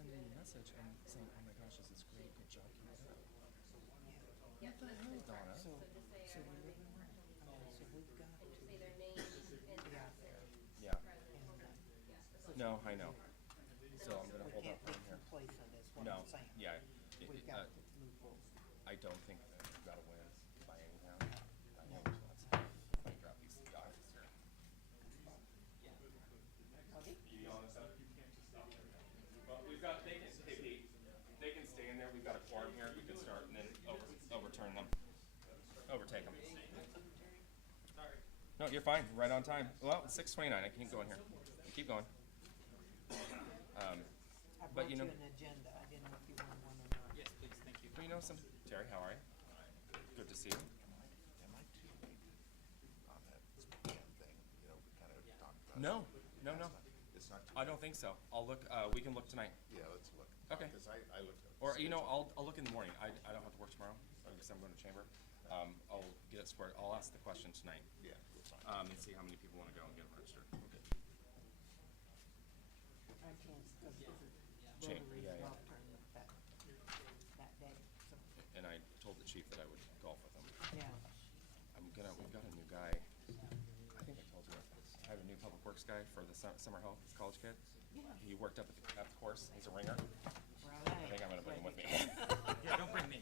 sending me a message and saying, "Oh my gosh, this is great. Good job, keep it up." What the hell, Donna? So we live in Rome. So we've got to be out there Yeah. and No, I know. So I'm gonna we hold can't up be on here. complacent is what No. I'm saying. Yeah. We've got to move forward. I don't think that we've got to win by anyhow. I know. Let me grab these guys here. Okay. You yelling us up? Well, we've got. They can. Hey, Pete. They can stay in there. We've got a quorum here. We can start and then overturn them. Overtake them. No, you're fine. Right on time. Well, it's 6:29. I can't go in here. Keep going. I But brought you you know. an agenda. I didn't know if you wanted one or not. Yes, please, thank you. But you know some. Terry, how are you? Good to see you. Am I too late on that spam thing? You know, we kind of talked about No, it. no, no. It's not too I late. don't think so. I'll look. We can look tonight. Yeah, let's look. Okay. Because I looked at Or you know, I'll look in the morning. I don't have to work tomorrow because I'm going to chamber. I'll get it squared. I'll ask the question tonight. Yeah, that's fine. And see how many people want to go and get them registered. Okay. I can't because Change, Rotary's yeah, yeah. golf tournament that day. So And I told the chief that I would golf with him. yeah. We've got a new guy. I think I told you. I have a new public works guy for the summer health college kid. Yeah. He worked up at the course. He's a ringer. Right. I think I'm gonna bring him with me. Yeah, don't bring me.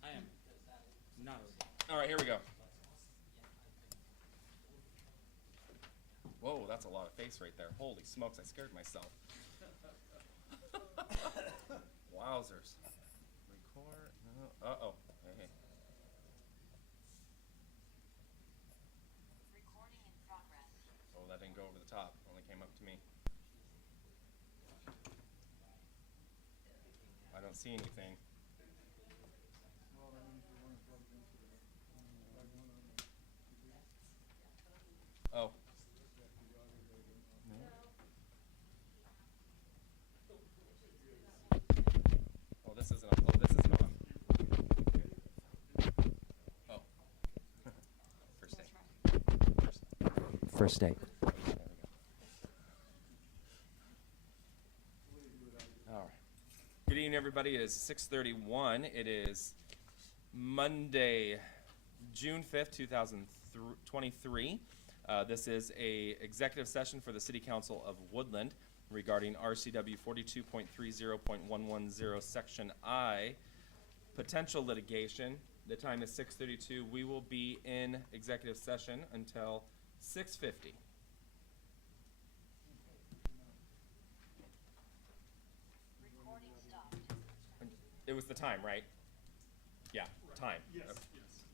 I am not okay. All right, here we go. Whoa, that's a lot of face right there. Holy smokes, I scared myself. Wowzers. Record. No. Uh-oh. Hey. Recording in progress. Oh, that didn't go over the top. Only came up to me. I don't see anything. Oh. No. Oh, this isn't on. Oh, this isn't on. Oh. First day. First day. There we go. All right. Good evening, everybody. It is 6:31. It is Monday, June 5th, 2023. This is a executive session for the City Council of Woodland regarding RCW 42.30.110, Section I, potential litigation. The time is 6:32. We will be in executive session until 6:50. Recording stopped. It was the time, right? Yeah, time. Yes, Okay. yes.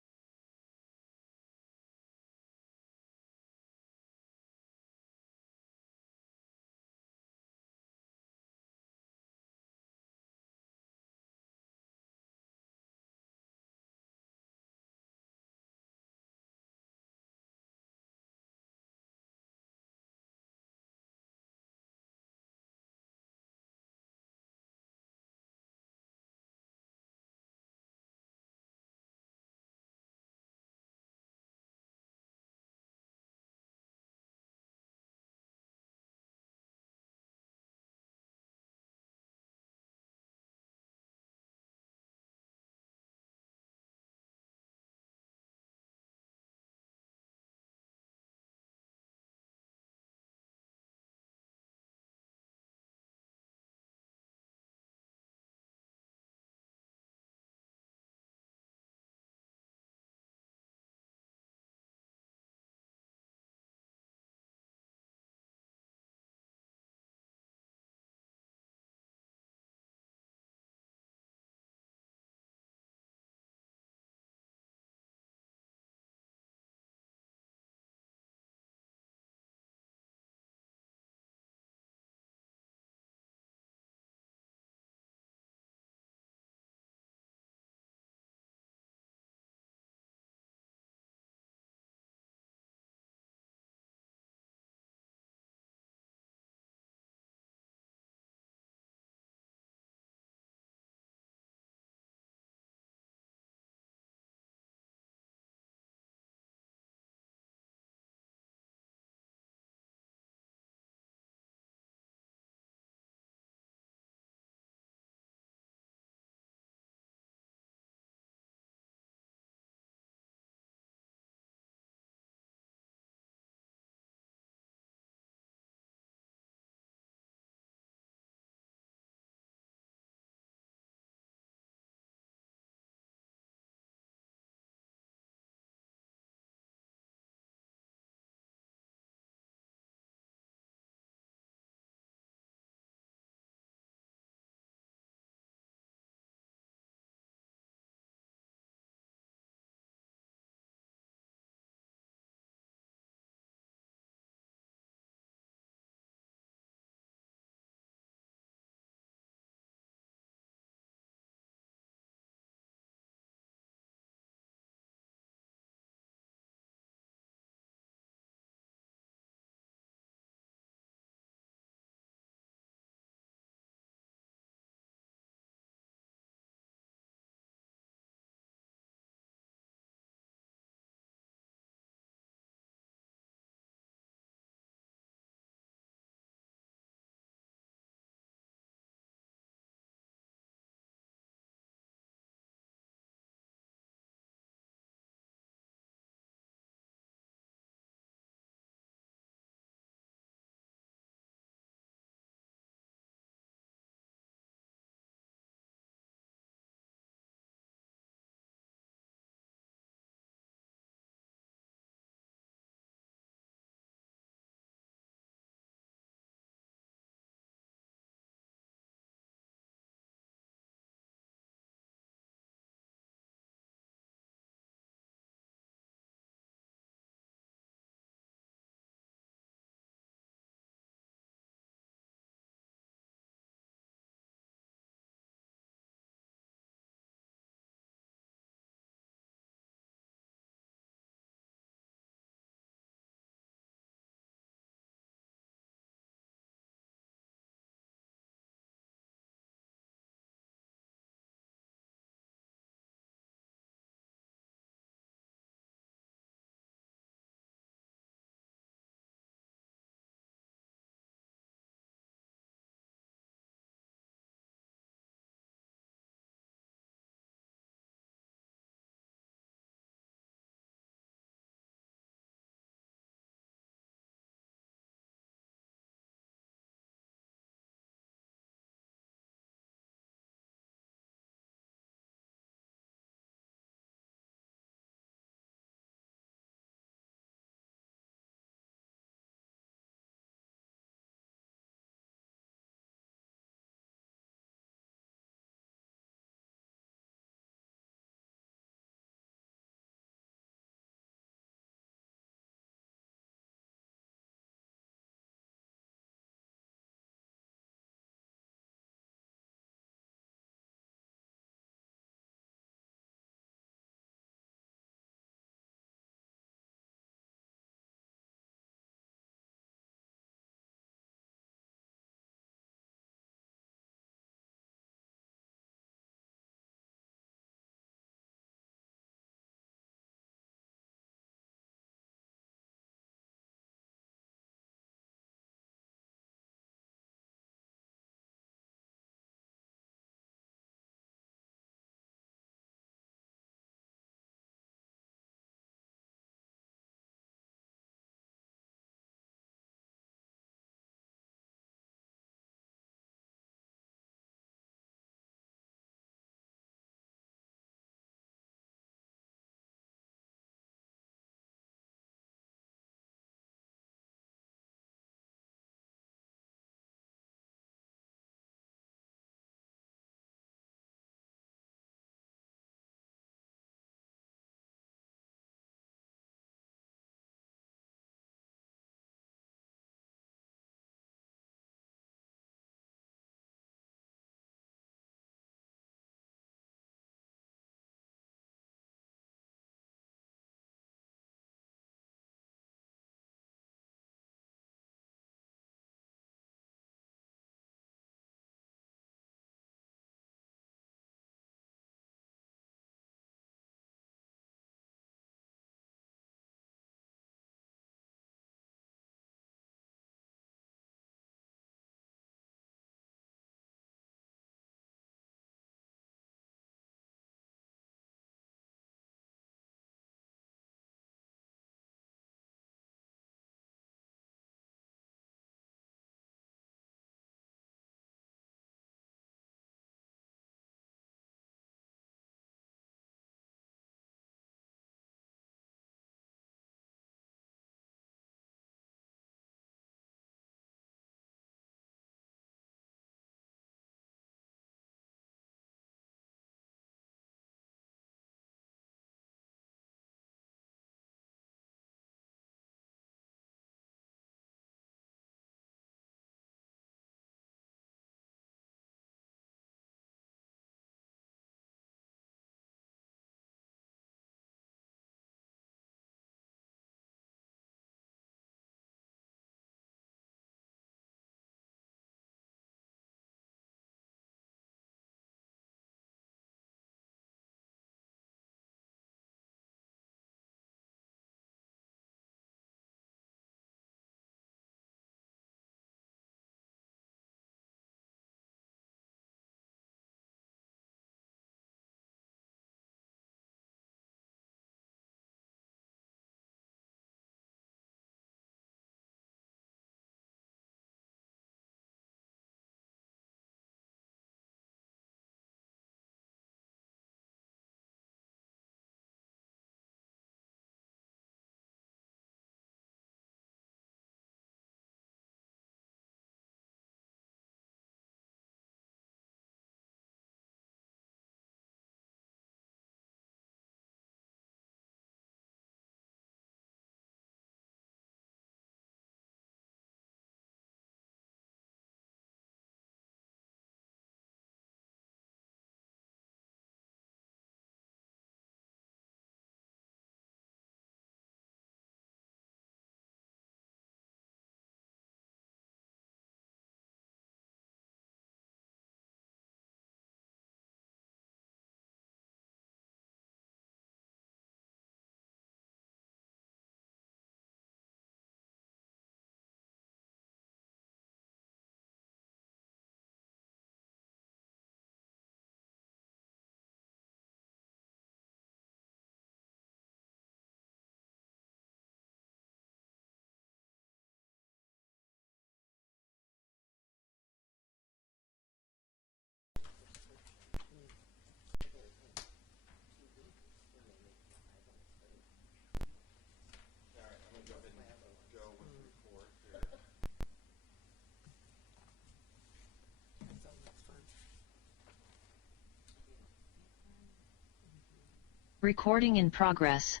Recording in progress.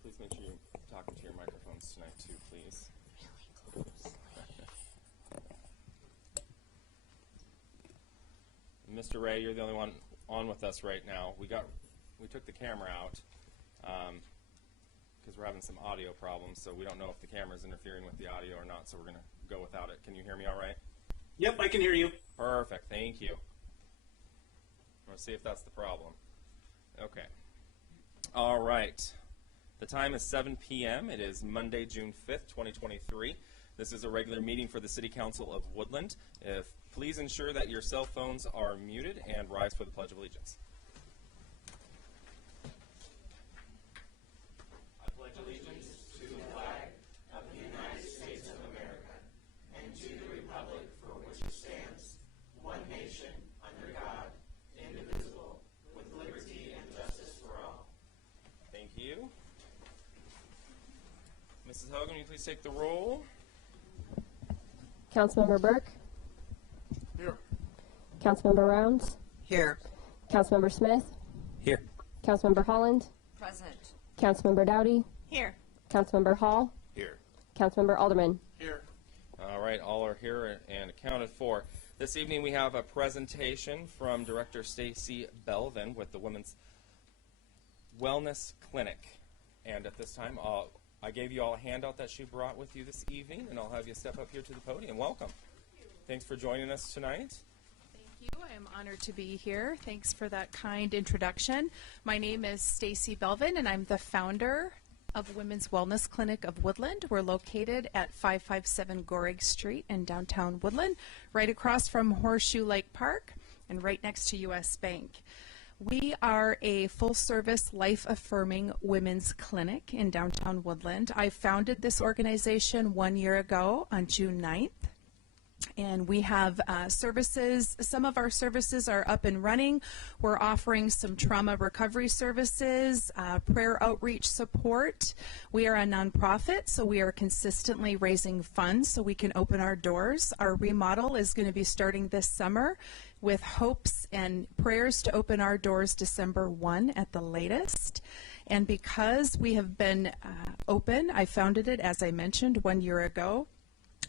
Please make sure you're talking to your microphones tonight too, please. Mr. Ray, you're the only one on with us right now. We took the camera out because we're having some audio problems, so we don't know if the camera's interfering with the audio or not, so we're going to go without it. Can you hear me all right? Yep, I can hear you. Perfect, thank you. Let's see if that's the problem. Okay. All right. The time is 7 p.m. It is Monday, June 5th, 2023. This is a regular meeting for the City Council of Woodland. Please ensure that your cell phones are muted and rise for the Pledge of Allegiance. I pledge allegiance to the flag of the United States of America and to the republic for which it stands, one nation, under God, indivisible, with liberty and justice for all. Thank you. Mrs. Hogan, will you please take the roll? Councilmember Burke. Here. Councilmember Rounds. Here. Councilmember Smith. Here. Councilmember Holland. Present. Councilmember Dowdy. Here. Councilmember Hall. Here. Councilmember Alderman. Here. All right, all are here and accounted for. This evening we have a presentation from Director Stacy Belvin with the Women's Wellness Clinic. And at this time, I gave you all a handout that she brought with you this evening, and I'll have you step up here to the podium. Welcome. Thanks for joining us tonight. Thank you. I am honored to be here. Thanks for that kind introduction. My name is Stacy Belvin, and I'm the founder of Women's Wellness Clinic of Woodland. We're located at 557 Gorig Street in downtown Woodland, right across from Horseshoe Lake Park and right next to U.S. Bank. We are a full-service, life-affirming women's clinic in downtown Woodland. I founded this organization 1 year ago on June 9th. And we have services. Some of our services are up and running. We're offering some trauma recovery services, prayer outreach support. We are a nonprofit, so we are consistently raising funds so we can open our doors. Our remodel is going to be starting this summer with hopes and prayers to open our doors December 1 at the latest. And because we have been open, I founded it, as I mentioned, 1 year ago.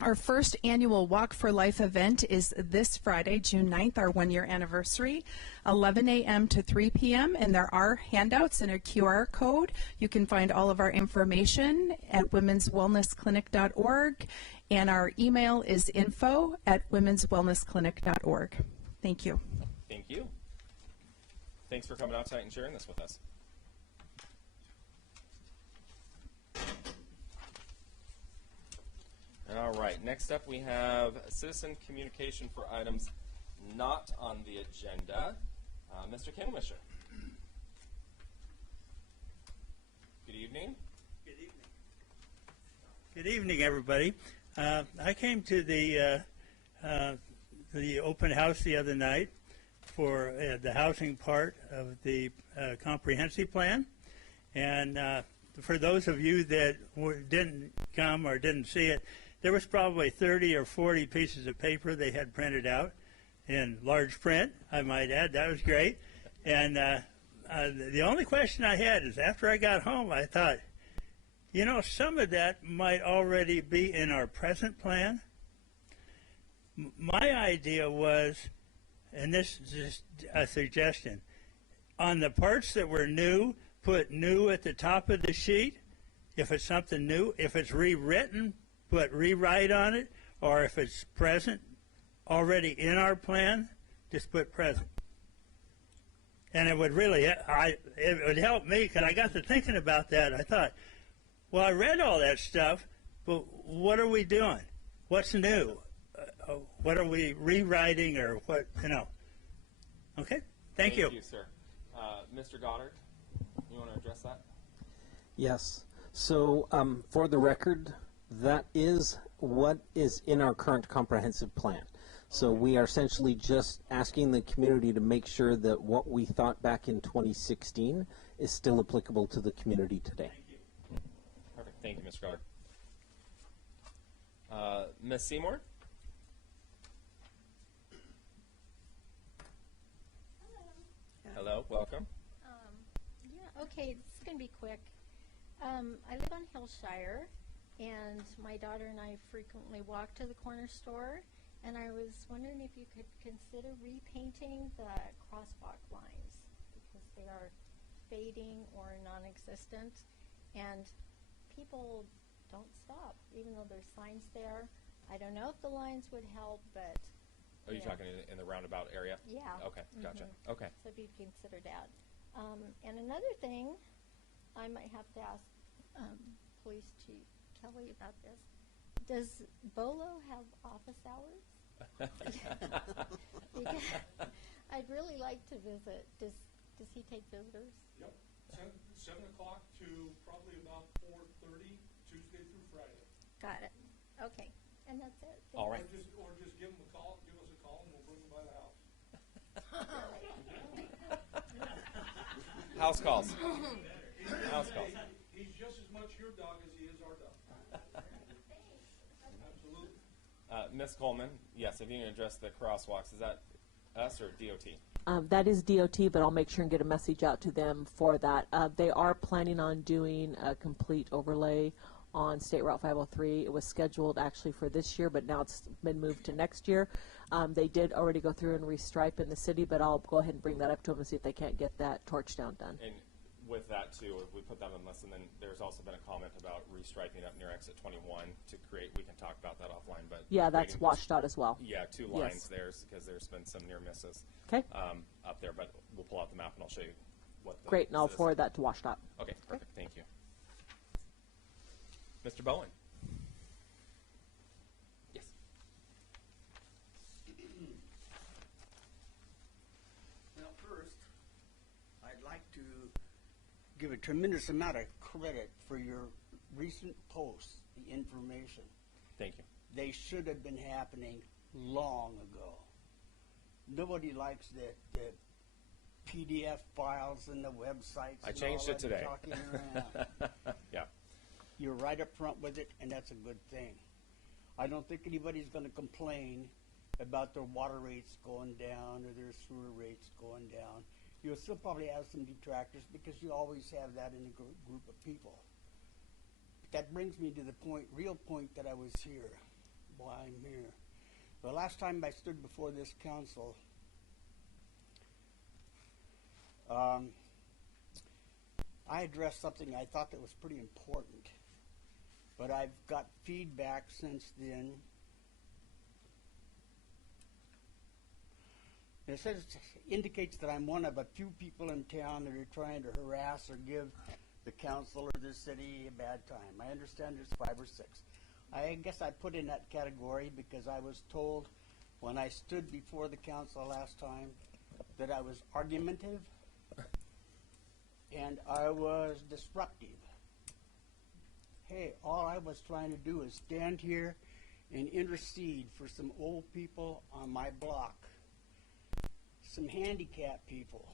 Our first annual Walk for Life event is this Friday, June 9th, our 1 year anniversary, 11 a.m. to 3 p.m. And there are handouts and a QR code. You can find all of our information at womenswellnessclinic.org. And our email is info@womenswellnessclinic.org. Thank you. Thank you. Thanks for coming out tonight and sharing this with us. All right, next up we have citizen communication for items not on the agenda. Mr. Kinwisher. Good evening. Good evening. Good evening, everybody. I came to the open house the other night for the housing part of the comprehensive plan. And for those of you that didn't come or didn't see it, there was probably 30 or 40 pieces of paper they had printed out in large print, I might add. That was great. And the only question I had is after I got home, I thought, you know, some of that might already be in our present plan. My idea was, and this is just a suggestion, on the parts that were new, put new at the top of the sheet. If it's something new, if it's rewritten, put rewrite on it, or if it's present, already in our plan, just put present. And it would really, it would help me, because I got to thinking about that. I thought, well, I read all that stuff, but what are we doing? What's new? What are we rewriting, or what, you know? Okay, thank you. Thank you, sir. Mr. Goddard, you want to address that? Yes. So for the record, that is what is in our current comprehensive plan. So we are essentially just asking the community to make sure that what we thought back in 2016 is still applicable to the community today. Perfect. Thank you, Mr. Goddard. Ms. Seymour? Okay, this is going to be quick. I live on Hillshire, and my daughter and I frequently walk to the corner store, and I was wondering if you could consider repainting the crosswalk lines because they are fading or non-existent, and people don't stop, even though there's signs there. I don't know if the lines would help, but... Are you talking in the roundabout area? Yeah. Okay, gotcha. Okay. So if you consider that. And another thing, I might have to ask Police Chief Kelly about this. Does Bolo have office hours? Because I'd really like to visit. Does he take visitors? Yep, 7 o'clock to probably about 4:30, Tuesday through Friday. Got it. Okay. And that's it. All right. Or just give us a call, and we'll bring them by the house. House calls. House calls. He's just as much your dog as he is our dog. Absolutely. Ms. Coleman, yes, if you can address the crosswalks, is that us or DOT? That is DOT, but I'll make sure and get a message out to them for that. They are planning on doing a complete overlay on State Route 503. It was scheduled actually for this year, but now it's been moved to next year. They did already go through and restripe in the city, but I'll go ahead and bring that up to them and see if they can't get that torch down done. And with that too, if we put that on the list, and then there's also been a comment about restriping up near exit 21 to create, we can talk about that offline, but. Yeah, that's creating washed out as well. Yeah, 2 lines there, because there's been some near misses. Okay. Up there, but we'll pull out the map and I'll show you what the. Great, and I'll this is. forward that to WashDOT. Okay, perfect, thank you. Mr. Bowen? Yes. Well, first, I'd like to give a tremendous amount of credit for your recent posts, the information. Thank you. They should have been happening long ago. Nobody likes the PDF files and the websites. I changed it today. Talking around. Yeah. You're right up front with it, and that's a good thing. I don't think anybody's going to complain about their water rates going down or their sewer rates going down. You'll still probably have some detractors because you always have that in a group of people. That brings me to the real point that I was here, why I'm here. The last time I stood before this council, I addressed something I thought that was pretty important. But I've got feedback since then. It indicates that I'm one of a few people in town that are trying to harass or give the council or the city a bad time. I understand there's 5 or 6. I guess I put in that category because I was told when I stood before the council last time that I was argumentative and I was disruptive. Hey, all I was trying to do is stand here and intercede for some old people on my block, some handicapped people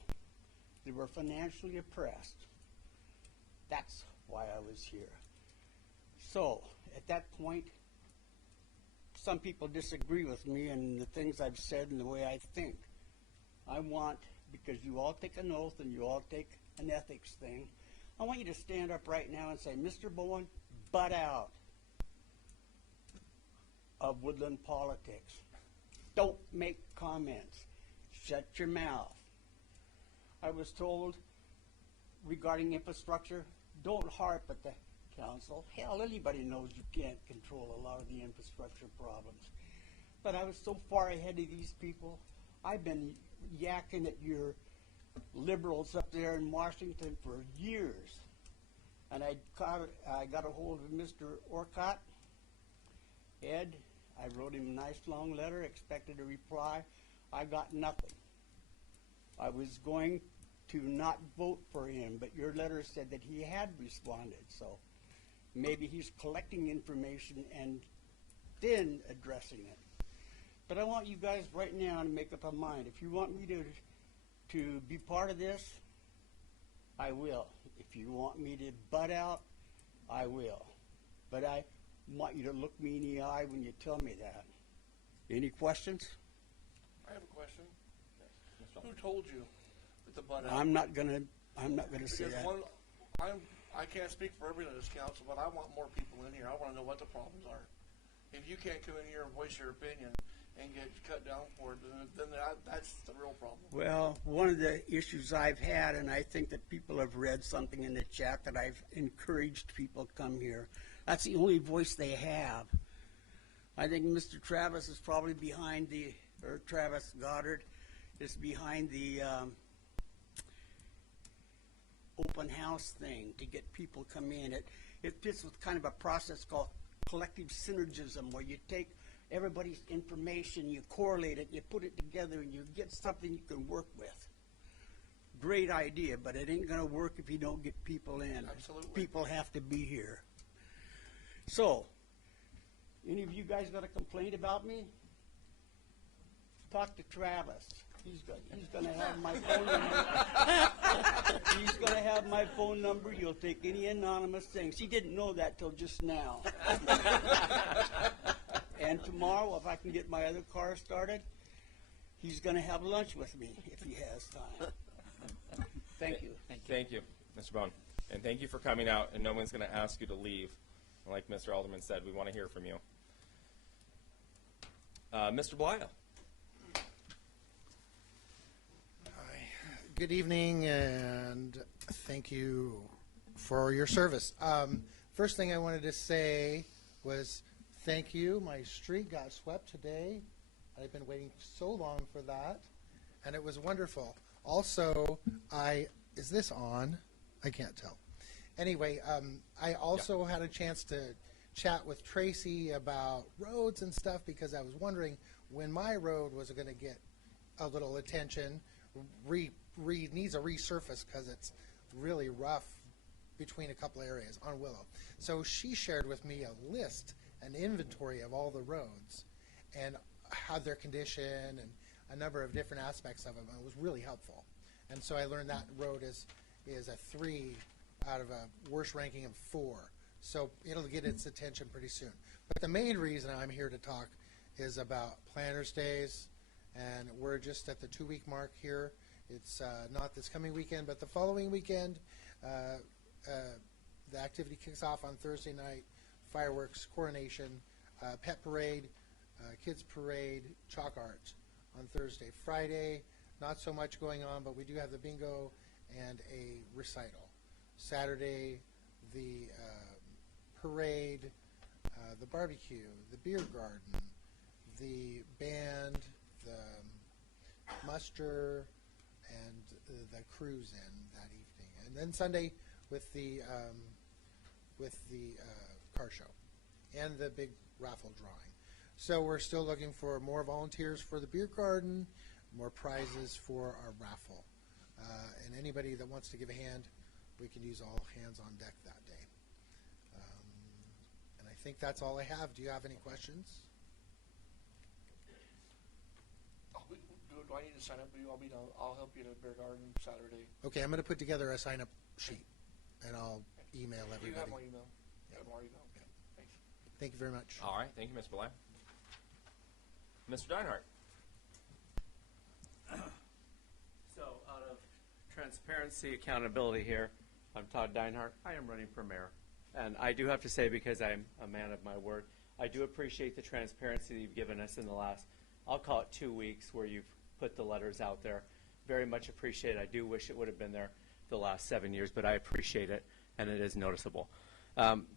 that were financially oppressed. That's why I was here. So, at that point, some people disagree with me and the things I've said and the way I think. I want, because you all take an oath and you all take an ethics thing, I want you to stand up right now and say, Mr. Bowen, butt out of Woodland politics. Don't make comments. Shut your mouth. I was told regarding infrastructure, don't harp at the council. Hell, anybody knows you can't control a lot of the infrastructure problems. But I was so far ahead of these people. I've been yakking at your liberals up there in Washington for years. And I got a hold of Mr. Orcott, Ed. I wrote him a nice long letter, expected a reply. I got nothing. I was going to not vote for him, but your letter said that he had responded. So maybe he's collecting information and then addressing it. But I want you guys right now to make up a mind. If you want me to be part of this, I will. If you want me to butt out, I will. But I want you to look me in the eye when you tell me that. Any questions? I have a question. Who told you with the butt out? I'm not going to I'm not going to say Because that. I can't speak for everybody in this council, but I want more people in here. I want to know what the problems are. If you can't come in here and voice your opinion and get cut down for it, then that's the real problem. Well, one of the issues I've had, and I think that people have read something in the chat that I've encouraged people to come here. That's the only voice they have. I think Mr. Travis is probably behind or Travis Goddard is behind the open house thing to get people come in. It fits with kind of a process called collective synergism, where you take everybody's information, you correlate it, you put it together, and you get something you can work with. Great idea, but it ain't going to work if you don't get people in. Absolutely. People have to be here. So, any of you guys got a complaint about me? Talk to Travis. He's going to have my phone number. He's going to have my phone number. You'll take any anonymous things. He didn't know that till just now. And tomorrow, if I can get my other car started, he's going to have lunch with me if he has time. Thank you. Thank you, Mr. Bone. And thank you for coming out, and no one's going to ask you to leave. Like Mr. Alderman said, we want to hear from you. Mr. Blyle. Good evening, and thank you for your service. First thing I wanted to say was thank you. My street got swept today. I've been waiting so long for that, and it was wonderful. Also, is this on? I can't tell. Anyway, I also had a chance to chat with Tracy about roads and stuff, because I was wondering when my road was going to get a little attention. Needs a resurface because it's really rough between a couple areas on Willow. So she shared with me a list, an inventory of all the roads and how their condition and a number of different aspects of them. It was really helpful. And so I learned that road is a 3 out of a worst ranking of 4. So it'll get its attention pretty soon. But the main reason I'm here to talk is about Planners Days, and we're just at the 2-week mark here. It's not this coming weekend, but the following weekend. The activity kicks off on Thursday night. Fireworks, coronation, pet parade, kids parade, chalk art on Thursday. Friday, not so much going on, but we do have the bingo and a recital. Saturday, the parade, the barbecue, the beer garden, the band, the muster, and the cruise in that evening, and then Sunday with the car show and the big raffle drawing. So we're still looking for more volunteers for the beer garden, more prizes for our raffle, and anybody that wants to give a hand, we can use all hands on deck that day. And I think that's all I have. Do you have any questions? Do I need to sign up? I'll help you to beer garden Saturday. Okay, I'm going to put together a sign-up sheet, and I'll email everybody. You have my email. Yeah. Tomorrow email. Yeah. Thanks. Thank you very much. All right. Thank you, Mr. Bly. Mr. Deinhardt. So, out of transparency, accountability here, I'm Todd Deinhardt. I am running for mayor. And I do have to say, because I'm a man of my word, I do appreciate the transparency you've given us in the last, I'll call it 2 weeks, where you've put the letters out there. Very much appreciate it. I do wish it would have been there the last 7 years, but I appreciate it, and it is noticeable.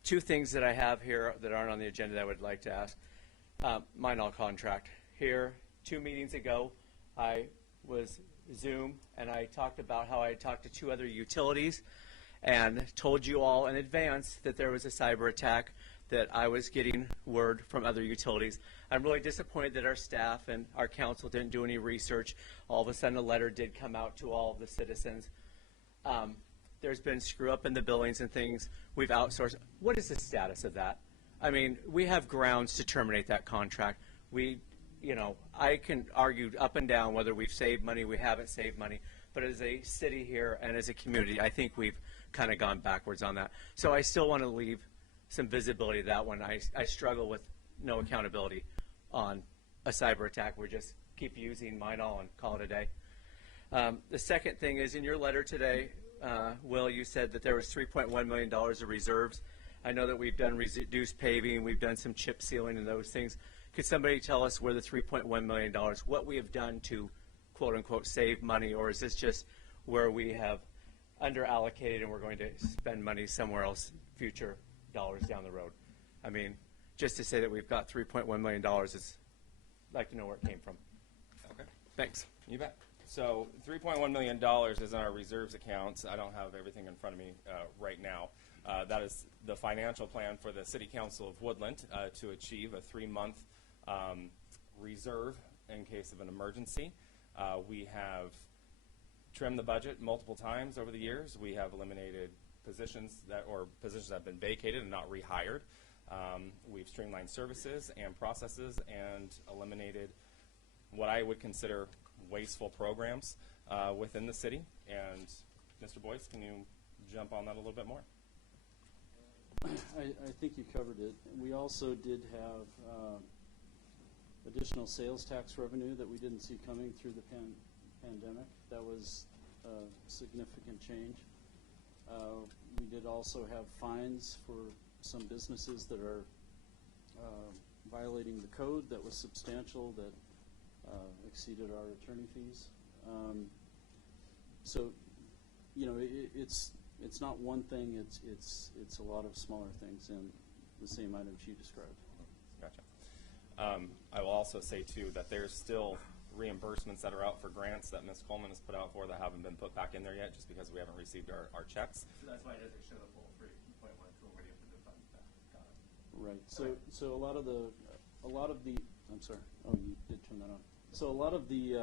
2 things that I have here that aren't on the agenda that I would like to ask. Mine all contract. Here, 2 meetings ago, I was Zoom, and I talked about how I talked to 2 other utilities and told you all in advance that there was a cyber attack, that I was getting word from other utilities. I'm really disappointed that our staff and our council didn't do any research. All of a sudden, a letter did come out to all of the citizens. There's been screw up in the billings and things. We've outsourced. What is the status of that? I mean, we have grounds to terminate that contract. I can argue up and down whether we've saved money, we haven't saved money. But as a city here and as a community, I think we've kind of gone backwards on that. So I still want to leave some visibility to that one. I struggle with no accountability on a cyber attack. We just keep using mine all and call it a day. The second thing is, in your letter today, Will, you said that there was $3.1 million of reserves. I know that we've done reduced paving, we've done some chip sealing and those things. Could somebody tell us where the $3.1 million, what we have done to quote unquote save money, or is this just where we have under allocated and we're going to spend money somewhere else, future dollars down the road? I mean, just to say that we've got $3.1 million is, I'd like to know where it came from. Okay. Thanks. You bet. So $3.1 million is in our reserves accounts. I don't have everything in front of me right now. That is the financial plan for the City Council of Woodland to achieve a 3-month reserve in case of an emergency. We have trimmed the budget multiple times over the years. We have eliminated positions that have been vacated and not rehired. We've streamlined services and processes and eliminated what I would consider wasteful programs within the city. And Mr. Boyce, can you jump on that a little bit more? I think you covered it. We also did have additional sales tax revenue that we didn't see coming through the pandemic. That was a significant change. We did also have fines for some businesses that are violating the code that was substantial, that exceeded our attorney fees. So, you know, it's not one thing. It's a lot of smaller things in the same items you described. Gotcha. I will also say too that there's still reimbursements that are out for grants that Ms. Coleman has put out for that haven't been put back in there yet, just because we haven't received our checks. So that's why it doesn't show the full 3.1 until we're ready to put the funds back. Got it. Right. So a lot of the I'm sorry. Oh, you did turn that on. So a lot of the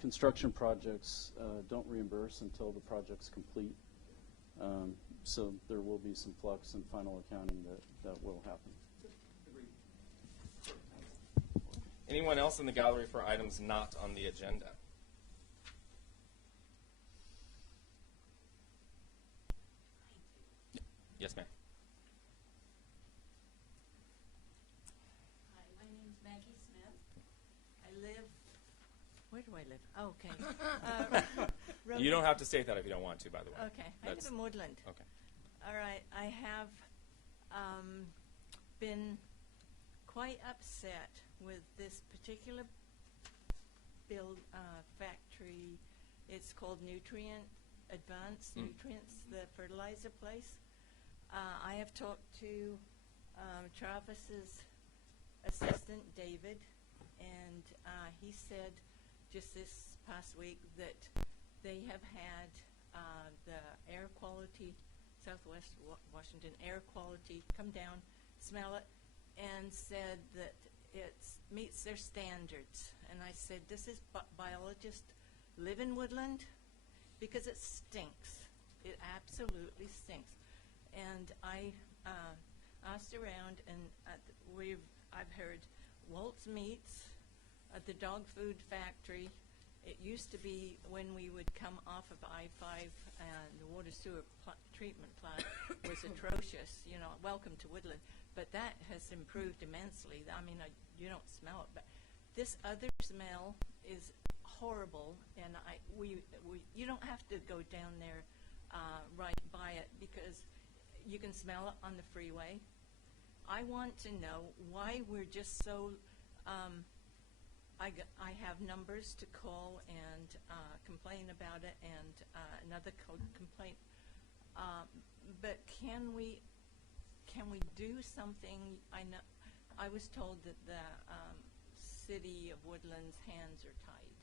construction projects don't reimburse until the project's complete. So there will be some flux and final accounting that will happen. Anyone else in the gallery for items not on the agenda? Yes, ma'am. Hi, my name's Maggie Smith. I live, where do I live? Oh, okay. You don't have to state that if you don't want to, by the way. Okay, I live in Woodland. Okay. All right, I have been quite upset with this particular factory. It's called Advanced Nutrients, the fertilizer place. I have talked to Travis's assistant, David, and he said just this past week that they have had the air quality, Southwest Washington air quality, come down, smell it, and said that it meets their standards. And I said, this is biologists live in Woodland, because it stinks. It absolutely stinks. And I asked around, and I've heard Walt's Meats, at the dog food factory. It used to be when we would come off of I-5 and the water sewer treatment plant was atrocious, you know, welcome to Woodland. But that has improved immensely. I mean, you don't smell it, but this other smell is horrible, and you don't have to go down there right by it, because you can smell it on the freeway. I want to know why we're just so I have numbers to call and complain about it, and another complaint. But can we do something? I know I was told that the city of Woodland's hands are tied.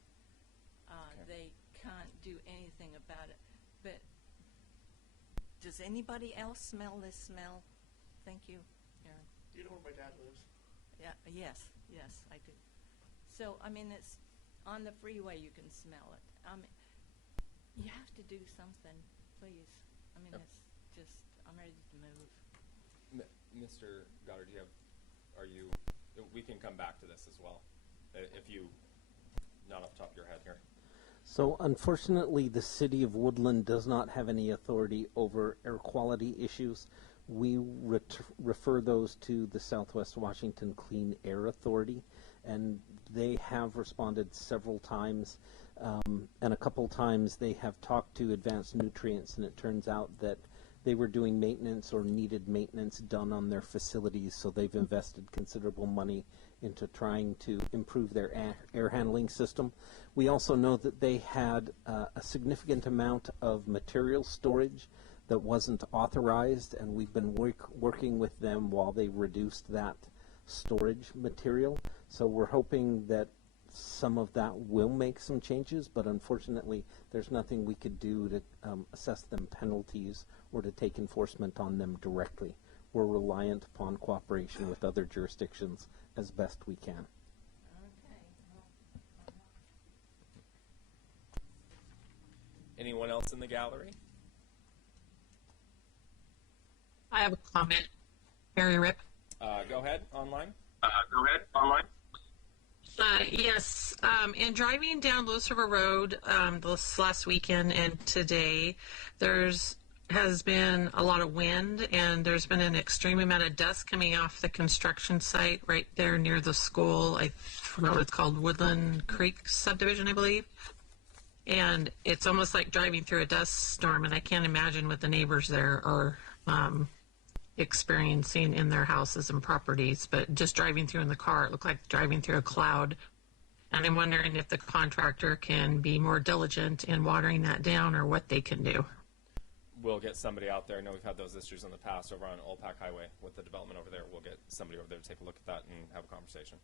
They can't do anything about it. But does anybody else smell this smell? Thank you, Aaron. Do you know where my dad lives? Yeah. Yes, I do. So, I mean, it's on the freeway, you can smell it. You have to do something, please. I mean, it's just, I'm ready to move. Mr. Goddard, we can come back to this as well, if you, not off the top of your head here. So unfortunately, the city of Woodland does not have any authority over air quality issues. We refer those to the Southwest Washington Clean Air Authority, and they have responded several times, and a couple times they have talked to Advanced Nutrients, and it turns out that they were doing maintenance or needed maintenance done on their facilities, so they've invested considerable money into trying to improve their air handling system. We also know that they had a significant amount of material storage that wasn't authorized, and we've been working with them while they reduced that storage material. So we're hoping that some of that will make some changes, but unfortunately there's nothing we could do to assess them penalties or to take enforcement on them directly. We're reliant upon cooperation with other jurisdictions as best we can. Anyone else in the gallery? I have a comment. Mary Rip. Go ahead, online. Yes, in driving down Lewis River Road this last weekend and today, has been a lot of wind, and there's been an extreme amount of dust coming off the construction site right there near the school. I forgot what it's called, Woodland Creek subdivision, I believe. And it's almost like driving through a dust storm, and I can't imagine what the neighbors there are experiencing in their houses and properties. But just driving through in the car, it looked like driving through a cloud. And I'm wondering if the contractor can be more diligent in watering that down, or what they can do. We'll get somebody out there. I know we've had those issues in the past over on Old Pack Highway with the development over there. We'll get somebody over there to take a look at that and have a conversation.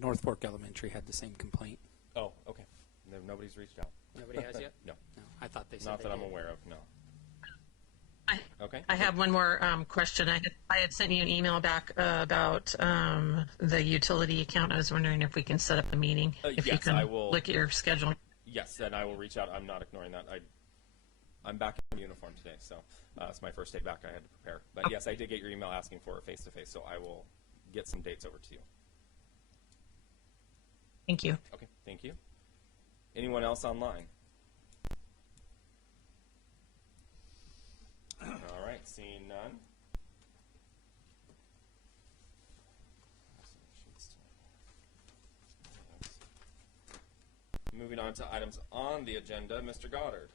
North Fork Elementary had the same complaint. Oh, okay. Nobody's reached out. Nobody has yet? No. No, I thought they said Not they that I'm did. aware of, no. Okay. I have one more question. I had sent you an email back about the utility account. I was wondering if we can set up a meeting. If you Yes, can I will. look at your schedule. Yes, and I will reach out. I'm not ignoring that. I'm back in uniform today, so it's my first day back. I had to prepare. But yes, I did get your email asking for a face-to-face, so I will get some dates over to you. Thank you. Okay, thank you. Anyone else online? All right, seeing none. Moving on to items on the agenda, Mr. Goddard.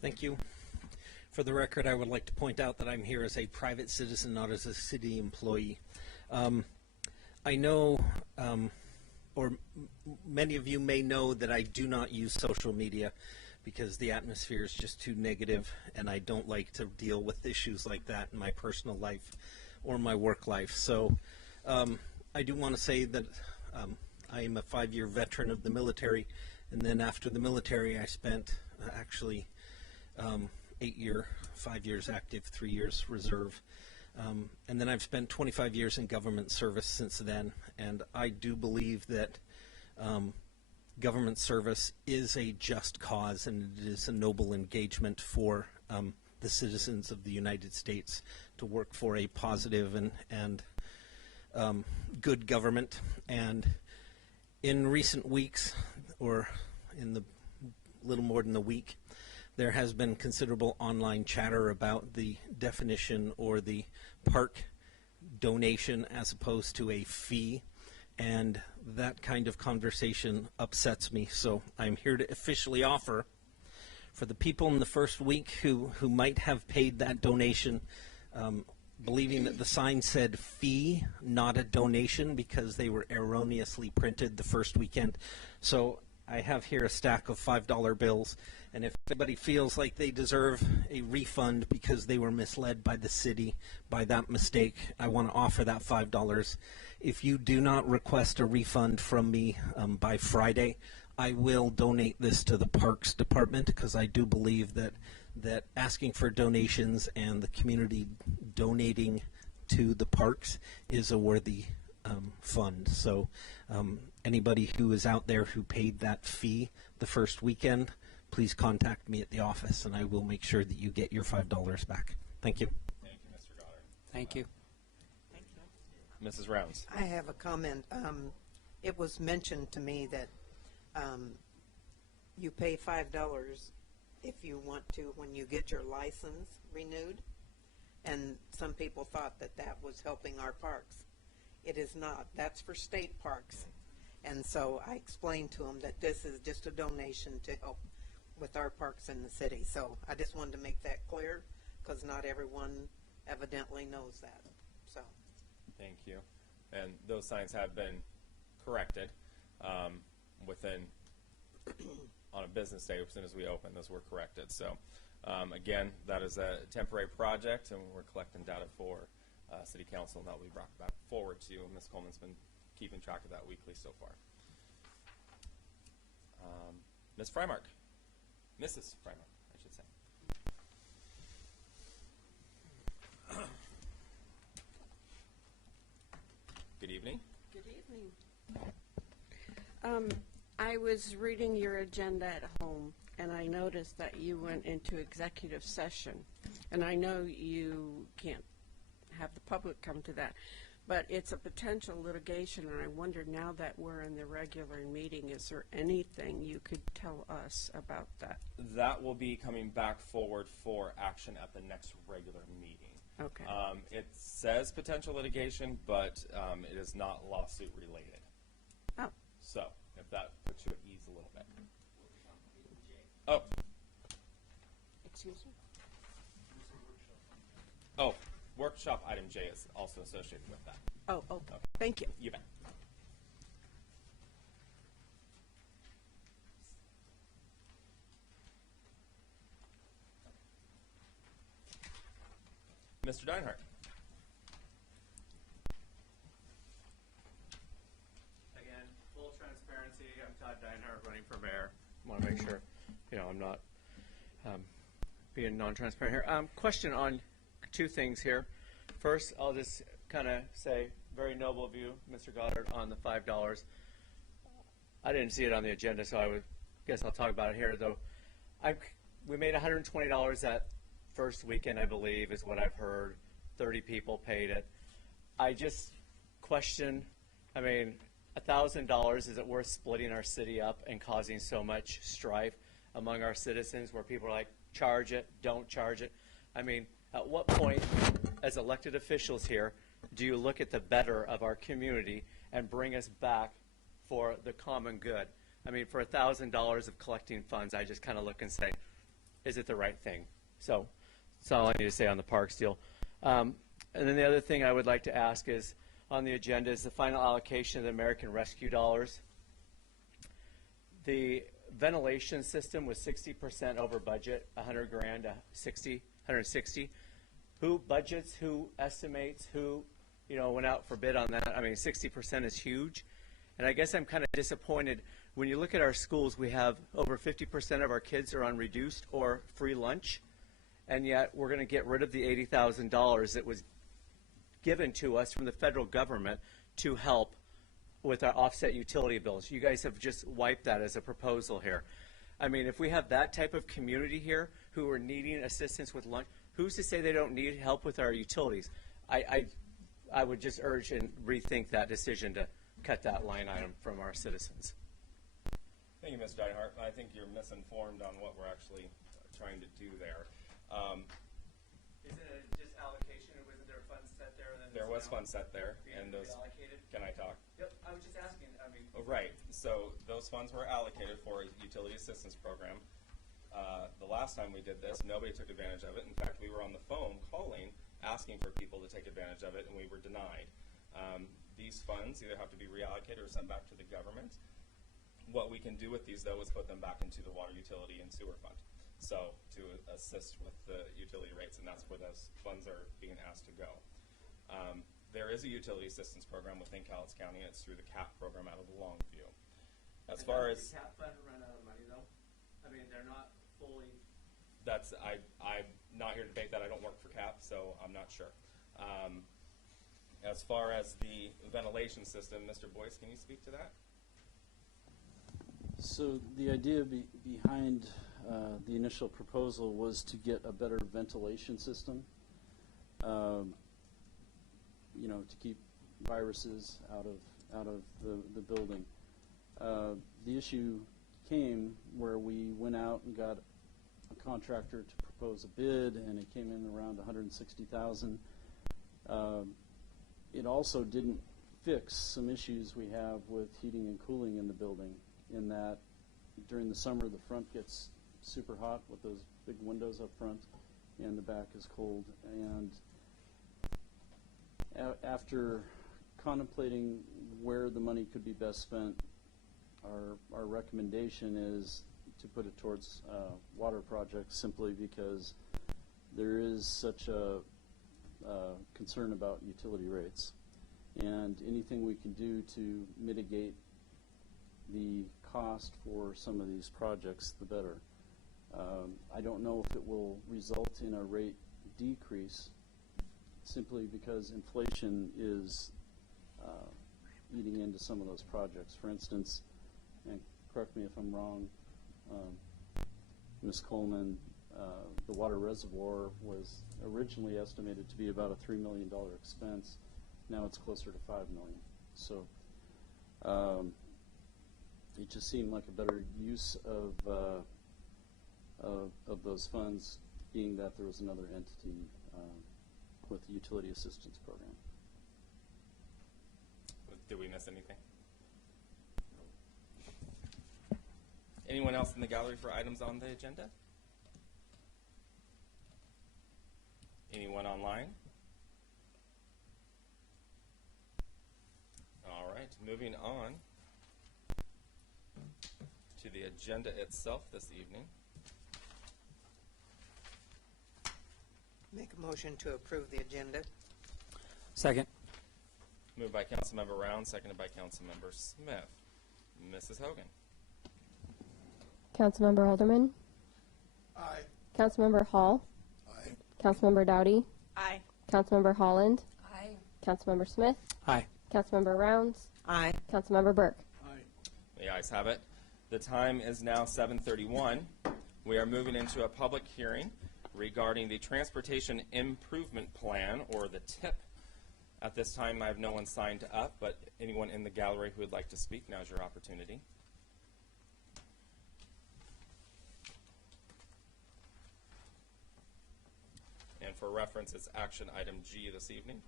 Thank you. For the record, I would like to point out that I'm here as a private citizen, not as a city employee. I know, or many of you may know, that I do not use social media because the atmosphere is just too negative, and I don't like to deal with issues like that in my personal life or my work life. So I do want to say that I am a 5-year veteran of the military, and then after the military I spent actually 5 years active, 3 years reserve. And then I've spent 25 years in government service since then, and I do believe that government service is a just cause, and it is a noble engagement for the citizens of the United States to work for a positive and good government. And in recent weeks, or in the little more than a week, there has been considerable online chatter about the definition or the park donation as opposed to a fee, and that kind of conversation upsets me. So I'm here to officially offer, for the people in the first week who might have paid that donation, believing that the sign said fee, not a donation, because they were erroneously printed the first weekend. So I have here a stack of $5 bills, and if anybody feels like they deserve a refund because they were misled by the city by that mistake, I want to offer that $5. If you do not request a refund from me by Friday, I will donate this to the Parks Department, because I do believe that asking for donations and the community donating to the parks is a worthy fund. So anybody who is out there who paid that fee the first weekend, please contact me at the office, and I will make sure that you get your $5 back. Thank you. Thank you, Mr. Goddard. Thank you. Mrs. Rounds. I have a comment. It was mentioned to me that you pay $5 if you want to when you get your license renewed. And some people thought that that was helping our parks. It is not. That's for state parks. And so I explained to them that this is just a donation to help with our parks in the city. So I just wanted to make that clear because not everyone evidently knows that. So. Thank you. And those signs have been corrected within, on a business day, as soon as we open, those were corrected. So again, that is a temporary project, and we're collecting data for City Council, and that will be brought back forward to you. Ms. Coleman's been keeping track of that weekly so far. Ms. Frymark. Mrs. Frymark, I should say. Good evening. Good evening. I was reading your agenda at home, and I noticed that you went into executive session. And I know you can't have the public come to that, but it's a potential litigation, and I wonder, now that we're in the regular meeting, is there anything you could tell us about that? That will be coming back forward for action at the next regular meeting. Okay. It says potential litigation, but it is not lawsuit related. Oh. So, if that puts you at ease a little bit. Oh. Excuse me? Oh, workshop item J is also associated with that. Oh, okay. Thank you. You bet. Mr. Deinhardt. Again, full transparency. I'm Todd Deinhardt, running for mayor. I want to make sure, I'm not being non-transparent here. Question on two things here. First, I'll just kind of say, very noble of you, Mr. Goddard, on the $5. I didn't see it on the agenda, so I guess I'll talk about it here, though. We made $120 that first weekend, I believe, is what I've heard. 30 people paid it. I just question, $1,000, is it worth splitting our city up and causing so much strife among our citizens where people are like, charge it, don't charge it? At what point, as elected officials here, do you look at the better of our community and bring us back for the common good? For $1,000 of collecting funds, I just kind of look and say, is it the right thing? So that's all I need to say on the parks deal. And then the other thing I would like to ask is, on the agenda is the final allocation of the American Rescue dollars. The ventilation system was 60% over budget, $100 grand to 160. Who budgets, who estimates, who went out for bid on that? 60% is huge. And I guess I'm kind of disappointed. When you look at our schools, we have over 50% of our kids are on reduced or free lunch, and yet we're going to get rid of the $80,000 that was given to us from the federal government to help with our offset utility bills. You guys have just wiped that as a proposal here. If we have that type of community here who are needing assistance with lunch, who's to say they don't need help with our utilities? I would just urge and rethink that decision to cut that line item from our citizens. Thank you, Ms. Deinhardt. I think you're misinformed on what we're actually trying to do there. Isn't it just allocation, or wasn't there funds set there? And then There was funds set there, and those. Allocated? Can I talk? Yep, I was just asking. Right. So those funds were allocated for a utility assistance program. The last time we did this, nobody took advantage of it. In fact, we were on the phone calling, asking for people to take advantage of it, and we were denied. These funds either have to be reallocated or sent back to the government. What we can do with these, though, is put them back into the water utility and sewer fund. So to assist with the utility rates, and that's where those funds are being asked to go. There is a utility assistance program within Cowlitz County. It's through the CAP program out of Longview. As far as CAP fund run out of money, though. They're not fully. I'm not here to debate that. I don't work for CAP, so I'm not sure. As far as the ventilation system, Mr. Boyce, can you speak to that? So the idea behind the initial proposal was to get a better ventilation system, to keep viruses out of the building. The issue came, where we went out and got a contractor to propose a bid, and it came in around $160,000. It also didn't fix some issues we have with heating and cooling in the building, in that during the summer the front gets super hot with those big windows up front, and the back is cold. And after contemplating where the money could be best spent, our recommendation is to put it towards water projects, simply because there is such a concern about utility rates. And anything we can do to mitigate the cost for some of these projects, the better. I don't know if it will result in a rate decrease, simply because inflation is eating into some of those projects. For instance, and correct me if I'm wrong, Ms. Coleman, the water reservoir was originally estimated to be about a $3 million expense. Now it's closer to $5 million. So it just seemed like a better use of those funds, being that there was another entity with the utility assistance program. Did we miss anything? Anyone else in the gallery for items on the agenda? Anyone online? All right, moving on to the agenda itself this evening. Make a motion to approve the agenda. Second. Moved by Councilmember Round, seconded by Councilmember Smith. Mrs. Hogan. Councilmember Alderman. Aye. Councilmember Hall. Aye. Councilmember Dowdy. Aye. Councilmember Holland. Aye. Councilmember Smith. Aye. Councilmember Rounds. Aye. Councilmember Burke. The ayes have it. The time is now 7:31. We are moving into a public hearing regarding the Transportation Improvement Plan, or the TIP. At this time, I have no one signed up, but anyone in the gallery who would like to speak, now's your opportunity. And for reference, it's action item G this evening.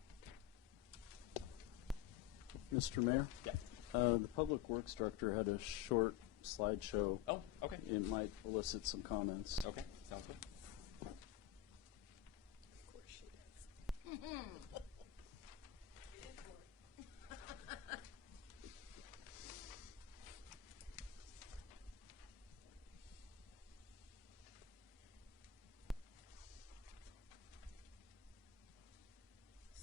Mr. Mayor? Yeah. The Public Works Director had a short slideshow. Oh, okay. It might elicit some comments. Okay, sounds good. Of course she does.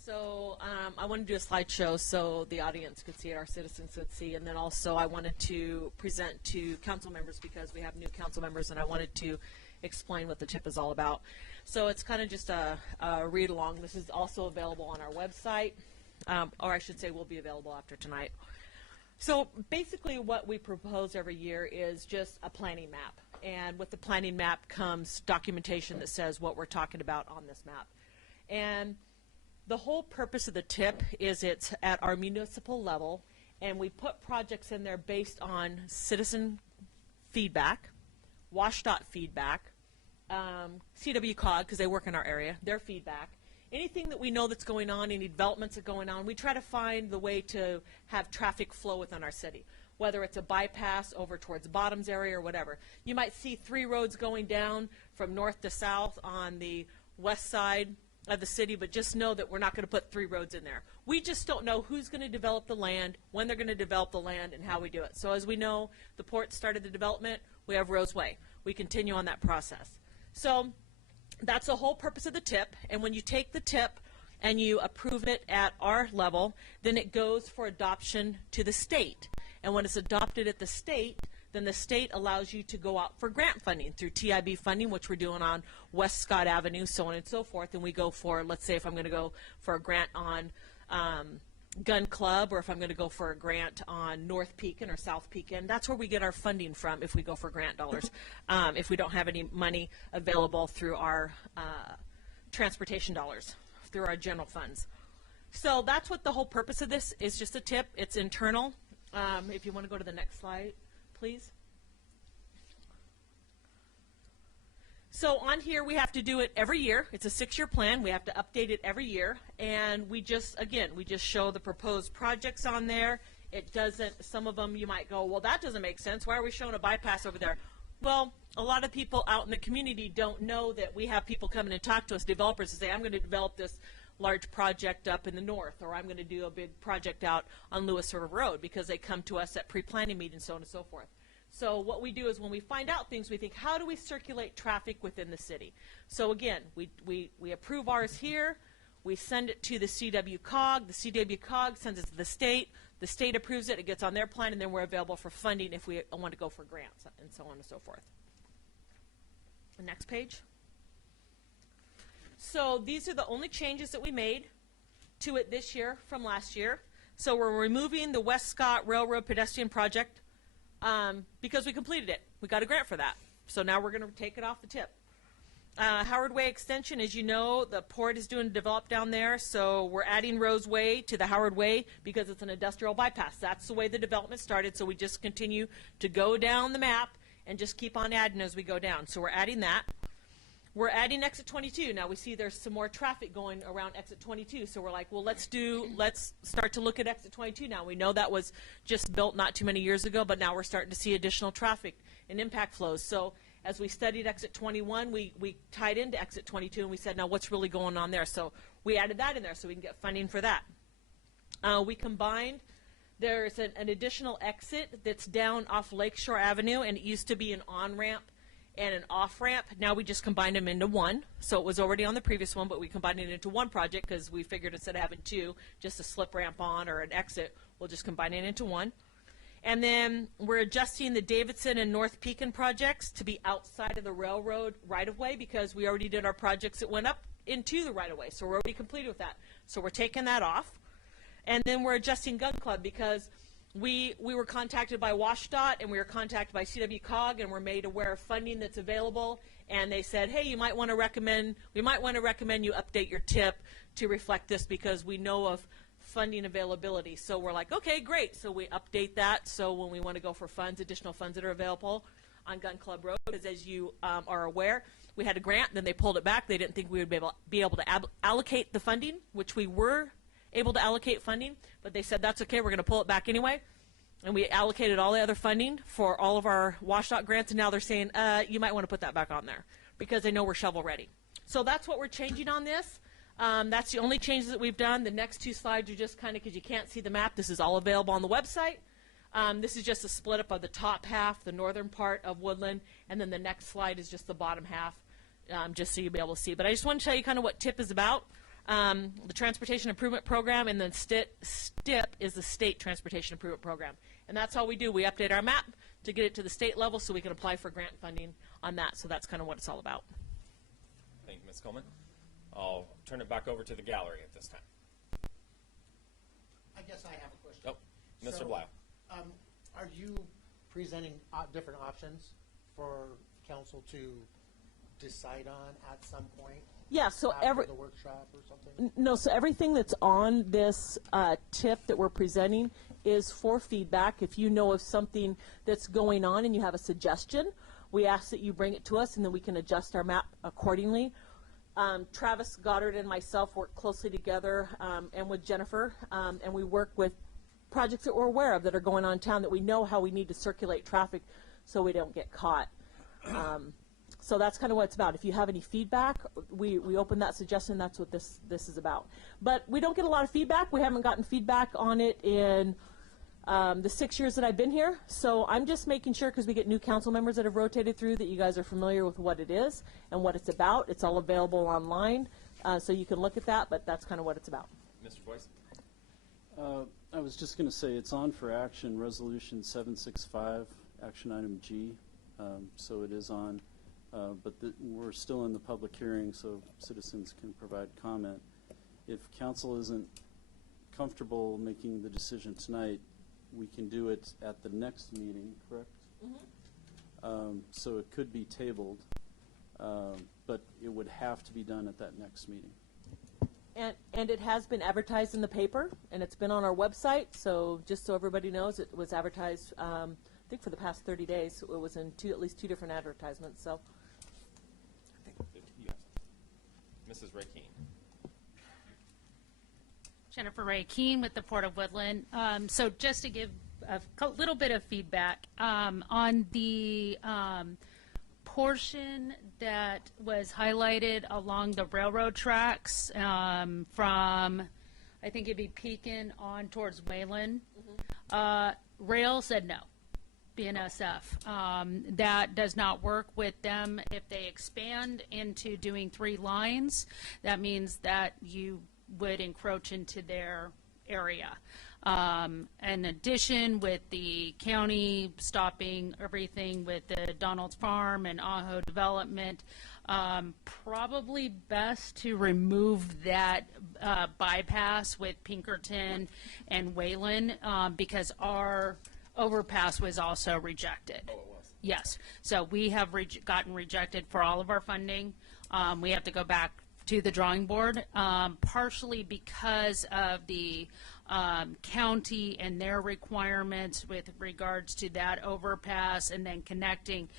So I wanted to do a slideshow so the audience could see it, our citizens could see, and then also I wanted to present to council members, because we have new council members, and I wanted to explain what the TIP is all about. So it's kind of just a read along. This is also available on our website, or I should say will be available after tonight. So basically what we propose every year is just a planning map. And with the planning map comes documentation that says what we're talking about on this map. And the whole purpose of the TIP is it's at our municipal level, and we put projects in there based on citizen feedback, WashDOT feedback, CWCOG, because they work in our area, their feedback. Anything that we know that's going on, any developments that are going on, we try to find the way to have traffic flow within our city, whether it's a bypass over towards Bottoms area or whatever. You might see 3 roads going down from north to south on the west side of the city, but just know that we're not going to put 3 roads in there. We just don't know who's going to develop the land, when they're going to develop the land, and how we do it. So as we know, the port started the development, we have Rose Way. We continue on that process. So that's the whole purpose of the TIP, and when you take the TIP and you approve it at our level, then it goes for adoption to the state. And when it's adopted at the state, then the state allows you to go out for grant funding through TIB funding, which we're doing on West Scott Avenue, so on and so forth. And we go for, let's say if I'm going to go for a grant on Gun Club, or if I'm going to go for a grant on North Pekin or South Pekin, that's where we get our funding from if we go for grant dollars. If we don't have any money available through our transportation dollars, through our general funds. So that's what the whole purpose of this is, just a TIP. It's internal. If you want to go to the next slide, please. So on here, we have to do it every year. It's a 6-year plan. We have to update it every year. And we just show the proposed projects on there. It doesn't, some of them you might go, well, that doesn't make sense. Why are we showing a bypass over there? Well, a lot of people out in the community don't know that we have people come in and talk to us, developers, and say, I'm going to develop this large project up in the north, or I'm going to do a big project out on Lewis River Road, because they come to us at pre-planning meetings, so on and so forth. So what we do is when we find out things, we think, how do we circulate traffic within the city? So again, we approve ours here, we send it to the CWCOG, the CWCOG sends it to the state approves it, it gets on their plan, and then we're available for funding if we want to go for grants, and so on and so forth. The next page. So these are the only changes that we made to it this year from last year. So we're removing the West Scott Railroad pedestrian project because we completed it. We got a grant for that. So now we're going to take it off the tip. Howard Way extension, as you know, the port is doing develop down there, so we're adding Rose Way to the Howard Way because it's an industrial bypass. That's the way the development started, so we just continue to go down the map and just keep on adding as we go down. So we're adding that. We're adding exit 22. Now we see there's some more traffic going around exit 22, so we're like, well, let's start to look at exit 22 now. We know that was just built not too many years ago, but now we're starting to see additional traffic and impact flows. So as we studied exit 21, we tied into exit 22, and we said, now what's really going on there? So we added that in there so we can get funding for that. We combined, there's an additional exit that's down off Lakeshore Avenue, and it used to be an on-ramp and an off-ramp. Now we just combined them into one. So it was already on the previous one, but we combined it into one project because we figured instead of having two, just a slip ramp on or an exit, we'll just combine it into one. And then we're adjusting the Davidson and North Pekin projects to be outside of the railroad right-of-way because we already did our projects that went up into the right-of-way. So we're already completed with that. So we're taking that off. And then we're adjusting Gun Club because we were contacted by WashDOT and we were contacted by CWCOG and we're made aware of funding that's available. And they said, hey, we might want to recommend you update your tip to reflect this because we know of funding availability. So we're like, okay, great. So we update that. So when we want to go for funds, additional funds that are available on Gun Club Road, because as you are aware, we had a grant, then they pulled it back. They didn't think we would be able to allocate the funding, which we were able to allocate funding, but they said that's okay, we're going to pull it back anyway. And we allocated all the other funding for all of our WashDOT grants, and now they're saying, you might want to put that back on there because they know we're shovel ready. So that's what we're changing on this. That's the only changes that we've done. The next two slides are just kind of because you can't see the map. This is all available on the website. This is just a split up of the top half, the northern part of Woodland, and then the next slide is just the bottom half, just so you'll be able to see. But I just want to tell you kind of what TIP is about. The Transportation Improvement Program, and then STIP is the State Transportation Improvement Program. And that's all we do. We update our map to get it to the state level so we can apply for grant funding on that. So that's kind of what it's all about. Thank you, Ms. Coleman. I'll turn it back over to the gallery at this time. I guess I have a question. Oh, Mr. Blau. Are you presenting different options for council to decide on at some point? Yeah, so after the workshop or something? No, so everything that's on this tip that we're presenting is for feedback. If you know of something that's going on and you have a suggestion, we ask that you bring it to us and then we can adjust our map accordingly. Travis Goddard and myself work closely together and with Jennifer, and we work with projects that we're aware of that are going on in town that we know how we need to circulate traffic so we don't get caught. So that's kind of what it's about. If you have any feedback, we open that suggestion. That's what this is about. But we don't get a lot of feedback. We haven't gotten feedback on it in the 6 years that I've been here. So I'm just making sure, because we get new council members that have rotated through, that you guys are familiar with what it is and what it's about. It's all available online, so you can look at that, but that's kind of what it's about. Mr. Boyce? I was just going to say it's on for action, Resolution 765, Action Item G. So it is on. But we're still in the public hearing, so citizens can provide comment. If council isn't comfortable making the decision tonight, we can do it at the next meeting, correct? Mm-hmm. So it could be tabled, but it would have to be done at that next meeting. And it has been advertised in the paper, and it's been on our website, so just so everybody knows, it was advertised, I think for the past 30 days. It was in at least two different advertisements, so Mrs. Ray Keene. Jennifer Ray Keene with the Port of Woodland. So just to give a little bit of feedback on the portion that was highlighted along the railroad tracks from, I think it'd be Pekin on towards Wayland. Rail said no. BNSF. That does not work with them. If they expand into doing 3 lines, that means that you would encroach into their area. In addition, with the county stopping everything with the Donald's Farm and Ajo development, probably best to remove that bypass with Pinkerton and Wayland because our overpass was also rejected. Oh, it was. Yes. So we have gotten rejected for all of our funding. We have to go back to the drawing board, partially because of the county and their requirements with regards to that overpass and then connecting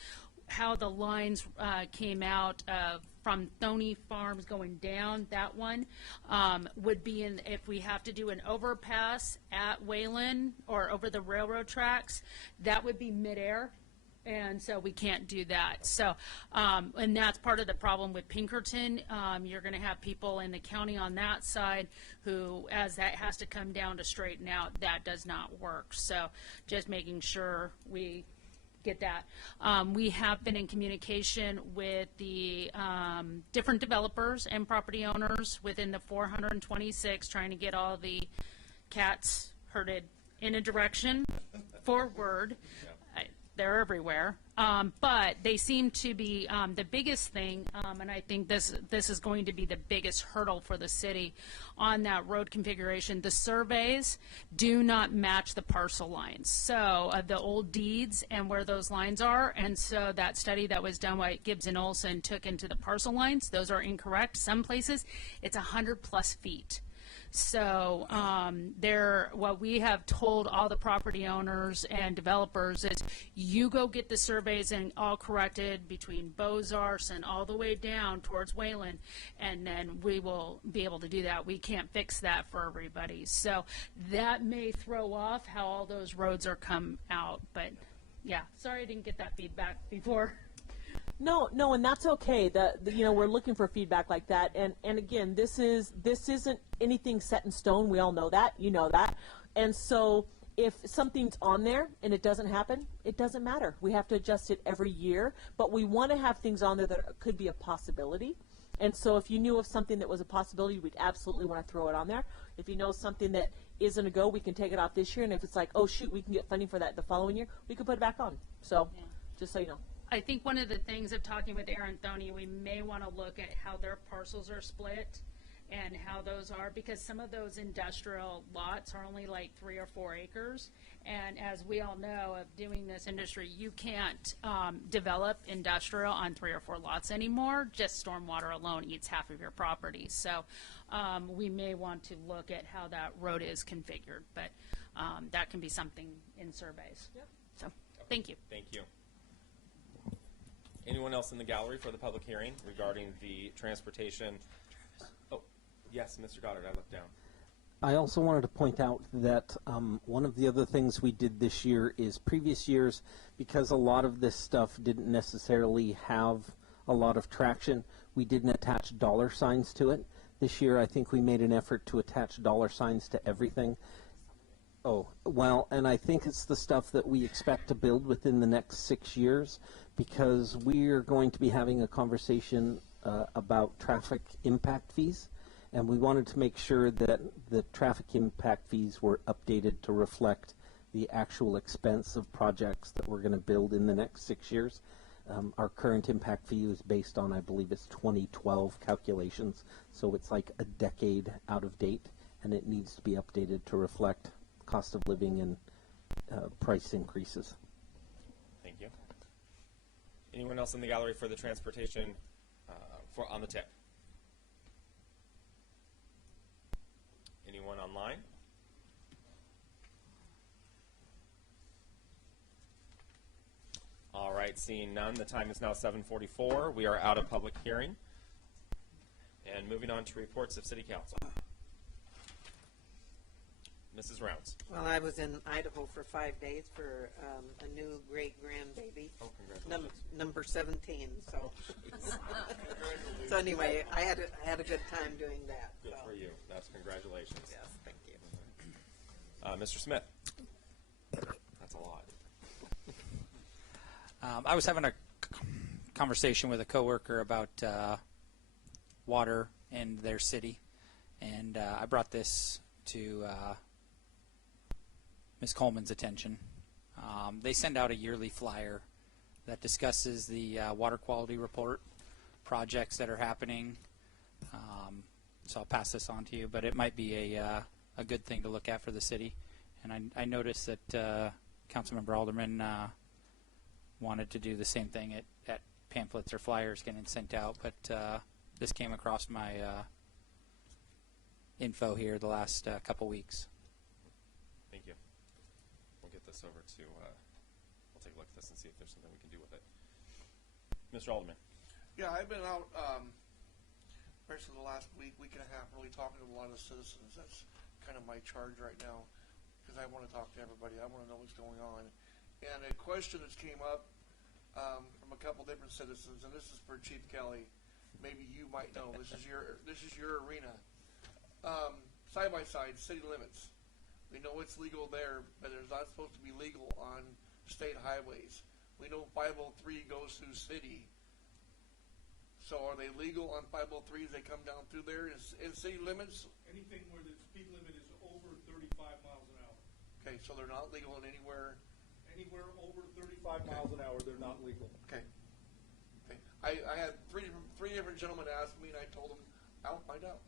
how the lines came out from Thoney Farms going down, that one would be in, if we have to do an overpass at Wayland or over the railroad tracks, that would be midair. And so we can't do that. So, and that's part of the problem with Pinkerton. You're going to have people in the county on that side who, as that has to come down to straighten out, that does not work. So just making sure we get that. We have been in communication with the different developers and property owners within the 426, trying to get all the cats herded in a direction forward. They're everywhere, but they seem to be the biggest thing, and I think this is going to be the biggest hurdle for the city on that road configuration. The surveys do not match the parcel lines, so the old deeds and where those lines are, and so that study that was done by Gibbs and Olson took into the parcel lines. Those are incorrect. Some places it's 100+ feet. So what we have told all the property owners and developers is you go get the surveys and all corrected between Bozarth and all the way down towards Wayland, and then we will be able to do that. We can't fix that for everybody. So that may throw off how all those roads are come out. But, yeah, sorry I didn't get that feedback before. No, and that's okay. We're looking for feedback like that, and again, this isn't anything set in stone. We all know that, you know that, and so if something's on there and it doesn't happen, it doesn't matter. We have to adjust it every year, but we want to have things on there that could be a possibility. And so if you knew of something that was a possibility, we'd absolutely want to throw it on there. If you know something that isn't a go, we can take it off this year, and if it's like, oh shoot, we can get funding for that the following year, we can put it back on. So, just so you know. I think one of the things of talking with Aaron Thoney, we may want to look at how their parcels are split and how those are, because some of those industrial lots are only like 3 or 4 acres. And as we all know of doing this industry, you can't develop industrial on 3 or 4 lots anymore. Just stormwater alone eats half of your property. So we may want to look at how that road is configured, but that can be something in surveys. Yep. So thank you. Thank you. Anyone else in the gallery for the public hearing regarding the transportation? Oh, yes, Mr. Goddard, I looked down. I also wanted to point out that one of the other things we did this year is previous years, because a lot of this stuff didn't necessarily have a lot of traction, we didn't attach dollar signs to it. This year I think we made an effort to attach dollar signs to everything. Oh, well, and I think it's the stuff that we expect to build within the next 6 years, because we're going to be having a conversation about traffic impact fees, and we wanted to make sure that the traffic impact fees were updated to reflect the actual expense of projects that we're going to build in the next 6 years. Our current impact fee is based on, I believe it's 2012 calculations, so it's like a decade out of date, and it needs to be updated to reflect cost of living and price increases. Thank you. Anyone else in the gallery for the transportation on the tip? Anyone online? All right, seeing none, the time is now 7:44. We are out of public hearing. And moving on to reports of City Council. Mrs. Rounds. Well, I was in Idaho for 5 days for a new great grandbaby. Oh, congratulations. Number 17. So, so anyway, I had a good time doing that. Good so. for you. That's congratulations. Yes, thank you. Mr. Smith. That's a lot. I was having a conversation with a coworker about water in their city, and I brought this to Ms. Coleman's attention. They send out a yearly flyer that discusses the water quality report projects that are happening. So I'll pass this on to you, but it might be a good thing to look at for the city. And I noticed that Councilmember Alderman wanted to do the same thing at pamphlets or flyers getting sent out, but this came across my info here the last couple weeks. Thank you. We'll get this over to, we'll take a look at this and see if there's something we can do with it. Mr. Alderman. Yeah, I've been out, rest of the last week and a half, really talking to a lot of citizens. That's kind of my charge right now, because I want to talk to everybody. I want to know what's going on. And a question that's came up from a couple different citizens, and this is for Chief Kelly. Maybe you might know. This is your arena. Side by side, city limits. We know it's legal there, but it's not supposed to be legal on state highways. We know 503 goes through city. So are they legal on 503 as they come down through there in city limits? Anything where the speed limit is over 35 miles an hour. Okay, so they're not legal in anywhere. Anywhere over 35 miles an hour, they're not legal. Okay. Okay. I had three different gentlemen ask me, and I told them I'll find out,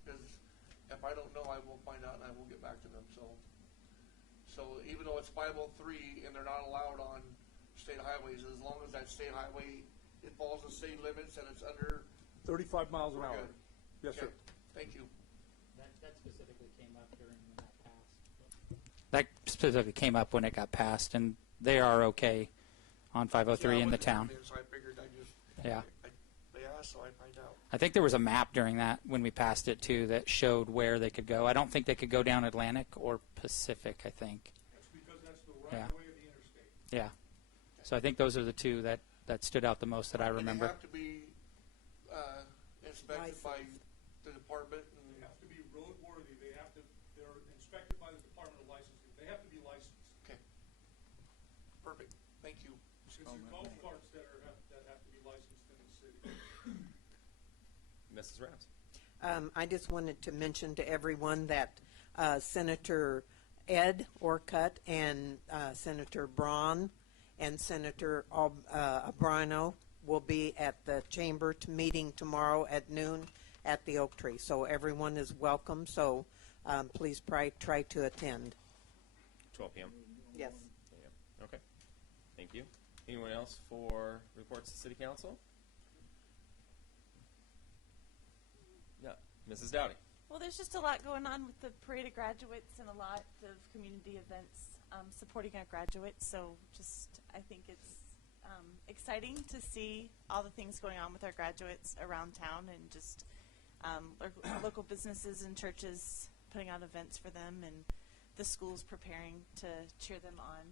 because if I don't know, I will find out, and I will get back to them. So even though it's 503 and they're not allowed on state highways, as long as that state highway it falls in city limits and it's under 35 miles an we're hour. good. Yes, Okay. sir. Thank you. That specifically came up during when that passed. That specifically came up when it got passed, and they are okay on 503 in the town. So I figured I just Yeah. they asked, so I find out. I think there was a map during that when we passed it too that showed where they could go. I don't think they could go down Atlantic or Pacific, I think. That's because that's the right way of the interstate. Yeah. So I think those are the two that stood out the most that I remember. They have to be inspected by the department. They have to be roadworthy. They're inspected by the Department of Licensing. They have to be licensed. Okay. Perfect. Thank you. It's the golf carts that have to be licensed in the city. Mrs. Rounds. I just wanted to mention to everyone that Senator Ed Orcutt and Senator Braun and Senator Abrano will be at the chamber meeting tomorrow at noon at the Oak Tree. So everyone is welcome. So please try to attend. 12 p.m. Yes. Yeah. Okay. Thank you. Anyone else for reports to City Council? Yeah. Mrs. Dowdy. Well, there's just a lot going on with the Parade of Graduates and a lot of community events supporting our graduates. So I think it's exciting to see all the things going on with our graduates around town, and just local businesses and churches putting on events for them, and the schools preparing to cheer them on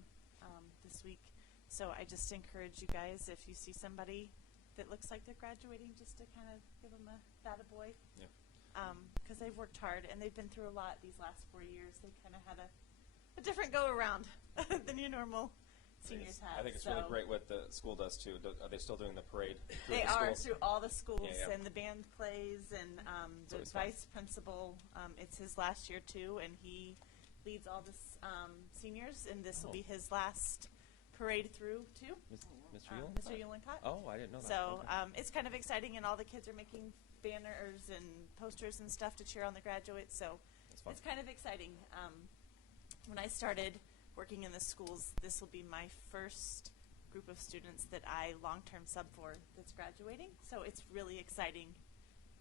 this week. So I just encourage you guys, if you see somebody that looks like they're graduating, just to kind of give them a attaboy. Yeah. Because they've worked hard and they've been through a lot these last 4 years. They kind of had a different go around than your normal seniors have. I think it's really great what the school does too. Are they still doing the parade? They are through all the schools, Yeah, yeah. and the band plays, and the always fun. vice principal. It's his last year too, and he leads all the seniors, and this will be his last parade through too. Mr. Yule? Mr. Uhlencott. Oh, I didn't know that. So Okay. it's kind of exciting, and all the kids are making banners and posters and stuff to cheer on the graduates. So fun. it's kind of exciting. When I started working in the schools, this will be my first group of students that I long-term sub for that's graduating. So it's really exciting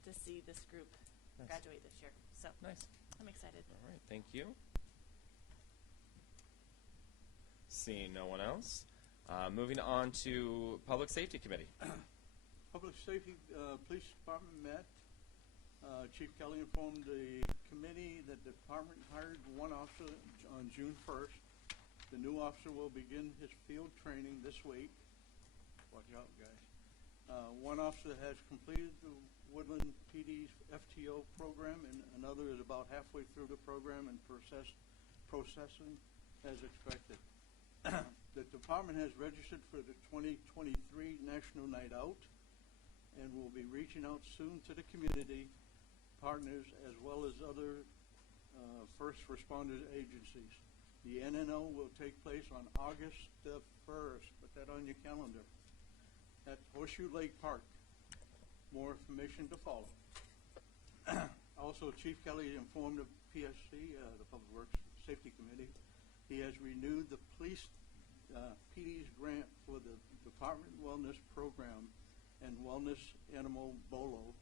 to see this group Nice. graduate this year. So Nice. I'm excited. All right. Thank you. Seeing no one else. Moving on to Public Safety Committee. Public Safety Police Department met Chief Kelly informed the committee that the department hired one officer on June 1st. The new officer will begin his field training this week. Watch out, guys. One officer has completed the Woodland PD's FTO program, and another is about halfway through the program and processing as expected. The department has registered for the 2023 National Night Out and will be reaching out soon to the community partners as well as other first responder agencies. The NNO will take place on August the 1st. Put that on your calendar at Horseshoe Lake Park. More information to follow. Also, Chief Kelly informed the PSC, the Public Works Safety Committee, he has renewed the police PD's grant for the Department Wellness Program and Wellness Animal BOLO.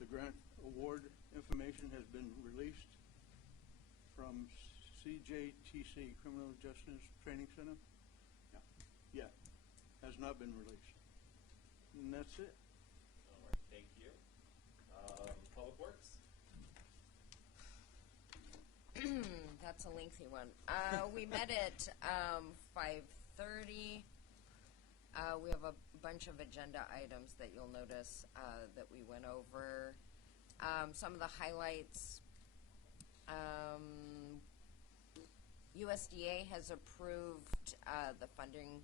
The grant award information has been released from CJTC, Criminal Justice Training Center. Yeah, has not been released. And that's it. All right, thank you. Public Works. That's a lengthy one. We met at 5:30. We have a bunch of agenda items that you'll notice that we went over. Some of the highlights. USDA has approved the funding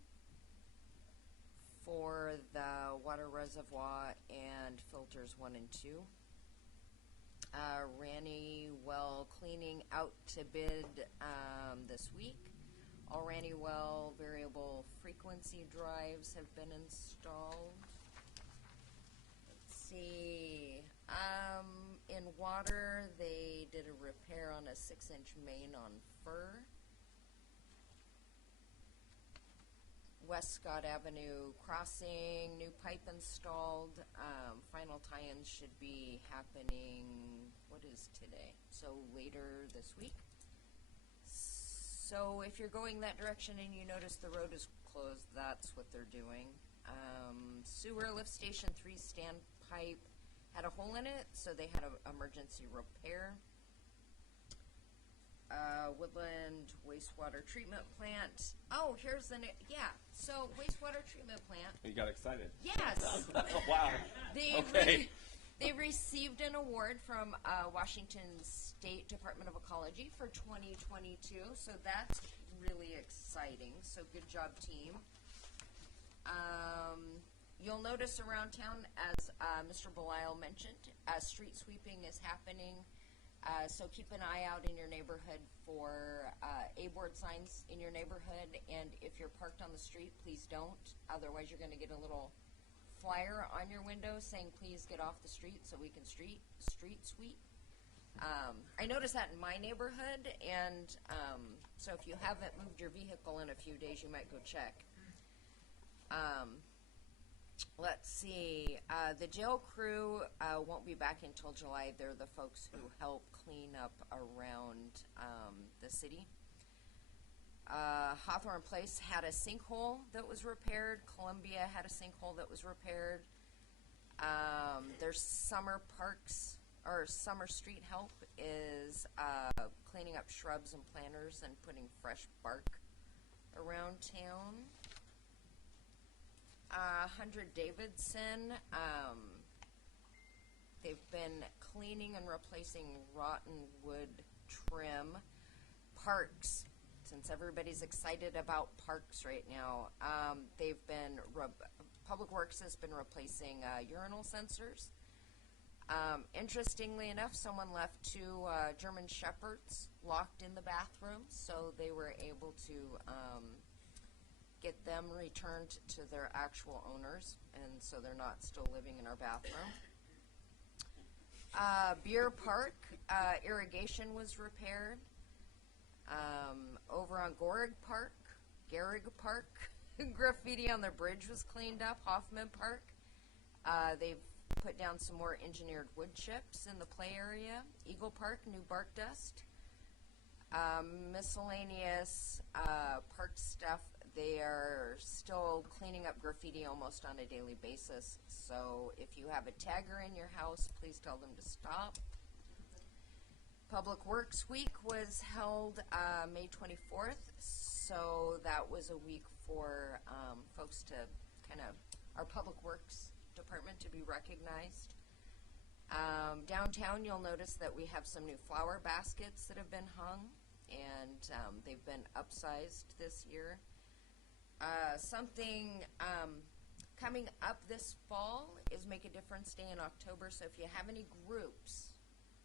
for the water reservoir and filters 1 and 2. Ranny Well cleaning out to bid this week. All Ranny Well variable frequency drives have been installed. Let's see. In water, they did a repair on a 6-inch main on Fur. West Scott Avenue crossing, new pipe installed. Final tie-ins should be happening, what is today? So later this week. So if you're going that direction and you notice the road is closed, that's what they're doing. Sewer lift station 3 standpipe had a hole in it, so they had an emergency repair. Woodland wastewater treatment plant. Oh, here's the so wastewater treatment plant. You got excited. Yes. Wow. They received an award from Washington State Department of Ecology for 2022, so that's really exciting. So good job, team. You'll notice around town, as Mr. Belisle mentioned, street sweeping is happening. So keep an eye out in your neighborhood for A-board signs in your neighborhood, and if you're parked on the street, please don't. Otherwise, you're going to get a little flyer on your window saying, please get off the street so we can street sweep. I noticed that in my neighborhood, and so if you haven't moved your vehicle in a few days, you might go check. Let's see. The jail crew won't be back until July. They're the folks who help clean up around the city. Hawthorne Place had a sinkhole that was repaired. Columbia had a sinkhole that was repaired. There's summer parks, or summer street help is cleaning up shrubs and planters and putting fresh bark around town. 100 Davidson, they've been cleaning and replacing rotten wood trim. Parks, since everybody's excited about parks right now, Public Works has been replacing urinal sensors. Interestingly enough, someone left 2 German Shepherds locked in the bathroom, so they were able to get them returned to their actual owners, and so they're not still living in our bathroom. Beer Park, irrigation was repaired. Over on Garrig Park, graffiti on the bridge was cleaned up. Hoffman Park, they've put down some more engineered wood chips in the play area. Eagle Park, new bark dust. Miscellaneous park stuff. they are still cleaning up graffiti almost on a daily basis. So if you have a tagger in your house, please tell them to stop. Public Works Week was held May 24th, so that was a week for folks to kind of, our Public Works Department to be recognized. Downtown, you'll notice that we have some new flower baskets that have been hung, and they've been upsized this year. Something coming up this fall is Make a Difference Day in October, so if you have any groups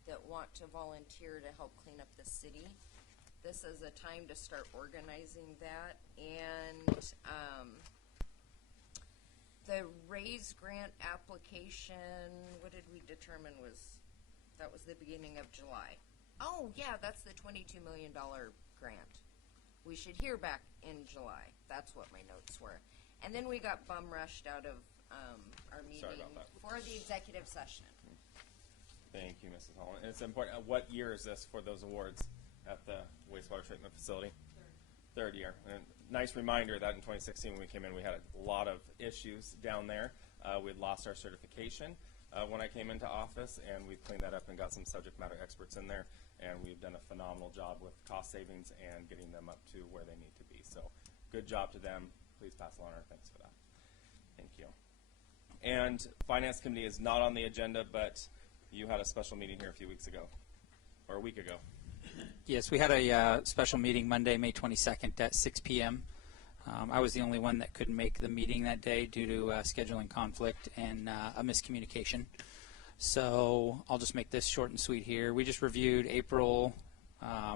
that want to volunteer to help clean up the city, this is a time to start organizing that. And the RAISE grant application, what did we determine that was the beginning of July. Oh yeah, that's the $22 million grant. We should hear back in July. That's what my notes were. And then we got bum rushed out of our meeting for the executive session. Thank you, Mrs. Holland. And it's important. What year is this for those awards at the wastewater treatment facility? Third year. And nice reminder that in 2016 when we came in, we had a lot of issues down there. We had lost our certification when I came into office, and we've cleaned that up and got some subject matter experts in there, and we've done a phenomenal job with cost savings and getting them up to where they need to be. So good job to them. Please pass along our thanks for that. Thank you. And Finance Committee is not on the agenda, but you had a special meeting here a few weeks ago, or a week ago. Yes, we had a special meeting Monday, May 22nd at 6 p.m. I was the only one that couldn't make the meeting that day due to scheduling conflict and a miscommunication. So I'll just make this short and sweet here. We just reviewed April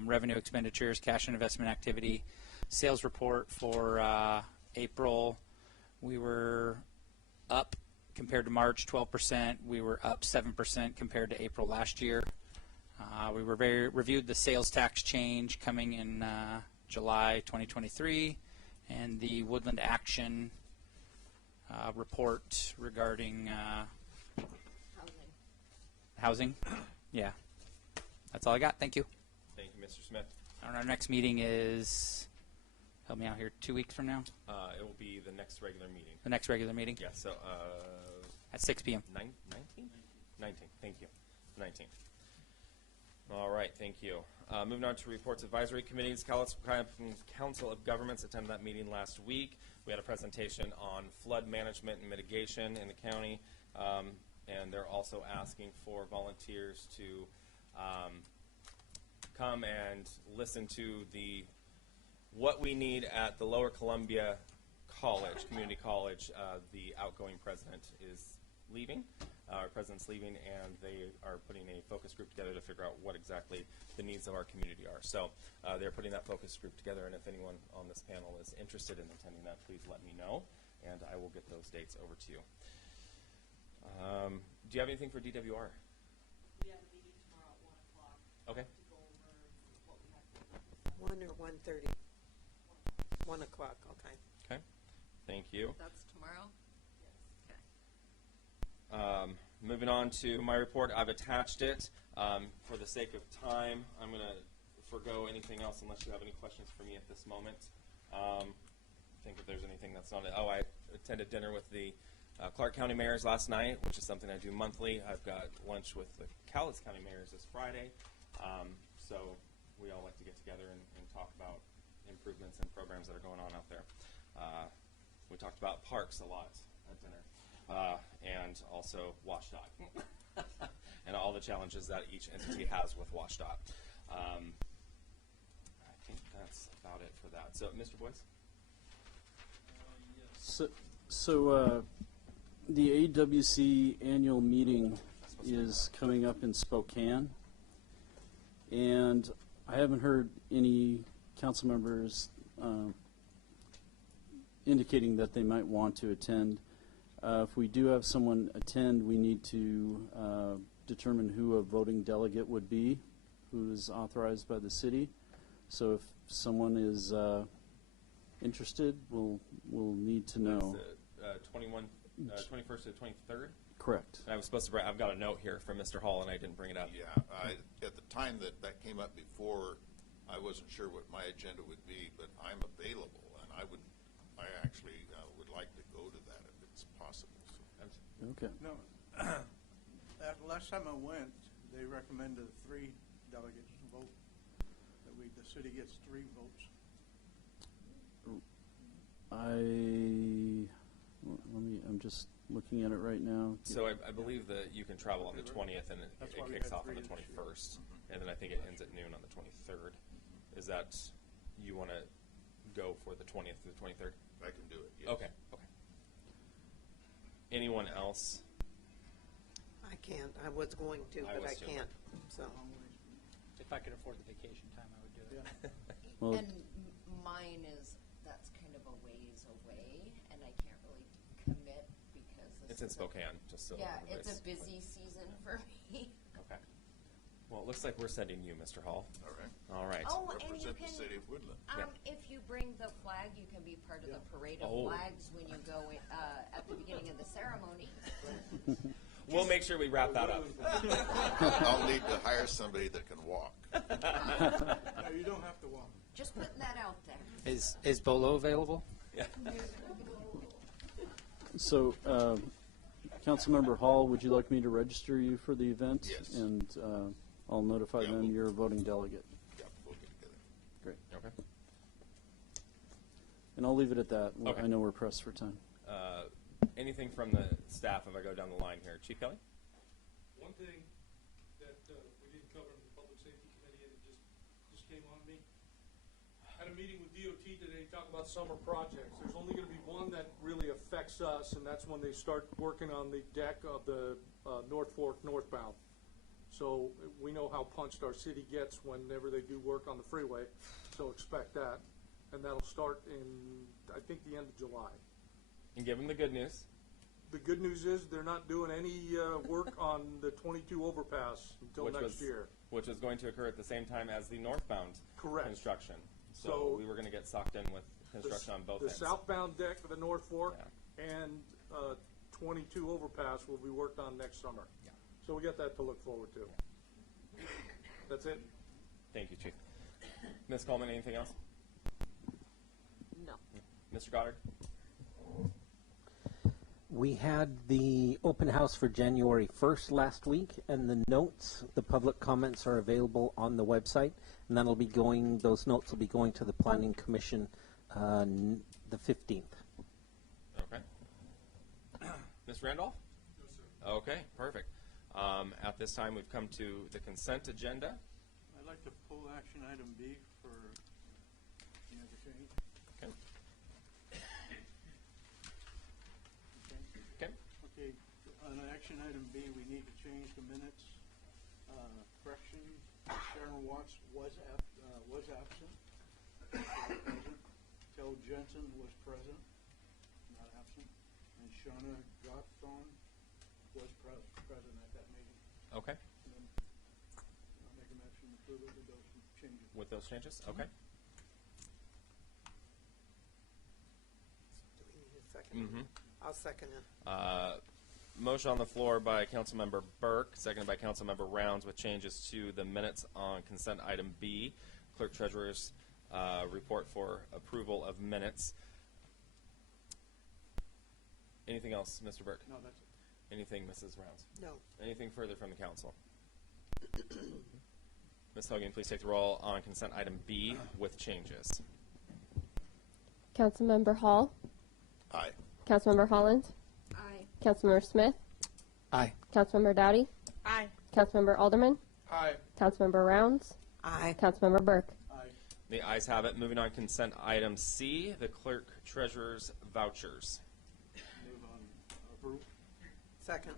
revenue expenditures, cash and investment activity, sales report for April. We were up compared to March 12%. We were up 7% compared to April last year. We reviewed the sales tax change coming in July 2023 and the Woodland Action report regarding housing. Yeah. That's all I got. Thank you. Thank you, Mr. Smith. And our next meeting is, help me out here, 2 weeks from now? It will be the next regular meeting. The next regular meeting? Yeah, so at 6 p.m. 19? 19. Thank you. 19. All right, thank you. Moving on to reports, advisory committees. Council of Governments attended that meeting last week. We had a presentation on flood management and mitigation in the county, and they're also asking for volunteers to come and listen to what we need at the Lower Columbia College, Community College. The outgoing president is leaving. Our president's leaving, and they are putting a focus group together to figure out what exactly the needs of our community are. So they're putting that focus group together, and if anyone on this panel is interested in attending that, please let me know, and I will get those dates over to you. Do you have anything for DWR? We have a meeting tomorrow at 1 o'clock. Okay. To go over what we have to do. 1 or 1:30? 1 o'clock, okay. Okay. Thank you. That's tomorrow? Moving on to my report, I've attached it. For the sake of time, I'm going to forgo anything else unless you have any questions for me at this moment. Think if there's anything that's not it. Oh, I attended dinner with the Clark County mayors last night, which is something I do monthly. I've got lunch with the Cowlitz County mayors this Friday. So we all like to get together and talk about improvements and programs that are going on out there. We talked about parks a lot at dinner. And also WashDOT and all the challenges that each entity has with WashDOT. I think that's about it for that. So, Mr. Boyce? So the AWC annual meeting is coming up in Spokane, and I haven't heard any council members indicating that they might want to attend. If we do have someone attend, we need to determine who a voting delegate would be, who is authorized by the city. So if someone is interested, we'll need to know. That's 21st to 23rd? Correct. And I was supposed to I've got a note here from Mr. Hall, and I didn't bring it up. Yeah, at the time that came up before, I wasn't sure what my agenda would be, but I'm available, and I would I actually would like to go to that if it's possible. Okay. No, last time I went, they recommended 3 delegates vote, that the city gets 3 votes. I'm just looking at it right now. So I believe that you can travel on the 20th, and That's it why we kicks had off on 3 the this year. 21st, and then I think it ends at noon on the 23rd. Is that, you want to go for the 20th to the 23rd? I can do it, yes. Okay. Anyone else? I can't. I was going to, I but was I too. can't. So If I could afford the vacation time, I would do it. Well, And mine is, that's kind of a ways away, and I can't really commit because It's in Spokane, just so. Yeah, it's a everybody's- busy season for me. Okay. Well, it looks like we're sending you, Mr. Hall. All right. All right. Oh, and you Represent the can, city of Woodland. if you bring the flag, you can be part of the parade of Oh. flags when you go at the beginning of the ceremony. We'll make sure we wrap that up. I'll need to hire somebody that can walk. No, you don't have to walk. Just putting that out there. Is Bolo available? Yeah. So, Councilmember Hall, would you like me to register you for the event? Yes. And I'll notify them we'll- you're a voting delegate. Yeah, we'll get together. Great. Okay. And I'll leave it at that. Okay. I know we're pressed for time. Anything from the staff if I go down the line here? Chief Kelly? One thing that we didn't cover in the Public Safety Committee, and it just came on me. Had a meeting with DOT today, talk about summer projects. There's only going to be one that really affects us, and that's when they start working on the deck of the North Fork northbound. So we know how punched our city gets whenever they do work on the freeway, so expect that. And that'll start in, I think, the end of July. And give them the good news. The good news is they're not doing any work on the 22 overpass until Which next was- year. Which is going to occur at the same time as the northbound Correct. construction. So So- we were going to get sucked in with construction on both The ends. southbound deck of the North Fork and 22 overpass will be worked on next summer. Yeah. So we got that to look forward to. That's it. Thank you, Chief. Ms. Coleman, anything else? No. Mr. Goddard? We had the open house for January 1st last week, and the notes, the public comments are available on the website, and those notes will be going to the Planning Commission the 15th. Okay. Ms. Randolph? No, sir. Okay, perfect. At this time, we've come to the consent agenda. I'd like to pull action item B for never change. Okay. Okay. Okay, on action item B, we need to change the minutes. Correction, Sharon Watts was absent. Kel Jensen was present, not absent. And Shauna Gothon was present at that meeting. Okay. And then I'll make a motion to approve it with those changes. With those changes? Okay. do we need a second? I'll second it. Motion on the floor by Councilmember Burke, seconded by Councilmember Rounds with changes to the minutes on consent item B, Clerk Treasurer's report for approval of minutes. Anything else, Mr. Burke? No, that's it. Anything, Mrs. Rounds? No. Anything further from the council? Ms. Hogan, please take the roll on consent item B with changes. Councilmember Hall, Aye. Councilmember Holland, Aye. Councilmember Smith, Aye. Councilmember Dowdy, Aye. Councilmember Alderman, Aye. Councilmember Rounds, Aye. Councilmember Burke. Aye. The ayes have it. Moving on, consent item C, the Clerk Treasurer's vouchers. Move on approve. Second.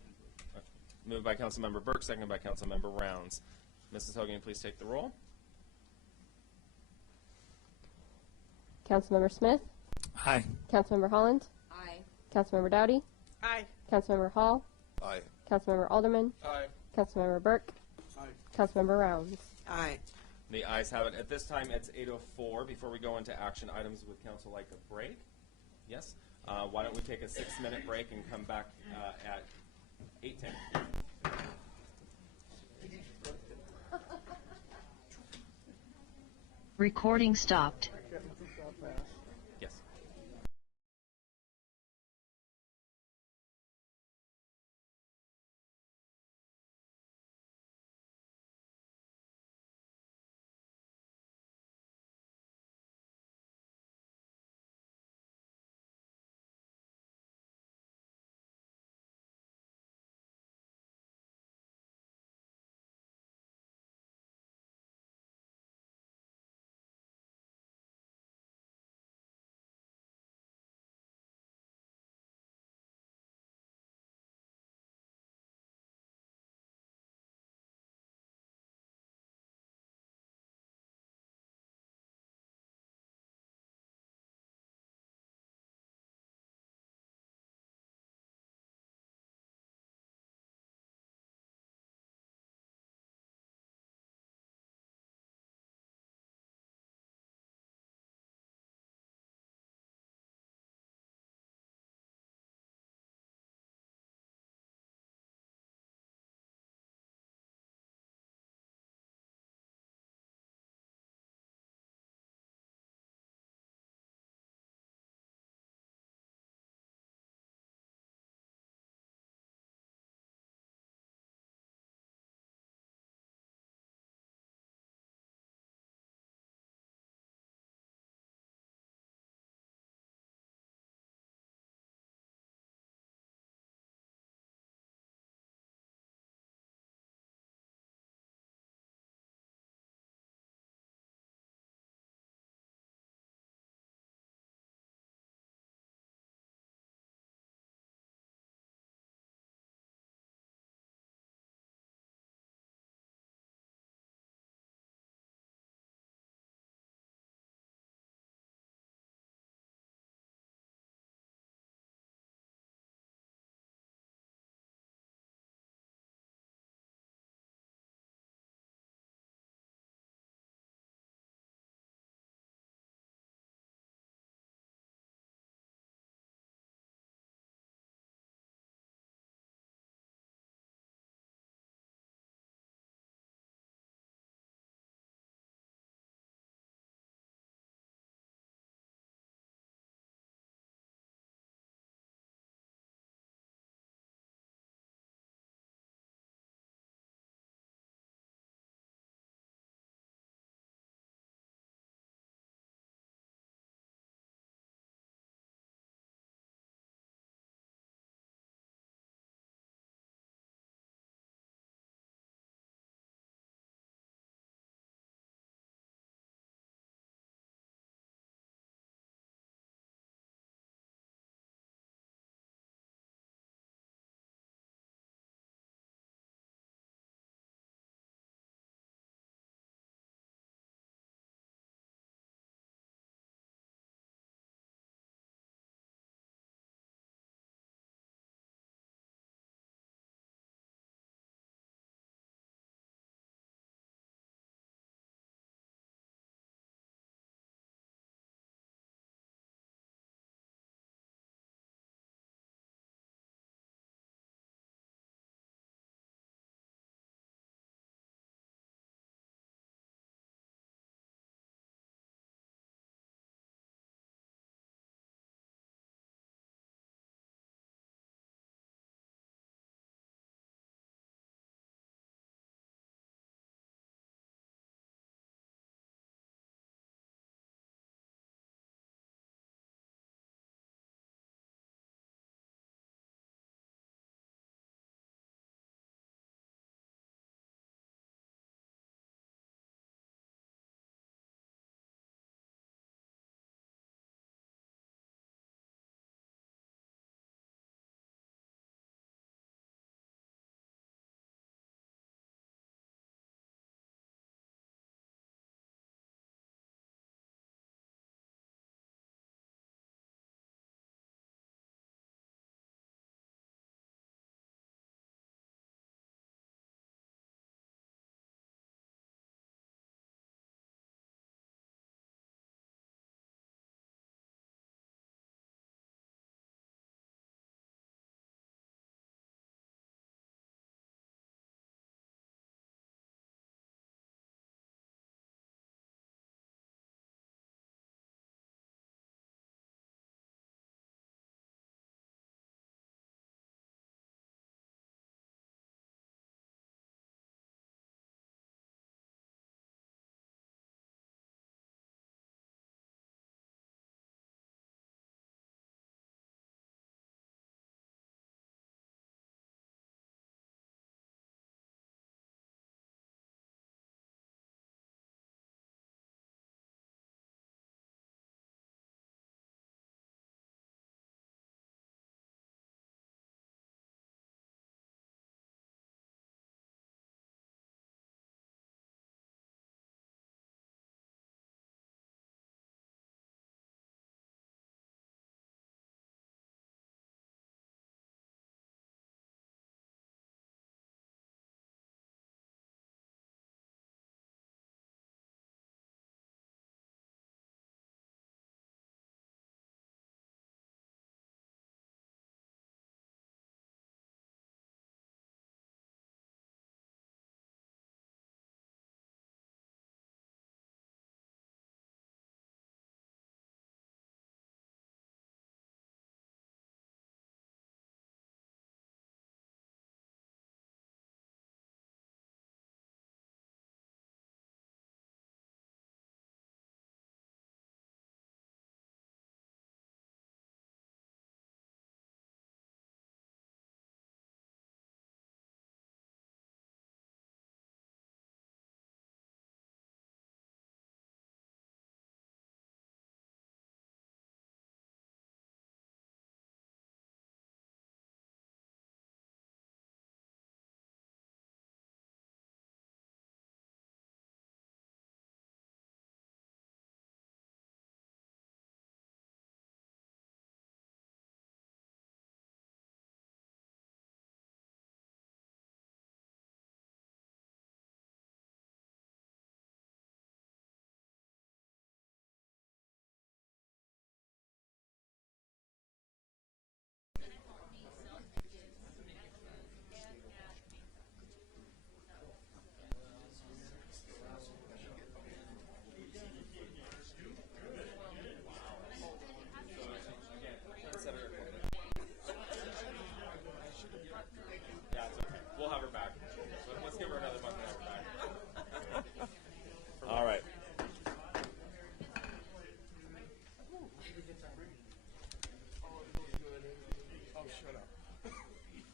Moved by Councilmember Burke, seconded by Councilmember Rounds. Mrs. Hogan, please take the roll. Councilmember Smith, Aye. Councilmember Holland, Aye. Councilmember Dowdy, Aye. Councilmember Hall, Aye. Councilmember Alderman, Aye. Councilmember Burke, Aye. Councilmember Rounds. Aye. The ayes have it. At this time, it's 8:04. Before we go into action items, would council like a break? Yes? Why don't we take a 6-minute break and come back at 8:10? Recording stopped.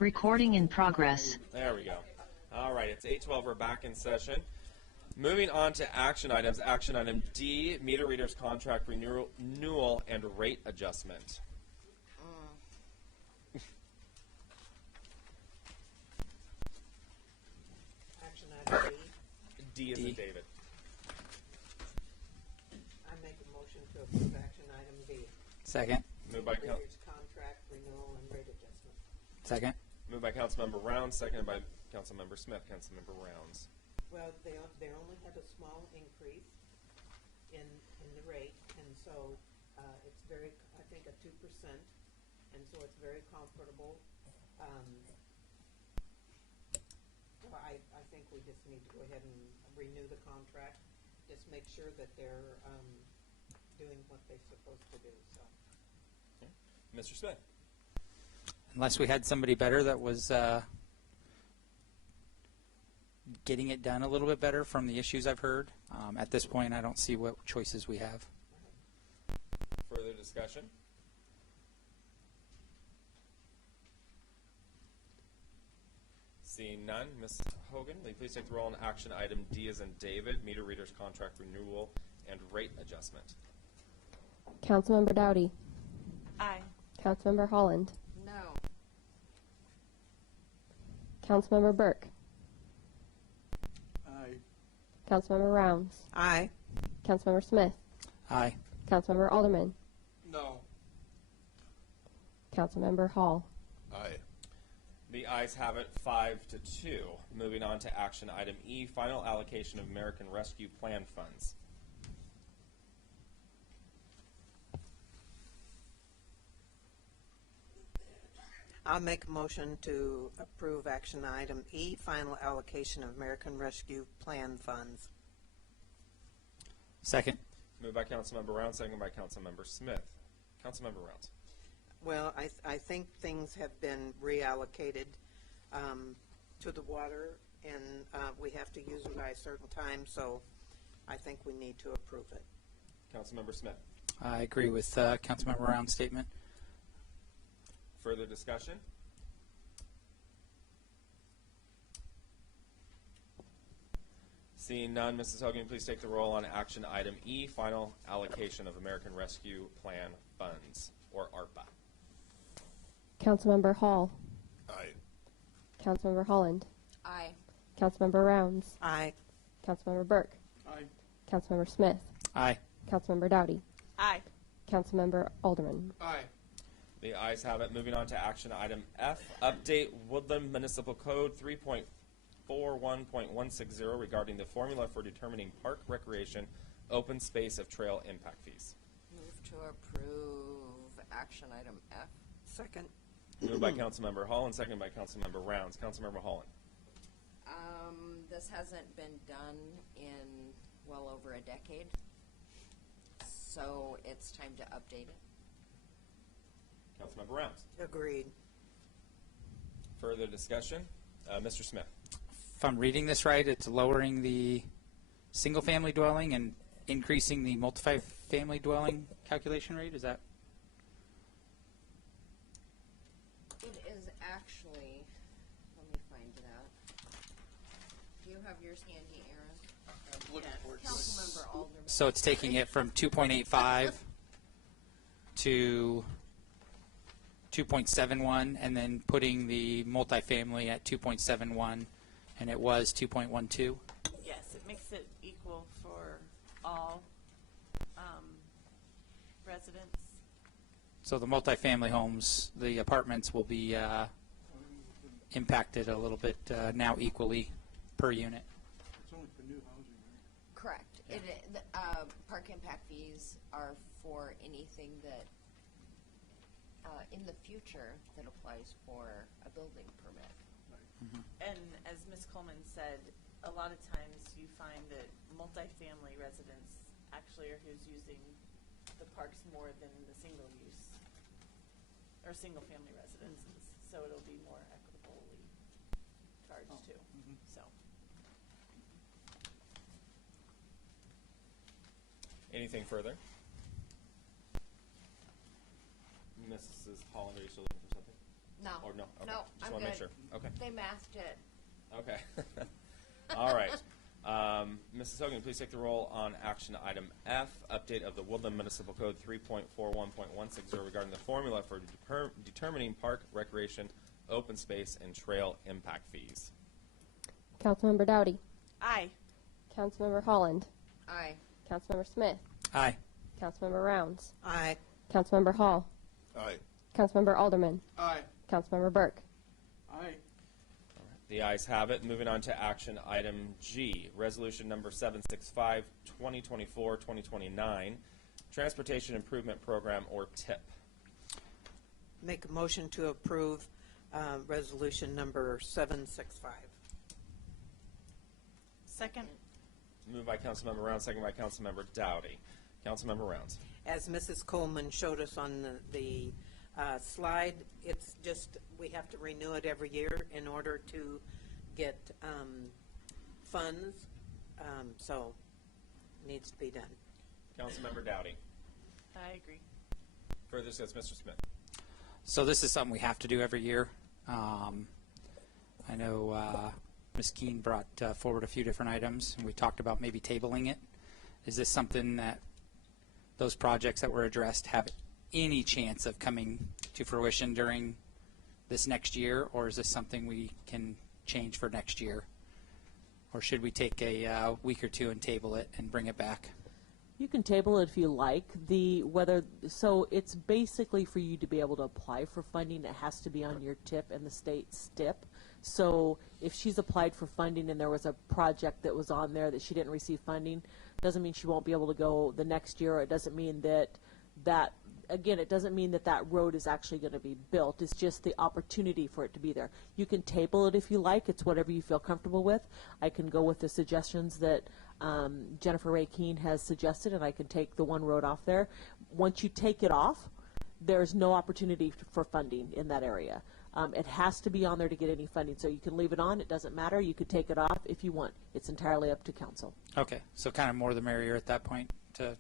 Recording in progress. There we go. All right, it's 8:12. We're back in session. Moving on to action items. Action item D, meter readers contract renewal and rate adjustment. Action item D is in David. I make a motion to approve action item D. Second. Moved by Reader's contract renewal and rate adjustment. Second. Moved by Councilmember Rounds, seconded by Councilmember Smith. Councilmember Rounds. Well, they only had a small increase in the rate, and so it's very, I think, a 2%, and so it's very comfortable. So I think we just need to go ahead and renew the contract, just make sure that they're doing what they're supposed to do. So, Okay. Mr. Smith. Unless we had somebody better that was getting it done a little bit better from the issues I've heard. At this point, I don't see what choices we have. Further discussion? Seeing none, Ms. Hogan, will you please take the roll on action item D as in David, meter readers contract renewal and rate adjustment? Councilmember Dowdy. Aye. Councilmember Holland. No. Councilmember Burke. Aye. Councilmember Rounds. Aye. Councilmember Smith. Aye. Councilmember Alderman. No. Councilmember Hall. Aye. The ayes have it 5-2. Moving on to action item E, final allocation of American Rescue Plan funds. I'll make a motion to approve action item E, final allocation of American Rescue Plan funds. Second. Moved by Councilmember Rounds, seconded by Councilmember Smith. Councilmember Rounds. Well, I think things have been reallocated to the water, and we have to use them by a certain time, so I think we need to approve it. Councilmember Smith. I agree with Councilmember Round's statement. Further discussion? Seeing none, Mrs. Hogan, please take the roll on action item E, final allocation of American Rescue Plan funds, or ARPA. Councilmember Hall. Aye. Councilmember Holland. Aye. Councilmember Rounds. Aye. Councilmember Burke. Aye. Councilmember Smith. Aye. Councilmember Dowdy. Aye. Councilmember Alderman. Aye. The ayes have it. Moving on to action item F, update Woodland Municipal Code 3.41.160 regarding the formula for determining park recreation open space of trail impact fees. Move to approve action item F. Second. Moved by Councilmember Holland, seconded by Councilmember Rounds. Councilmember Holland. This hasn't been done in well over a decade, so it's time to update it. Councilmember Rounds. Agreed. Further discussion? Mr. Smith. If I'm reading this right, it's lowering the single-family dwelling and increasing the multi-family dwelling calculation rate. Is that? It is actually, let me find it out. Do you have yours handy, Aaron? I'm looking for it. Councilmember Alderman. So it's taking it from 2.85 to 2.71, and then putting the multifamily at 2.71, and it was 2.12. Yes, it makes it equal for all residents. So the multifamily homes, the apartments will be impacted a little bit now equally per unit. It's only for new housing, right? Correct. Park impact fees are for anything that, in the future, that applies for a building permit. And as Ms. Coleman said, a lot of times you find that multifamily residents actually are who's using the parks more than the single use or single family residences. So it'll be more equitably charged too. So. Anything further? Mrs. Holland, are you still looking for something? No. Or no? Okay. No, Just I'm want to make good. sure. Okay. They masked it. Okay. All right. Mrs. Hogan, please take the roll on action item F, update of the Woodland Municipal Code 3.41.160 regarding the formula for determining park, recreation, open space, and trail impact fees. Councilmember Dowdy. Aye. Councilmember Holland. Aye. Councilmember Smith. Aye. Councilmember Rounds. Aye. Councilmember Hall. Aye. Councilmember Alderman. Aye. Councilmember Burke. Aye. The ayes have it. Moving on to action item G, resolution number 765, 2024-2029, Transportation Improvement Program, or TIP. Make a motion to approve resolution number 765. Second. Moved by Councilmember Rounds, second by Councilmember Dowdy. Councilmember Rounds. As Mrs. Coleman showed us on the slide, it's just, we have to renew it every year in order to get funds, so it needs to be done. Councilmember Dowdy. I agree. Further discussion, Mr. Smith. So this is something we have to do every year. I know Ms. Keene brought forward a few different items, and we talked about maybe tabling it. Is this something that those projects that were addressed have any chance of coming to fruition during this next year, or is this something we can change for next year? Or should we take a week or two and table it and bring it back? You can table it if you like. So it's basically for you to be able to apply for funding. It has to be on your TIP and the state's TIP. So if she's applied for funding and there was a project that was on there that she didn't receive funding, doesn't mean she won't be able to go the next year. Or it doesn't mean that again, it doesn't mean that road is actually going to be built. It's just the opportunity for it to be there. You can table it if you like. It's whatever you feel comfortable with. I can go with the suggestions that Jennifer Ray Keene has suggested, and I can take the one road off there. Once you take it off, there's no opportunity for funding in that area. It has to be on there to get any funding. So you can leave it on. It doesn't matter. You could take it off if you want. It's entirely up to council. Okay, so kind of more the merrier at that point to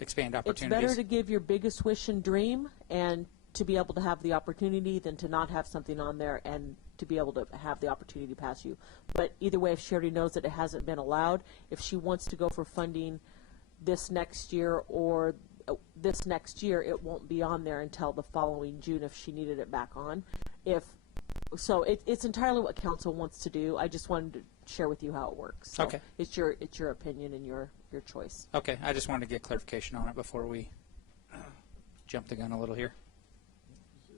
expand opportunities. It's better to give your biggest wish and dream and to be able to have the opportunity than to not have something on there and to be able to have the opportunity pass you. But either way, if she already knows that it hasn't been allowed, if she wants to go for funding this next year or this next year, it won't be on there until the following June if she needed it back on. It's entirely what council wants to do. I just wanted to share with you how it works. So okay. It's your opinion and your choice. Okay, I just wanted to get clarification on it before we jump the gun a little here.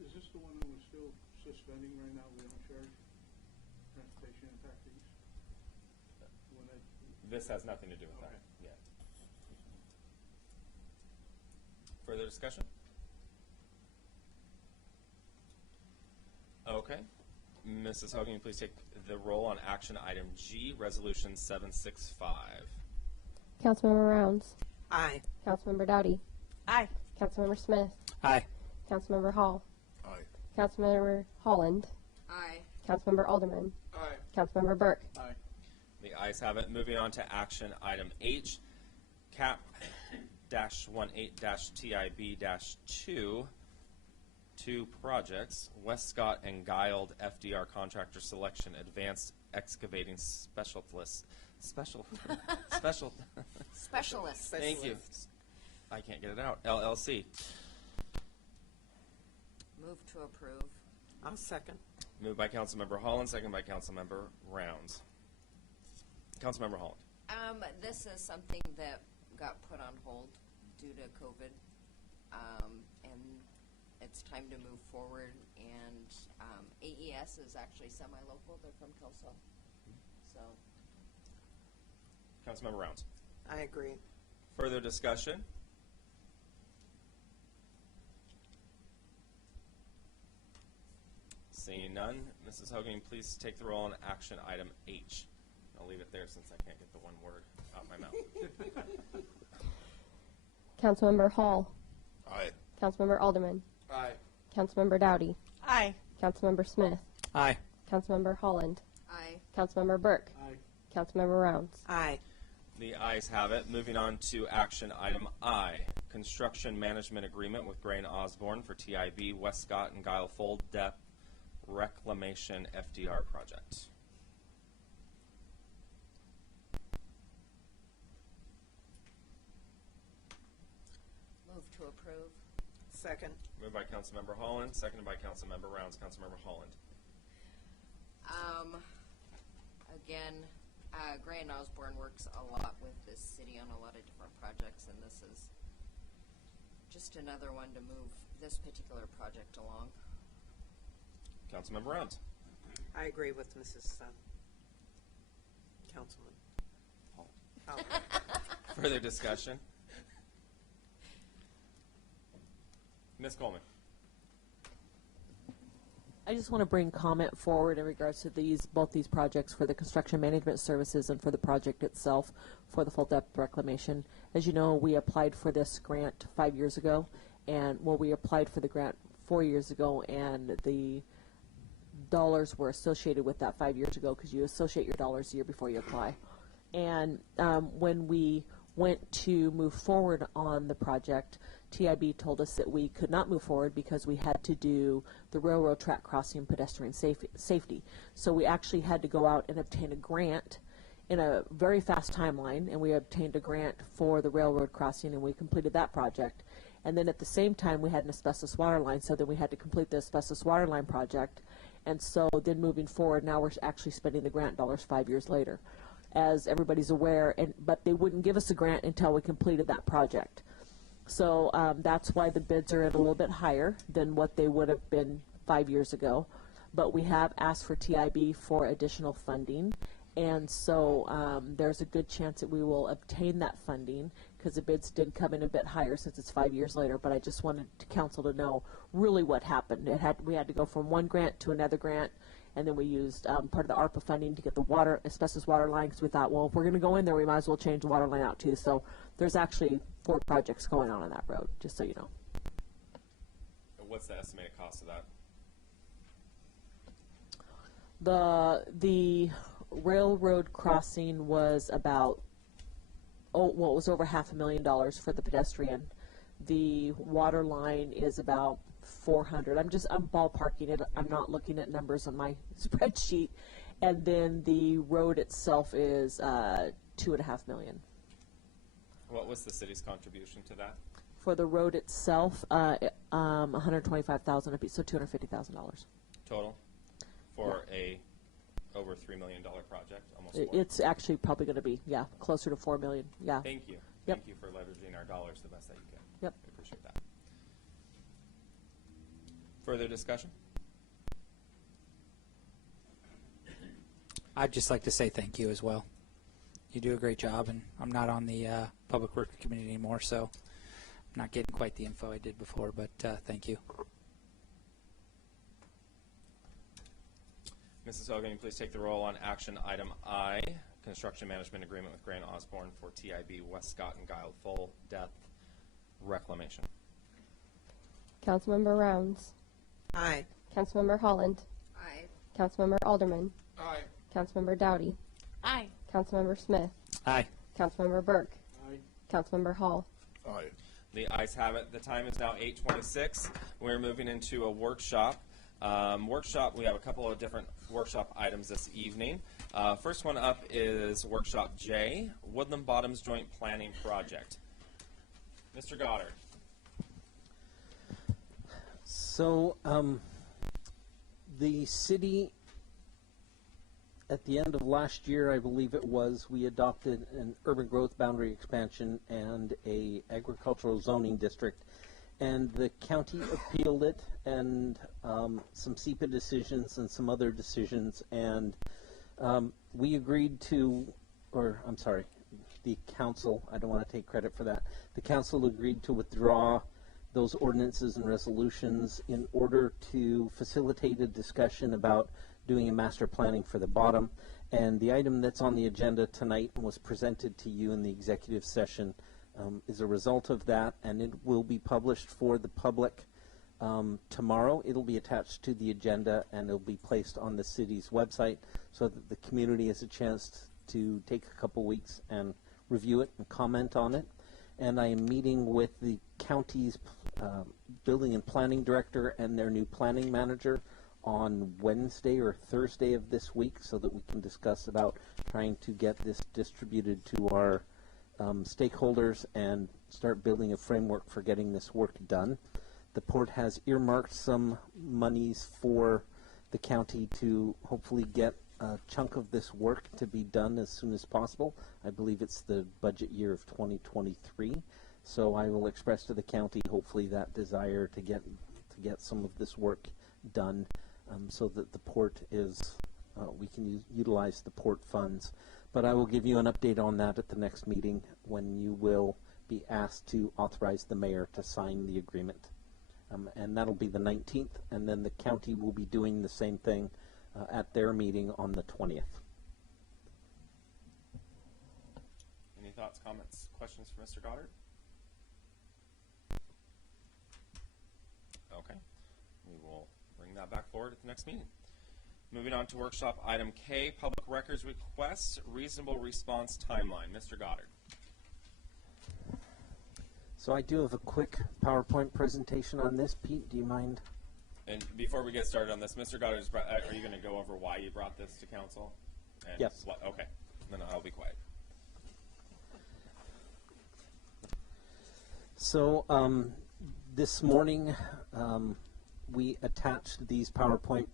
Is this the one that we're still suspending right now? We don't charge transportation impact fees? This has nothing to do with that. Yeah. Further discussion? Okay. Mrs. Hogan, please take the roll on action item G, resolution 765. Councilmember Rounds. Aye. Councilmember Dowdy. Aye. Councilmember Smith. Aye. Councilmember Hall. Aye. Councilmember Holland. Aye. Councilmember Alderman. Aye. Councilmember Burke. Aye. The ayes have it. Moving on to action item H, CAP-18-TIB-2, two projects, Westcott and Guild FDR contractor selection, advanced excavating specialist. Specialist. Thank you. I can't get it out. LLC. Move to approve. I'll second. Moved by Councilmember Holland, second by Councilmember Rounds. Councilmember Holland. This is something that got put on hold due to COVID, and it's time to move forward. And AES is actually semi-local. They're from Kelso. So. Councilmember Rounds. I agree. Further discussion? Seeing none, Mrs. Hogan, please take the roll on action item H. I'll leave it there since I can't get the one word out my mouth. Councilmember Hall. Aye. Councilmember Alderman. Aye. Councilmember Dowdy. Aye. Councilmember Smith. Aye. Councilmember Holland. Aye. Councilmember Burke. Aye. Councilmember Rounds. Aye. The ayes have it. Moving on to action item I, construction management agreement with Gray and Osborne for TIB, Westcott and Guile Fold Depth Reclamation FDR project. Move to approve. Second. Moved by Councilmember Holland, seconded by Councilmember Rounds. Councilmember Holland. Again, Gray and Osborne works a lot with this city on a lot of different projects, and this is just another one to move this particular project along. Councilmember Rounds. I agree with Mrs. Councilman. Further discussion? Ms. Coleman. I just want to bring comment forward in regards to both these projects for the construction management services and for the project itself for the full depth reclamation. As you know, we applied for this grant 5 years ago, and we applied for the grant 4 years ago, and the dollars were associated with that 5 years ago because you associate your dollars the year before you apply. And when we went to move forward on the project, TIB told us that we could not move forward because we had to do the railroad track crossing pedestrian safety. So we actually had to go out and obtain a grant in a very fast timeline, and we obtained a grant for the railroad crossing, and we completed that project. And then at the same time, we had an asbestos water line, so then we had to complete the asbestos water line project. And so then moving forward, now we're actually spending the grant dollars 5 years later, as everybody's aware, but they wouldn't give us a grant until we completed that project. So that's why the bids are a little bit higher than what they would have been 5 years ago. But we have asked for TIB for additional funding, and so there's a good chance that we will obtain that funding because the bids did come in a bit higher since it's 5 years later. But I just wanted council to know really what happened. We had to go from one grant to another grant, and then we used part of the ARPA funding to get the asbestos water line because we thought, well, if we're going to go in there, we might as well change the water line out too. So there's actually 4 projects going on that road, just so you know. What's the estimated cost of that? The railroad crossing was about, it was over $500,000 for the pedestrian. The water line is about 400. I'm ballparking it. I'm not looking at numbers on my spreadsheet. And then the road itself is $2.5 million. What was the city's contribution to that? For the road itself, $125,000 apiece, so $250,000 total for a over $3 million project, almost 4. It's actually probably going to be, closer to $4 million. Yeah. Thank you. Yep. Thank you for leveraging our dollars the best that you can. Yep. I appreciate that. Further discussion? I'd just like to say thank you as well. You do a great job, and I'm not on the Public Works Committee anymore, so I'm not getting quite the info I did before, but thank you. Mrs. Hogan, please take the roll on action item I, construction management agreement with Gray and Osborne for TIB Westcott and Guile full depth reclamation. Councilmember Rounds. Aye. Councilmember Holland. Aye. Councilmember Alderman. Aye. Councilmember Dowdy. Aye. Councilmember Smith. Aye. Councilmember Burke. Aye. Councilmember Hall. Aye. The ayes have it. The time is now 8:26. We're moving into a workshop. We have a couple of different workshop items this evening. First one up is Workshop J, Woodland Bottoms Joint Planning Project. Mr. Goddard. So, the city, at the end of last year, I believe it was, we adopted an urban growth boundary expansion and a agricultural zoning district, and the county appealed it, and some SEPA decisions and some other decisions, and we agreed to, the council, I don't want to take credit for that, the council agreed to withdraw those ordinances and resolutions in order to facilitate a discussion about doing a master planning for the bottom. And the item that's on the agenda tonight and was presented to you in the executive session is a result of that, and it will be published for the public tomorrow. It'll be attached to the agenda, and it'll be placed on the city's website so that the community has a chance to take a couple weeks and review it and comment on it. And I am meeting with the county's building and planning director and their new planning manager on Wednesday or Thursday of this week so that we can discuss about trying to get this distributed to our stakeholders and start building a framework for getting this work done. The port has earmarked some monies for the county to hopefully get a chunk of this work to be done as soon as possible. I believe it's the budget year of 2023. So I will express to the county hopefully that desire to get some of this work done so that the port is, we can utilize the port funds. But I will give you an update on that at the next meeting when you will be asked to authorize the mayor to sign the agreement. And that'll be the 19th, and then the county will be doing the same thing at their meeting on the 20th. Any thoughts, comments, questions for Mr. Goddard? Okay, we will bring that back forward at the next meeting. Moving on to workshop item K, public records requests, reasonable response timeline. Mr. Goddard. So I do have a quick PowerPoint presentation on this. Pete, do you mind? And before we get started on this, Mr. Goddard, are you going to go over why you brought this to council? And yes. What, okay, then I'll be quiet. So this morning we attached these PowerPoint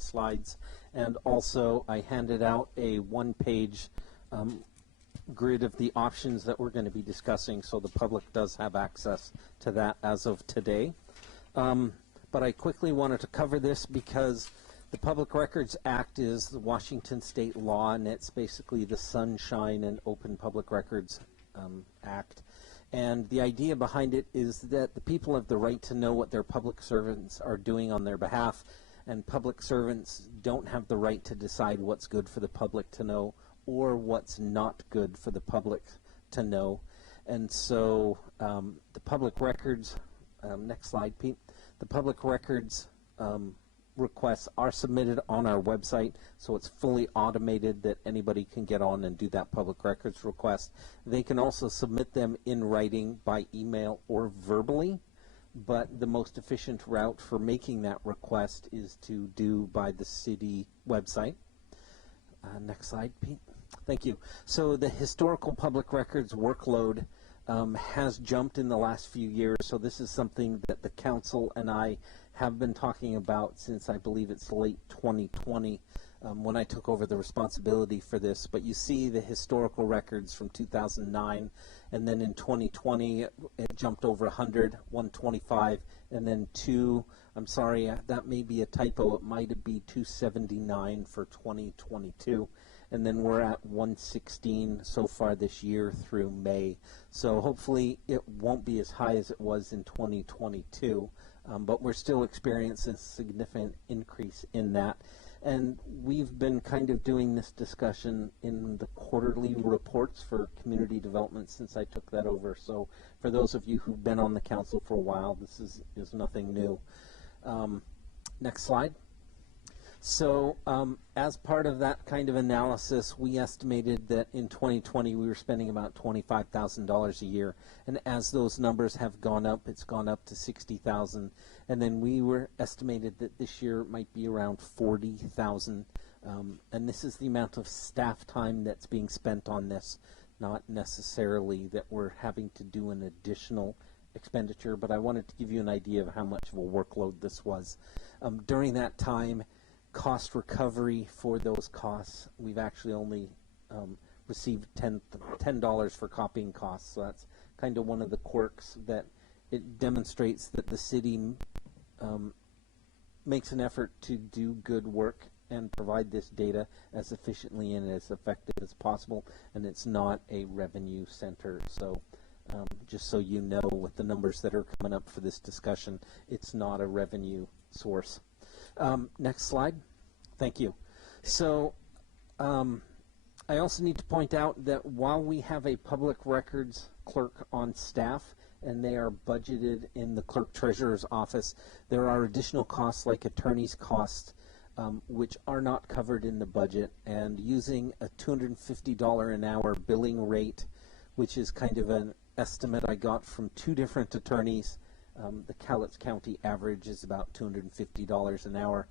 slides, and also I handed out a one-page grid of the options that we're going to be discussing, so the public does have access to that as of today. But I quickly wanted to cover this because the Public Records Act is the Washington state law, and it's basically the Sunshine and Open Public Records Act. And the idea behind it is that the people have the right to know what their public servants are doing on their behalf, and public servants don't have the right to decide what's good for the public to know or what's not good for the public to know. And so the public records, next slide, Pete. The public records requests are submitted on our website, so it's fully automated that anybody can get on and do that public records request. They can also submit them in writing by email or verbally, but the most efficient route for making that request is to do by the city website. Next slide, Pete. Thank you. So the historical public records workload has jumped in the last few years, so this is something that the council and I have been talking about since I believe it's late 2020 when I took over the responsibility for this. But you see the historical records from 2009, and then in 2020 it jumped over 100, 125, and then I'm sorry, that may be a typo, it might be 279 for 2022. And then we're at 116 so far this year through May. So hopefully it won't be as high as it was in 2022, but we're still experiencing a significant increase in that. And we've been kind of doing this discussion in the quarterly reports for community development since I took that over. So for those of you who've been on the council for a while, this is nothing new. Next slide. So as part of that kind of analysis, we estimated that in 2020 we were spending about $25,000 a year. And as those numbers have gone up, it's gone up to $60,000. And then we were estimated that this year it might be around $40,000. And this is the amount of staff time that's being spent on this, not necessarily that we're having to do an additional expenditure. But I wanted to give you an idea of how much of a workload this was. During that time, cost recovery for those costs, we've actually only received $10 for copying costs. So that's kind of one of the quirks, that it demonstrates that the city makes an effort to do good work and provide this data as efficiently and as effective as possible, and it's not a revenue center. So just so you know, with the numbers that are coming up for this discussion, it's not a revenue source. Next slide. Thank you. So I also need to point out that while we have a public records clerk on staff and they are budgeted in the clerk treasurer's office, there are additional costs like attorney's costs which are not covered in the budget, and using a $250 an hour billing rate, which is kind of an estimate I got from two different attorneys, The Cowlitz County average is about $250 an hour.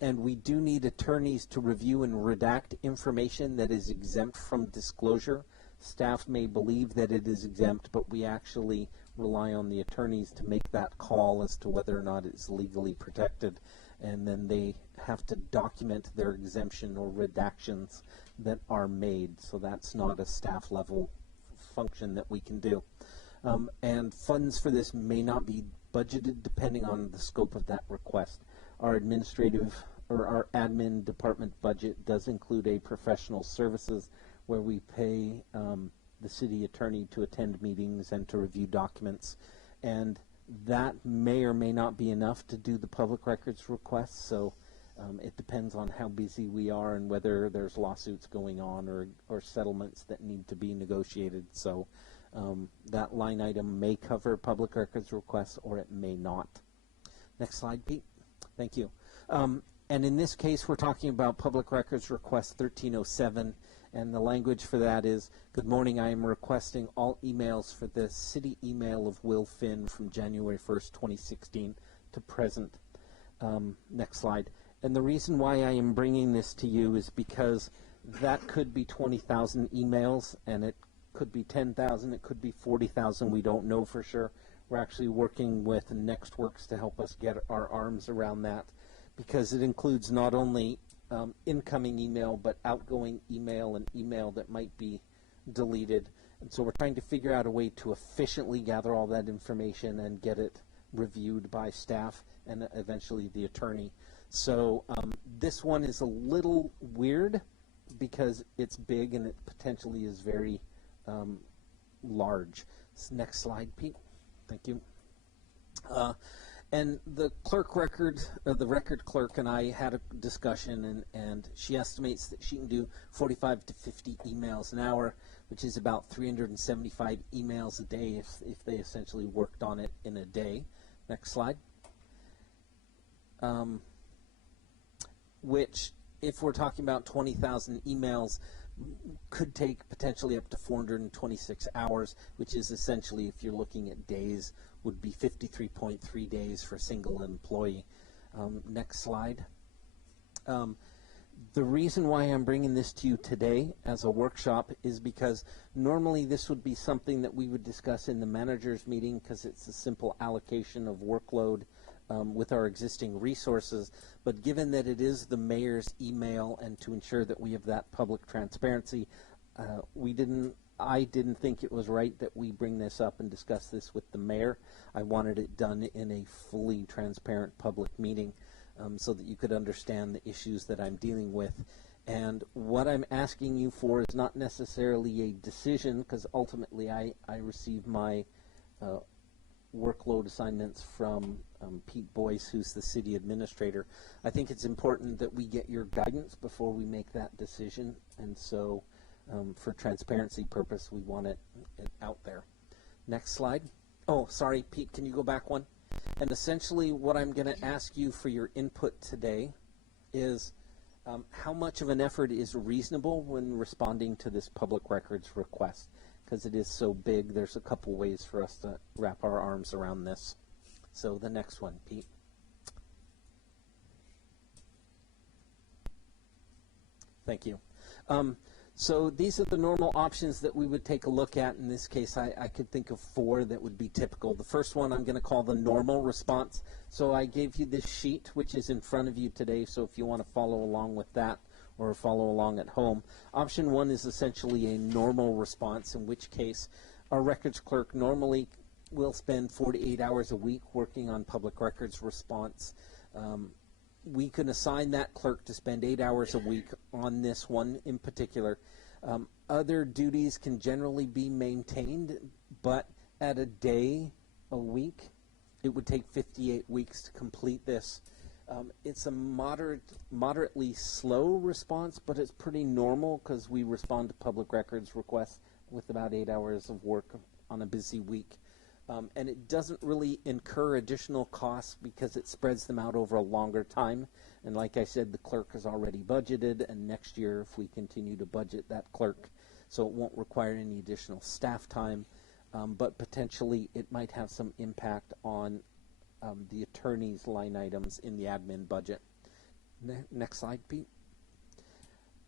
And we do need attorneys to review and redact information that is exempt from disclosure. Staff may believe that it is exempt, but we actually rely on the attorneys to make that call as to whether or not it's legally protected. And then they have to document their exemption or redactions that are made. So that's not a staff level function that we can do. And funds for this may not be budgeted depending on the scope of that request. Our administrative or our admin department budget does include a professional services where we pay the city attorney to attend meetings and to review documents. And that may or may not be enough to do the public records requests. So it depends on how busy we are and whether there's lawsuits going on or settlements that need to be negotiated. So that line item may cover public records requests or it may not. Next slide, Pete. Thank you. And in this case, we're talking about Public Records Request 1307, and the language for that is, good morning, I am requesting all emails for the city email of Will Finn from January 1st, 2016 to present. Next slide. And the reason why I am bringing this to you is because that could be 20,000 emails, and it could be 10,000, it could be 40,000, we don't know for sure. We're actually working with NextWorks to help us get our arms around that, because it includes not only incoming email, but outgoing email and email that might be deleted. And so we're trying to figure out a way to efficiently gather all that information and get it reviewed by staff and eventually the attorney. So this one is a little weird because it's big and it potentially is very large. Next slide, Pete. Thank you. And the the record clerk and I had a discussion, and she estimates that she can do 45 to 50 emails an hour, which is about 375 emails a day if they essentially worked on it in a day. Next slide. Which, if we're talking about 20,000 emails, could take potentially up to 426 hours, which is essentially, if you're looking at days, would be 53.3 days for a single employee. Next slide. The reason why I'm bringing this to you today as a workshop is because normally this would be something that we would discuss in the manager's meeting because it's a simple allocation of workload with our existing resources. But given that it is the mayor's email and to ensure that we have that public transparency, I didn't think it was right that we bring this up and discuss this with the mayor. I wanted it done in a fully transparent public meeting so that you could understand the issues that I'm dealing with. And what I'm asking you for is not necessarily a decision, because ultimately I receive my workload assignments from Pete Boyce, who's the city administrator. I think it's important that we get your guidance before we make that decision, and so for transparency purpose, we want it out there. Next slide. Oh, sorry, Pete, can you go back one? And essentially what I'm going to ask you for your input today is how much of an effort is reasonable when responding to this public records request? Because it is so big, there's a couple ways for us to wrap our arms around this. So the next one, Pete. Thank you. So these are the normal options that we would take a look at. In this case, I could think of 4 that would be typical. The first one I'm going to call the normal response. So I gave you this sheet, which is in front of you today, so if you want to follow along with that or follow along at home. Option 1 is essentially a normal response, in which case our records clerk normally will spend 4 to 8 hours a week working on public records response. We can assign that clerk to spend 8 hours a week on this one in particular. Other duties can generally be maintained, but at a day a week, it would take 58 weeks to complete this. It's a moderately slow response, but it's pretty normal because we respond to public records requests with about 8 hours of work on a busy week. And it doesn't really incur additional costs because it spreads them out over a longer time. And like I said, the clerk is already budgeted, and next year if we continue to budget that clerk, so it won't require any additional staff time. but potentially it might have some impact on the attorney's line items in the admin budget. Next slide, Pete.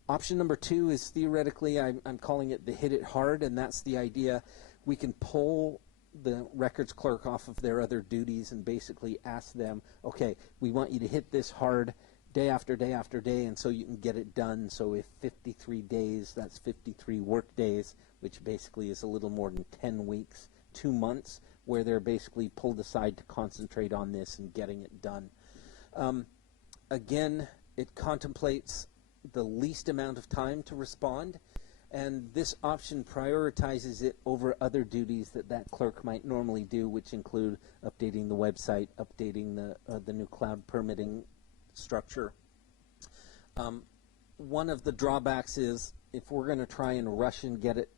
Option number 2 is theoretically, I'm calling it the hit it hard, and that's the idea we can pull the records clerk off of their other duties and basically ask them, okay, we want you to hit this hard day after day after day, and so you can get it done. So if 53 days, that's 53 work days, which basically is a little more than 10 weeks, 2 months, where they're basically pulled aside to concentrate on this and getting it done. Again, it contemplates the least amount of time to respond, and this option prioritizes it over other duties that that clerk might normally do, which include updating the website, updating the new cloud permitting structure. One of the drawbacks is if we're going to try and rush and get it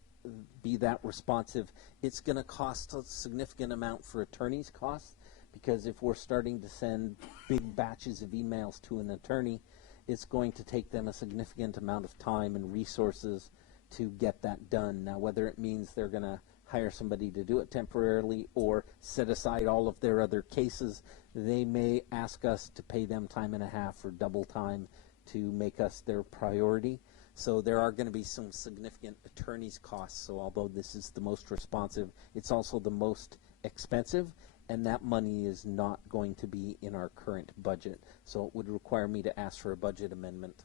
be that responsive, it's going to cost a significant amount for attorneys' costs, because if we're starting to send big batches of emails to an attorney, it's going to take them a significant amount of time and resources to get that done. Now, whether it means they're going to hire somebody to do it temporarily or set aside all of their other cases, they may ask us to pay them time and a half or double time to make us their priority. So there are going to be some significant attorney's costs. So although this is the most responsive, it's also the most expensive, and that money is not going to be in our current budget. So it would require me to ask for a budget amendment.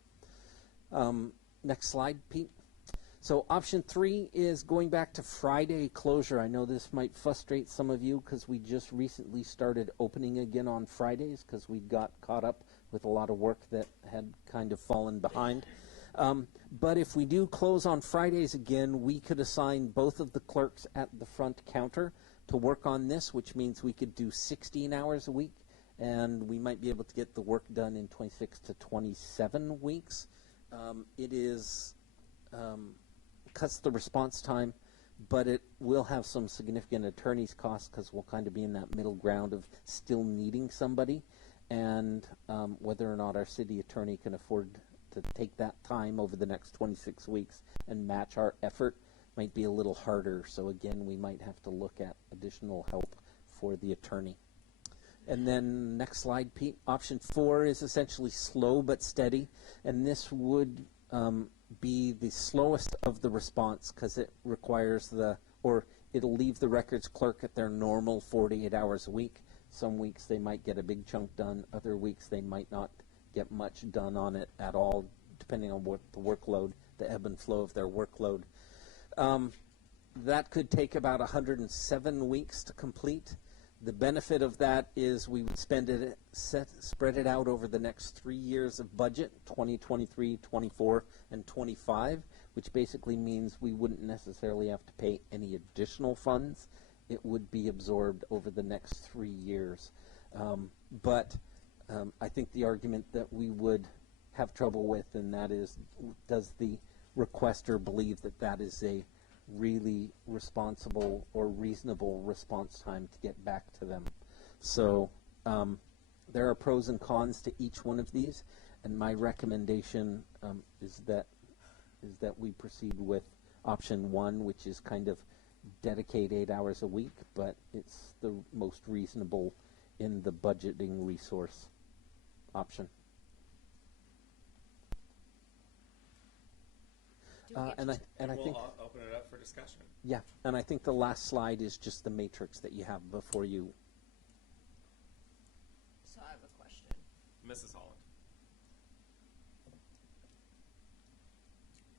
Next slide, Pete. So option 3 is going back to Friday closure. I know this might frustrate some of you because we just recently started opening again on Fridays because we got caught up with a lot of work that had kind of fallen behind. But if we do close on Fridays again, we could assign both of the clerks at the front counter to work on this, which means we could do 16 hours a week, and we might be able to get the work done in 26 to 27 weeks. It is cuts the response time, but it will have some significant attorney's costs because we'll kind of be in that middle ground of still needing somebody, and whether or not our city attorney can afford to take that time over the next 26 weeks and match our effort might be a little harder. So again, we might have to look at additional help for the attorney. And then next slide, Pete. Option 4 is essentially slow but steady, and this would be the slowest of the response because it requires it'll leave the records clerk at their normal 48 hours a week. Some weeks they might get a big chunk done, other weeks they might not get much done on it at all, depending on what the workload, the ebb and flow of their workload. That could take about 107 weeks to complete. The benefit of that is we would spread it out over the next 3 years of budget, 2023, 24, and 25, which basically means we wouldn't necessarily have to pay any additional funds. It would be absorbed over the next 3 years. But I think the argument that we would have trouble with, and that is, does the requester believe that that is a really responsible or reasonable response time to get back to them? So there are pros and cons to each one of these, and my recommendation is that we proceed with option 1, which is kind of dedicate 8 hours a week, but it's the most reasonable in the budgeting resource option. And I think we'll open it up for discussion. Yeah, and I think the last slide is just the matrix that you have before you. So I have a question. Mrs. Holland.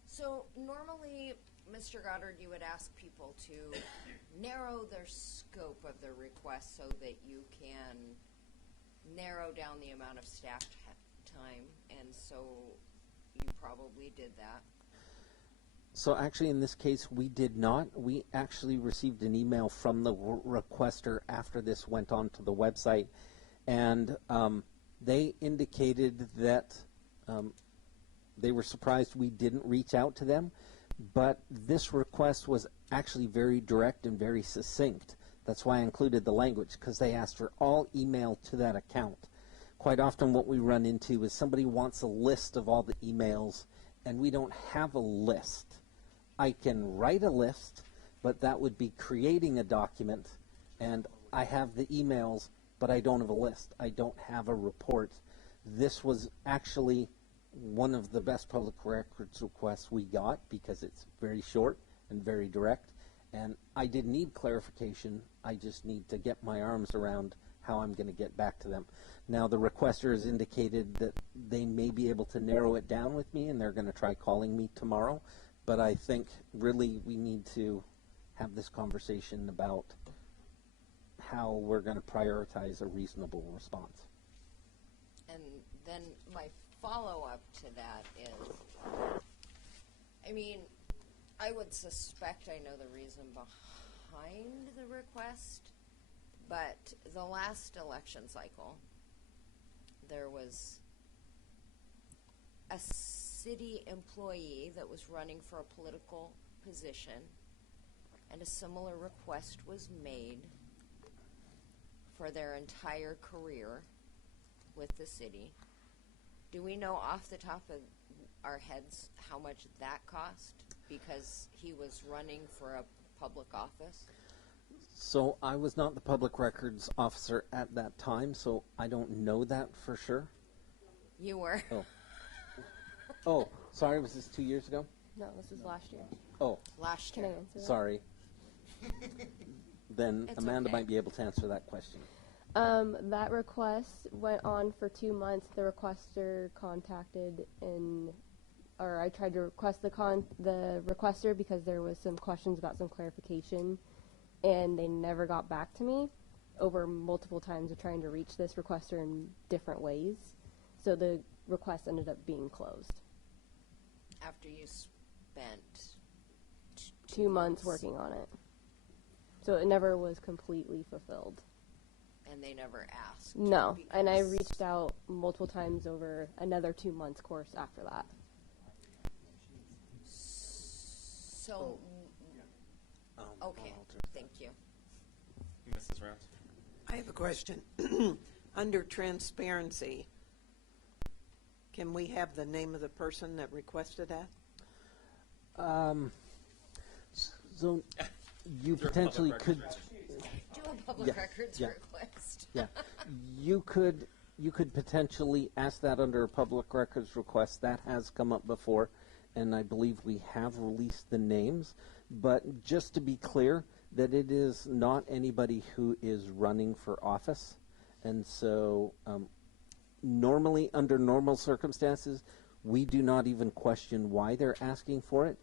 So normally, Mr. Goddard, you would ask people to narrow their scope of their request so that you can narrow down the amount of staff time, and so you probably did that. So actually, in this case, we did not. We actually received an email from the requester after this went onto the website, and they indicated that they were surprised we didn't reach out to them, but this request was actually very direct and very succinct. That's why I included the language, because they asked for all email to that account. Quite often what we run into is somebody wants a list of all the emails, and we don't have a list. I can write a list, but that would be creating a document, and I have the emails, but I don't have a list. I don't have a report. This was actually one of the best public records requests we got because it's very short and very direct, and I didn't need clarification. I just need to get my arms around how I'm going to get back to them. Now, the requester has indicated that they may be able to narrow it down with me, and they're going to try calling me tomorrow, but I think really we need to have this conversation about how we're going to prioritize a reasonable response. And then my follow-up to that is, I mean, I would suspect I know the reason behind the request, but the last election cycle, there was a city employee that was running for a political position, and a similar request was made for their entire career with the city. Do we know off the top of our heads how much that cost? Because he was running for a public office? So I was not the public records officer at that time, so I don't know that for sure. You were. Oh. Oh, sorry, was this 2 years ago? No, this was last year. Oh, Last Can year. I answer that? sorry. Then It's Amanda okay. might be able to answer that question. That request went on for 2 months. The requester contacted or I tried to request the requester because there was some questions about some clarification, and they never got back to me over multiple times of trying to reach this requester in different ways. So the request ended up being closed. After you spent 2 months working on it. So it never was completely fulfilled. and they never asked. No, and I because- reached out multiple times over another 2 months course after that. So, okay, thank you. Mrs. Rounds? I have a question. Under transparency, can we have the name of the person that requested that? So you Through a potentially public could. records Do a public Yeah, records yeah. request. Yeah, you could potentially ask that under a public records request. That has come up before, and I believe we have released the names. But just to be clear, that it is not anybody who is running for office, and so normally, under normal circumstances, we do not even question why they're asking for it,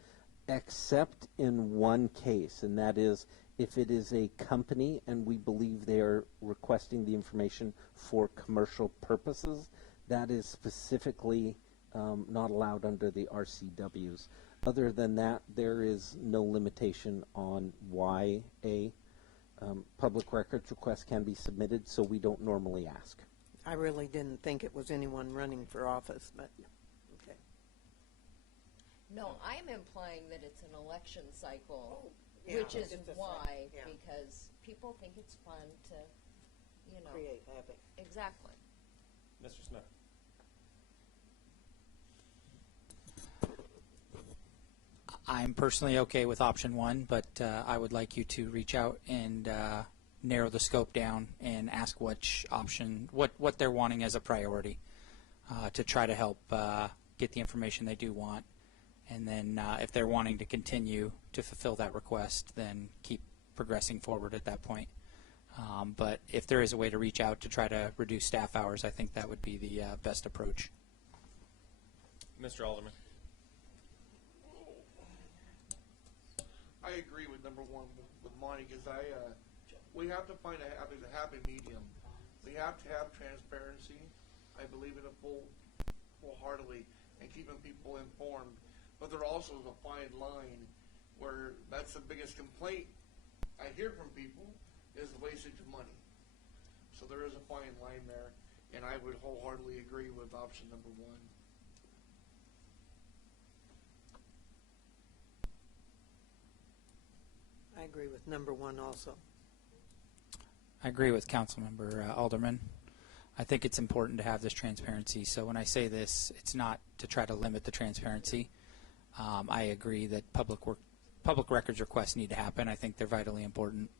except in one case, and that is if it is a company and we believe they are requesting the information for commercial purposes. That is specifically not allowed under the RCWs. Other than that, there is no limitation on why a public records request can be submitted, so we don't normally ask. I really didn't think it was anyone running for office, but okay. No, I'm implying that it's an election cycle, yeah, which is just a sec, why, yeah. because people think it's fun to, you know. Create havoc. Exactly. Mr. Smith? I'm personally okay with option one, but I would like you to reach out and narrow the scope down and ask which option, what they're wanting as a priority to try to help get the information they do want. And then if they're wanting to continue to fulfill that request, then keep progressing forward at that point. But if there is a way to reach out to try to reduce staff hours, I think that would be the best approach. Mr. Alderman? I agree with number one with Monty because we have to find a happy medium. We have to have transparency. I believe in it wholeheartedly and keeping people informed. But there also is a fine line where that's the biggest complaint I hear from people is the wastage of money. So there is a fine line there, and I would wholeheartedly agree with option number one. I agree with number one also. I agree with Councilmember Alderman. I think it's important to have this transparency. So when I say this, it's not to try to limit the transparency. I agree that public public records requests need to happen. I think they're vitally important.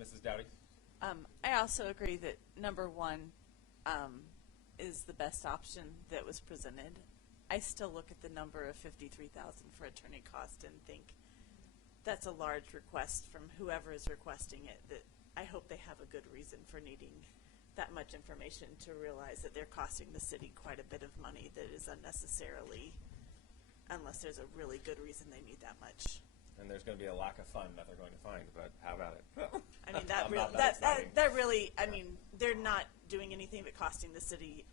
Mrs. Dowdy? I also agree that number one is the best option that was presented. I still look at the number of $53,000 for attorney cost and think that's a large request from whoever is requesting it. That I hope they have a good reason for needing that much information to realize that they're costing the city quite a bit of money that is unnecessarily, unless there's a really good reason they need that much. And there's going to be a lack of fun that they're going to find, but how about it? I mean, that really, I mean, they're not doing anything but costing the city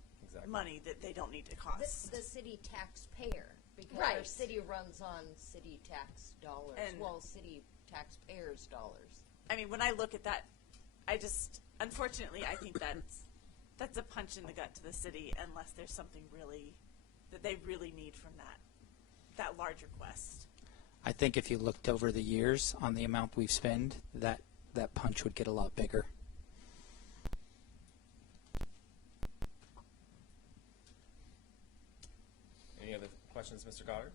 money that they don't need to cost. The city taxpayer, because Right. our city runs on city tax dollars, city taxpayers' dollars. I mean, when I look at that, I just, unfortunately, I think that's a punch in the gut to the city unless there's something really that they really need from that large request. I think if you looked over the years on the amount we've spent, that punch would get a lot bigger. Any other questions, Mr. Goddard?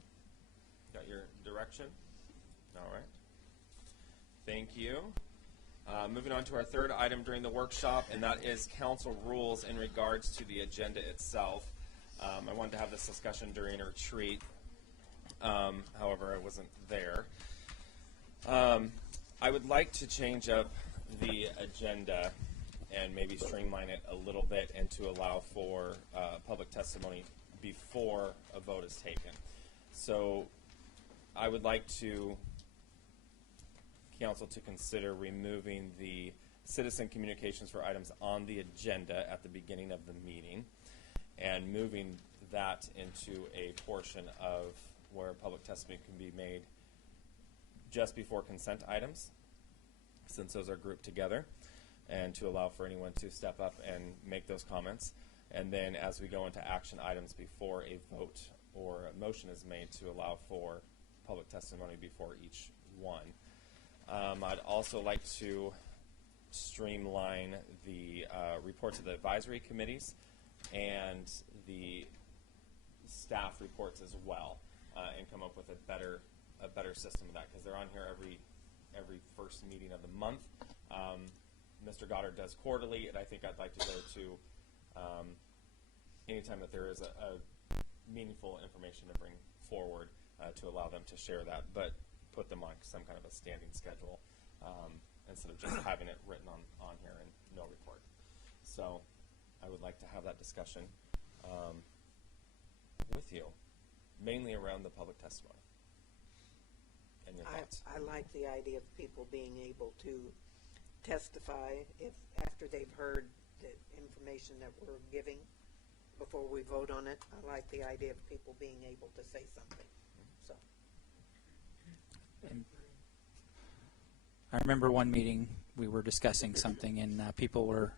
Got your direction? All right. Thank you. Moving on to our third item during the workshop, and that is council rules in regards to the agenda itself. I wanted to have this discussion during a retreat. However, I wasn't there. I would like to change up the agenda and maybe streamline it a little bit and to allow for public testimony before a vote is taken. So I would like council to consider removing the citizen communications for items on the agenda at the beginning of the meeting and moving that into a portion of where public testimony can be made just before consent items, since those are grouped together, and to allow for anyone to step up and make those comments. And then as we go into action items before a vote or a motion is made, to allow for public testimony before each one. I'd also like to streamline the reports of the advisory committees and the staff reports as well, and come up with a better system of that, because they're on here every first meeting of the month. Mr. Goddard does quarterly, and I think I'd like to go to anytime that there is a meaningful information to bring forward, to allow them to share that, but put them on some kind of a standing schedule, instead of just having it written on here and no report. So I would like to have that discussion with you, mainly around the public testimony. And your thoughts? I like the idea of people being able to testify if after they've heard the information that we're giving before we vote on it. I like the idea of people being able to say something. So. And I remember one meeting we were discussing something, and people were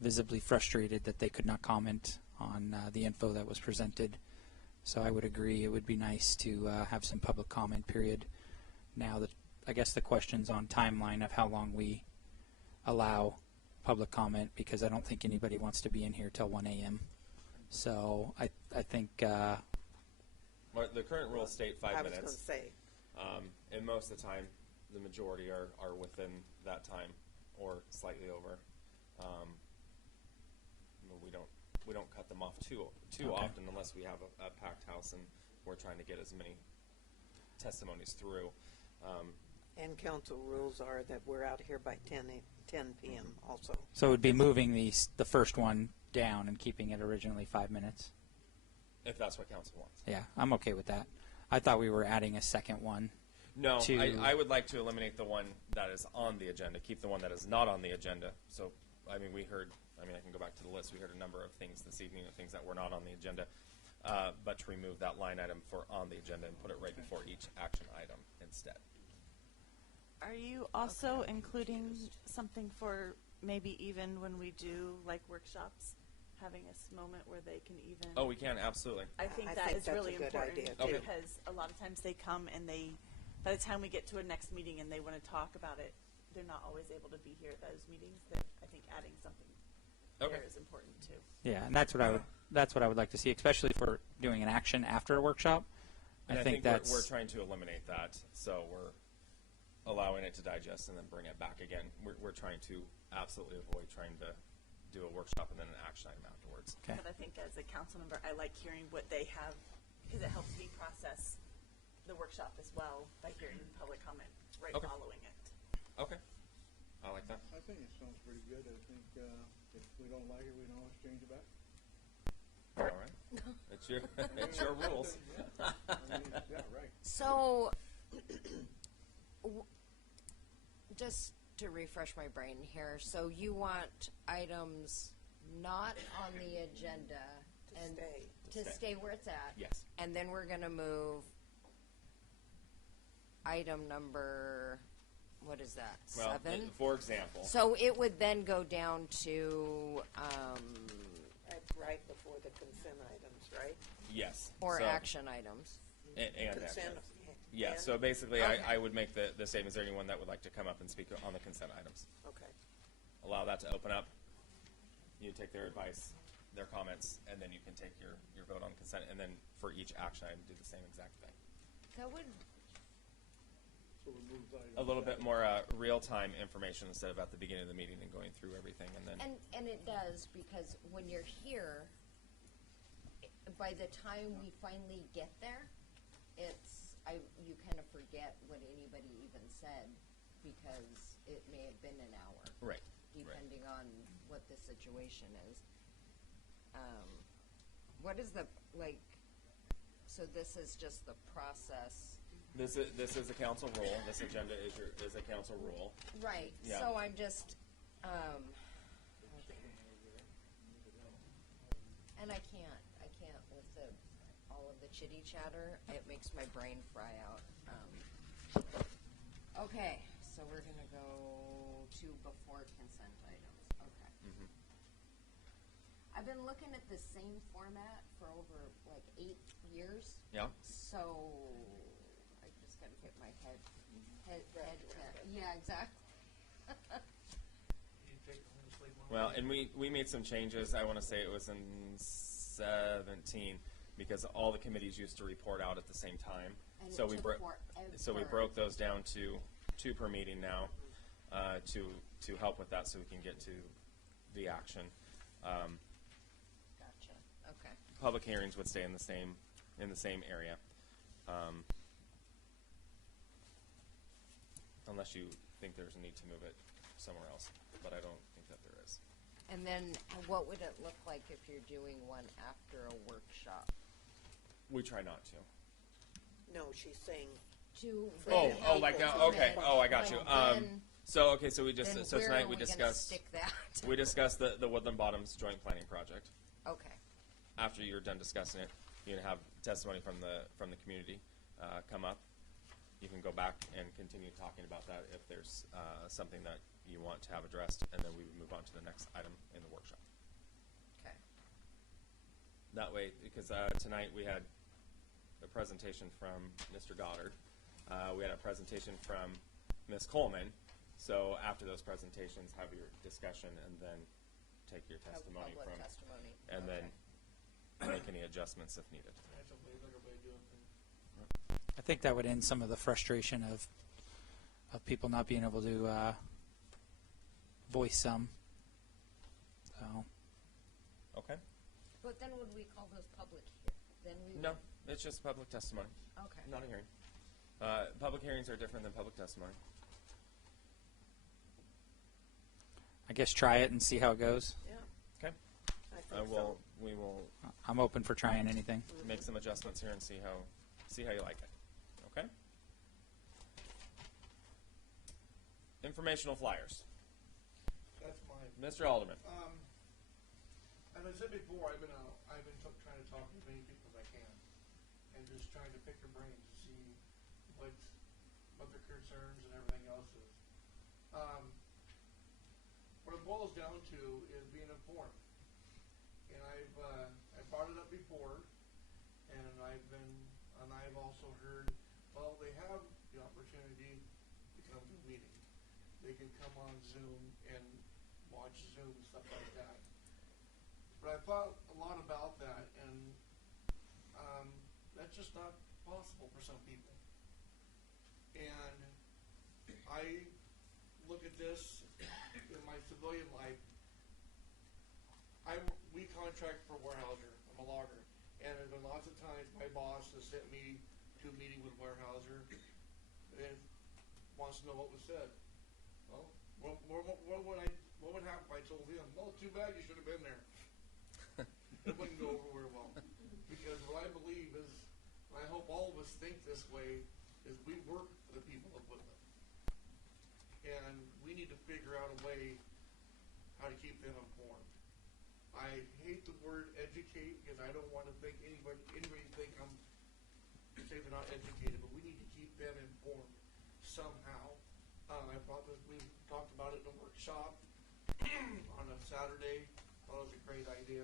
visibly frustrated that they could not comment on the info that was presented. So I would agree it would be nice to have some public comment period. Now that I guess the question's on timeline of how long we allow public comment, because I don't think anybody wants to be in here till 1 a.m. So I think Well, the current rules state 5 minutes. I was going to say. And most of the time, the majority are within that time or slightly over. We don't cut them off too Okay. often unless we have a packed house and we're trying to get as many testimonies through. And council rules are that we're out here by 10 p.m. also. so it would be moving the first one down and keeping it originally 5 minutes. If that's what council wants. Yeah, I'm okay with that. I thought we were adding a second one. No, to I would like to eliminate the one that is on the agenda, keep the one that is not on the agenda. So, I mean, I can go back to the list. We heard a number of things this evening, of things that were not on the agenda, but to remove that line item for on the agenda and put it right before each action item instead. Are you also including something for maybe even when we do like workshops, having a moment where they can even? Oh, we can, absolutely. I think I that think is that's really a good important idea, too. because a lot of times they come and by the time we get to a next meeting and they want to talk about it, they're not always able to be here at those meetings. That I think adding something Okay. there is important too. Yeah, and that's what I would like to see, especially for doing an action after a workshop. And I think that's we're trying to eliminate that, so we're allowing it to digest and then bring it back again. We're trying to absolutely avoid trying to do a workshop and then an action item afterwards. Okay. But I think as a council member, I like hearing what they have because it helps me process the workshop as well by hearing public comment right Okay. following it. Okay. I like that. I think it sounds pretty good. I think if we don't like it, we can always change it back. All right. It's your, it's your rules. Yeah, right. So, just to refresh my brain here, so you want items not on the agenda and to stay where it's at? Yes. And then we're going to move item number, what is that, Well, 7? for example. So it would then go down to, Right before the consent items, right? Yes. or So- action items. And Consent. action. Yeah, so basically I would make the same as anyone that would like to come up and speak on the consent items. Okay. Allow that to open up. You take their advice, their comments, and then you can take your vote on consent, and then for each action item, do the same exact thing. That would, So we moved items A little back. bit more real-time information instead of at the beginning of the meeting and going through everything, and then. and it does, because when you're here, by the time we finally get there, you kind of forget what anybody even said, because it may have been an hour. Right. Depending on what the situation is. What is the, so this is just the process. This is a council rule. This agenda is a council rule. Right, Yeah. so I'm just, and I can't with all of the chitty chatter, it makes my brain fry out. Okay, so we're gonna go to before consent items, okay. Mhm. I've been looking at the same format for over 8 years. Yeah. So I just gotta get my head yeah, exactly. Well, and we made some changes. I want to say it was in 17 because all the committees used to report out at the same time. And So it we took forever. broke those down to 2 per meeting now to help with that, so we can get to the action. Gotcha, okay. Public hearings would stay in the same area, unless you think there's a need to move it somewhere else, but I don't think that there is. And then what would it look like if you're doing one after a workshop? We try not to. No, she's saying Like now, okay. Oh, I got you. So we just then so where tonight are we we gonna discussed stick that? we discussed the Woodland Bottoms joint planning project. Okay. After you're done discussing it, you can have testimony from the community come up. You can go back and continue talking about that if there's something that you want to have addressed, and then we would move on to the next item in the workshop. Okay. That way, because tonight we had a presentation from Mr. Goddard. We had a presentation from Ms. Coleman. So after those presentations, have your discussion and then take your Have testimony public from, testimony. and Okay. then make any adjustments if needed. That's a way better way of doing things. I think that would end some of the frustration of people not being able to voice some. So. Okay. But then would we call those public then we No, it's just public testimony. Okay. Not a hearing. Public hearings are different than public testimony. I guess try it and see how it goes. Yeah. Okay. I think We will I'm open for trying anything. make some adjustments here and see how you like it. Okay. Informational flyers. That's mine. Mr. Alderman. As I said before, I've been trying to talk to as many people as I can, and just trying to pick their brains to see what their concerns and everything else is. What it boils down to is being informed, and I brought it up before, and I've also heard, well, they have the opportunity to come to a meeting. They can come on Zoom and watch Zoom and stuff like that. But I thought a lot about that, and that's just not possible for some people. And I look at this in my civilian life. We contract for Weyerhaeuser. I'm a logger, and there's been lots of times my boss has sent me to a meeting with Weyerhaeuser and wants to know what was said. Well, what would happen if I told him, "Well, too bad, you should have been there." It wouldn't go over very well, because what I believe is, and I hope all of us think this way, is we work for the people of Woodland, and we need to figure out a way how to keep them informed. I hate the word educate, because I don't want to think anybody think I'm say they're not educated, but we need to keep them informed somehow. I thought that we talked about it in a workshop on a Saturday. Thought it was a great idea,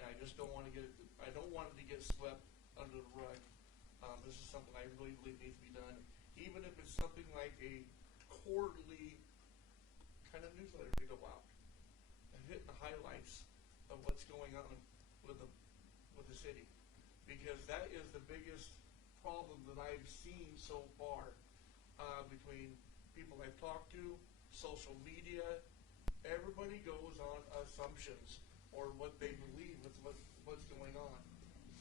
and I just don't want to I don't want it to get swept under the rug. This is something I really believe needs to be done, even if it's something like a quarterly kind of newsletter to go out and hit the highlights of what's going on with the city, because that is the biggest problem that I've seen so far between people I've talked to, social media. Everybody goes on assumptions or what they believe is what's going on,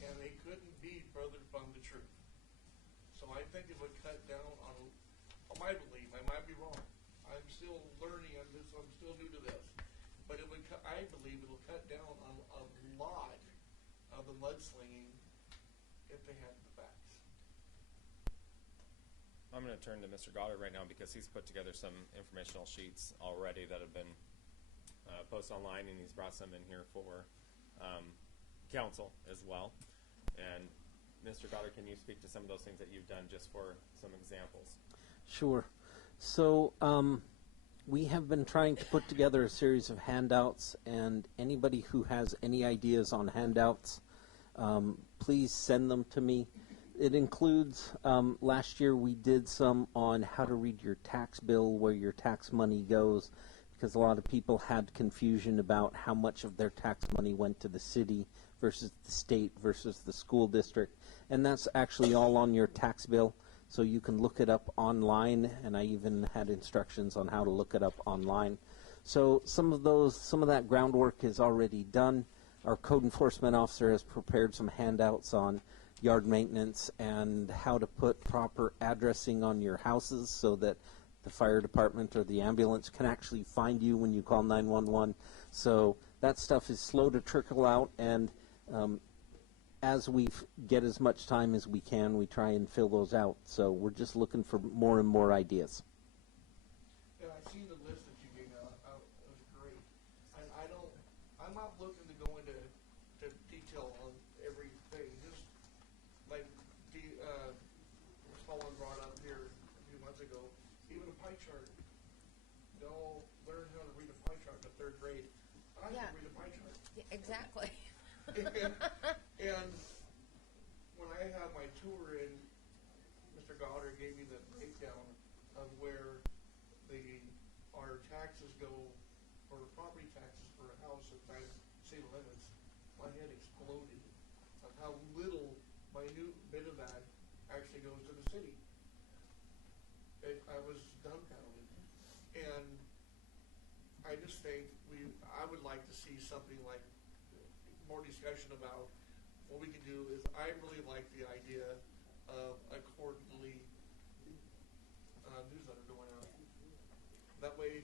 and they couldn't be further from the truth. So I think it would cut down on my belief. I might be wrong. I'm still learning on this. I'm still new to this. But I believe it will cut down on a lot of the mudslinging if they had the facts. I'm going to turn to Mr. Goddard right now because he's put together some informational sheets already that have been posted online, and he's brought some in here for council as well. And Mr. Goddard, can you speak to some of those things that you've done just for some examples? Sure. So we have been trying to put together a series of handouts, and anybody who has any ideas on handouts, please send them to me. It includes, last year we did some on how to read your tax bill, where your tax money goes, because a lot of people had confusion about how much of their tax money went to the city versus the state versus the school district. And that's actually all on your tax bill, so you can look it up online, and I even had instructions on how to look it up online. So some of that groundwork is already done. Our code enforcement officer has prepared some handouts on yard maintenance and how to put proper addressing on your houses so that the fire department or the ambulance can actually find you when you call 911. So that stuff is slow to trickle out, and as we get as much time as we can, we try and fill those out. So we're just looking for more and more ideas. Yeah, I seen the list that you gave out. It was great. And I'm not looking to go into detail on everything. Just like someone brought up here a few months ago, even a pie chart. They'll learn how to read a pie chart in the 3rd grade. I can read a pie chart. Yeah, exactly. And when I had my tour in, Mr. Goddard gave me the breakdown of where our taxes go for property taxes for a house inside city limits. My head exploded of how little, minute bit of that actually goes to the city. I was dumbfounded, and I just think I would like to see something like more discussion about what we can do. Is I really like the idea of a quarterly newsletter going out. That way,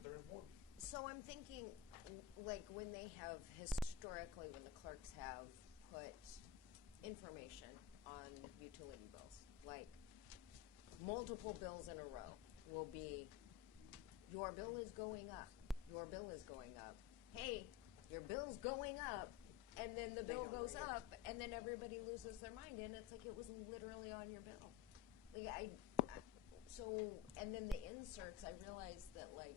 they're informed. So I'm thinking, like when they have historically, when the clerks have put information on utility bills, like multiple bills in a row will be, your bill is going up, your bill is going up. Hey, your bill's going up, and then the bill goes up, and then everybody loses their mind, and it's like it was literally on your bill. Like and then the inserts, I realized that like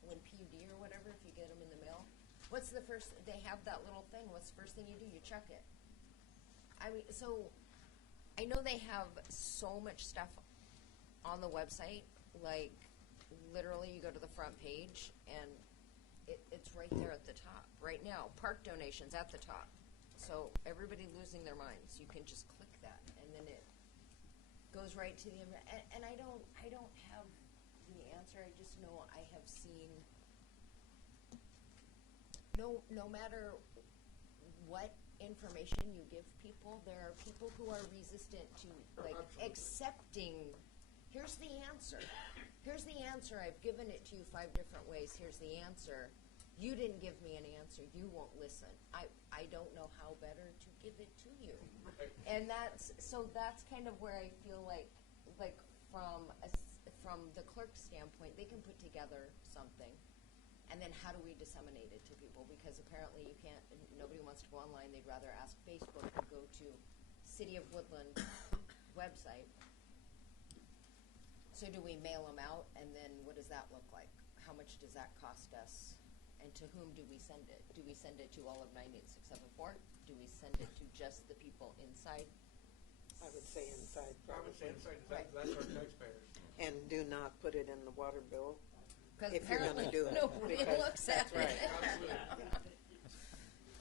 when PUD or whatever, if you get them in the mail, what's the first, they have that little thing, what's the first thing you do? You check it. I mean, so I know they have so much stuff on the website, like literally you go to the front page and it's right there at the top, right now. Park donations at the top. So everybody losing their minds, you can just click that, and then it goes right to the, and I don't have the answer, I just know I have seen, no matter what information you give people, there are people who are resistant to, like, accepting, here's the answer. Here's the answer. I've given it to you 5 different ways. Here's the answer. You didn't give me an answer. You won't listen. I don't know how better to give it to you. And that's kind of where I feel like from the clerk's standpoint, they can put together something. And then how do we disseminate it to people? Because apparently you can't, nobody wants to go online. They'd rather ask Facebook or go to City of Woodland website. So do we mail them out, and then what does that look like? How much does that cost us? And to whom do we send it? Do we send it to all of 98674? Do we send it to just the people inside? I would say inside. I would say inside, Right. that's our taxpayers. And do not put it in the water bill. Because If you're apparently gonna do it, nobody because looks at that's right. it.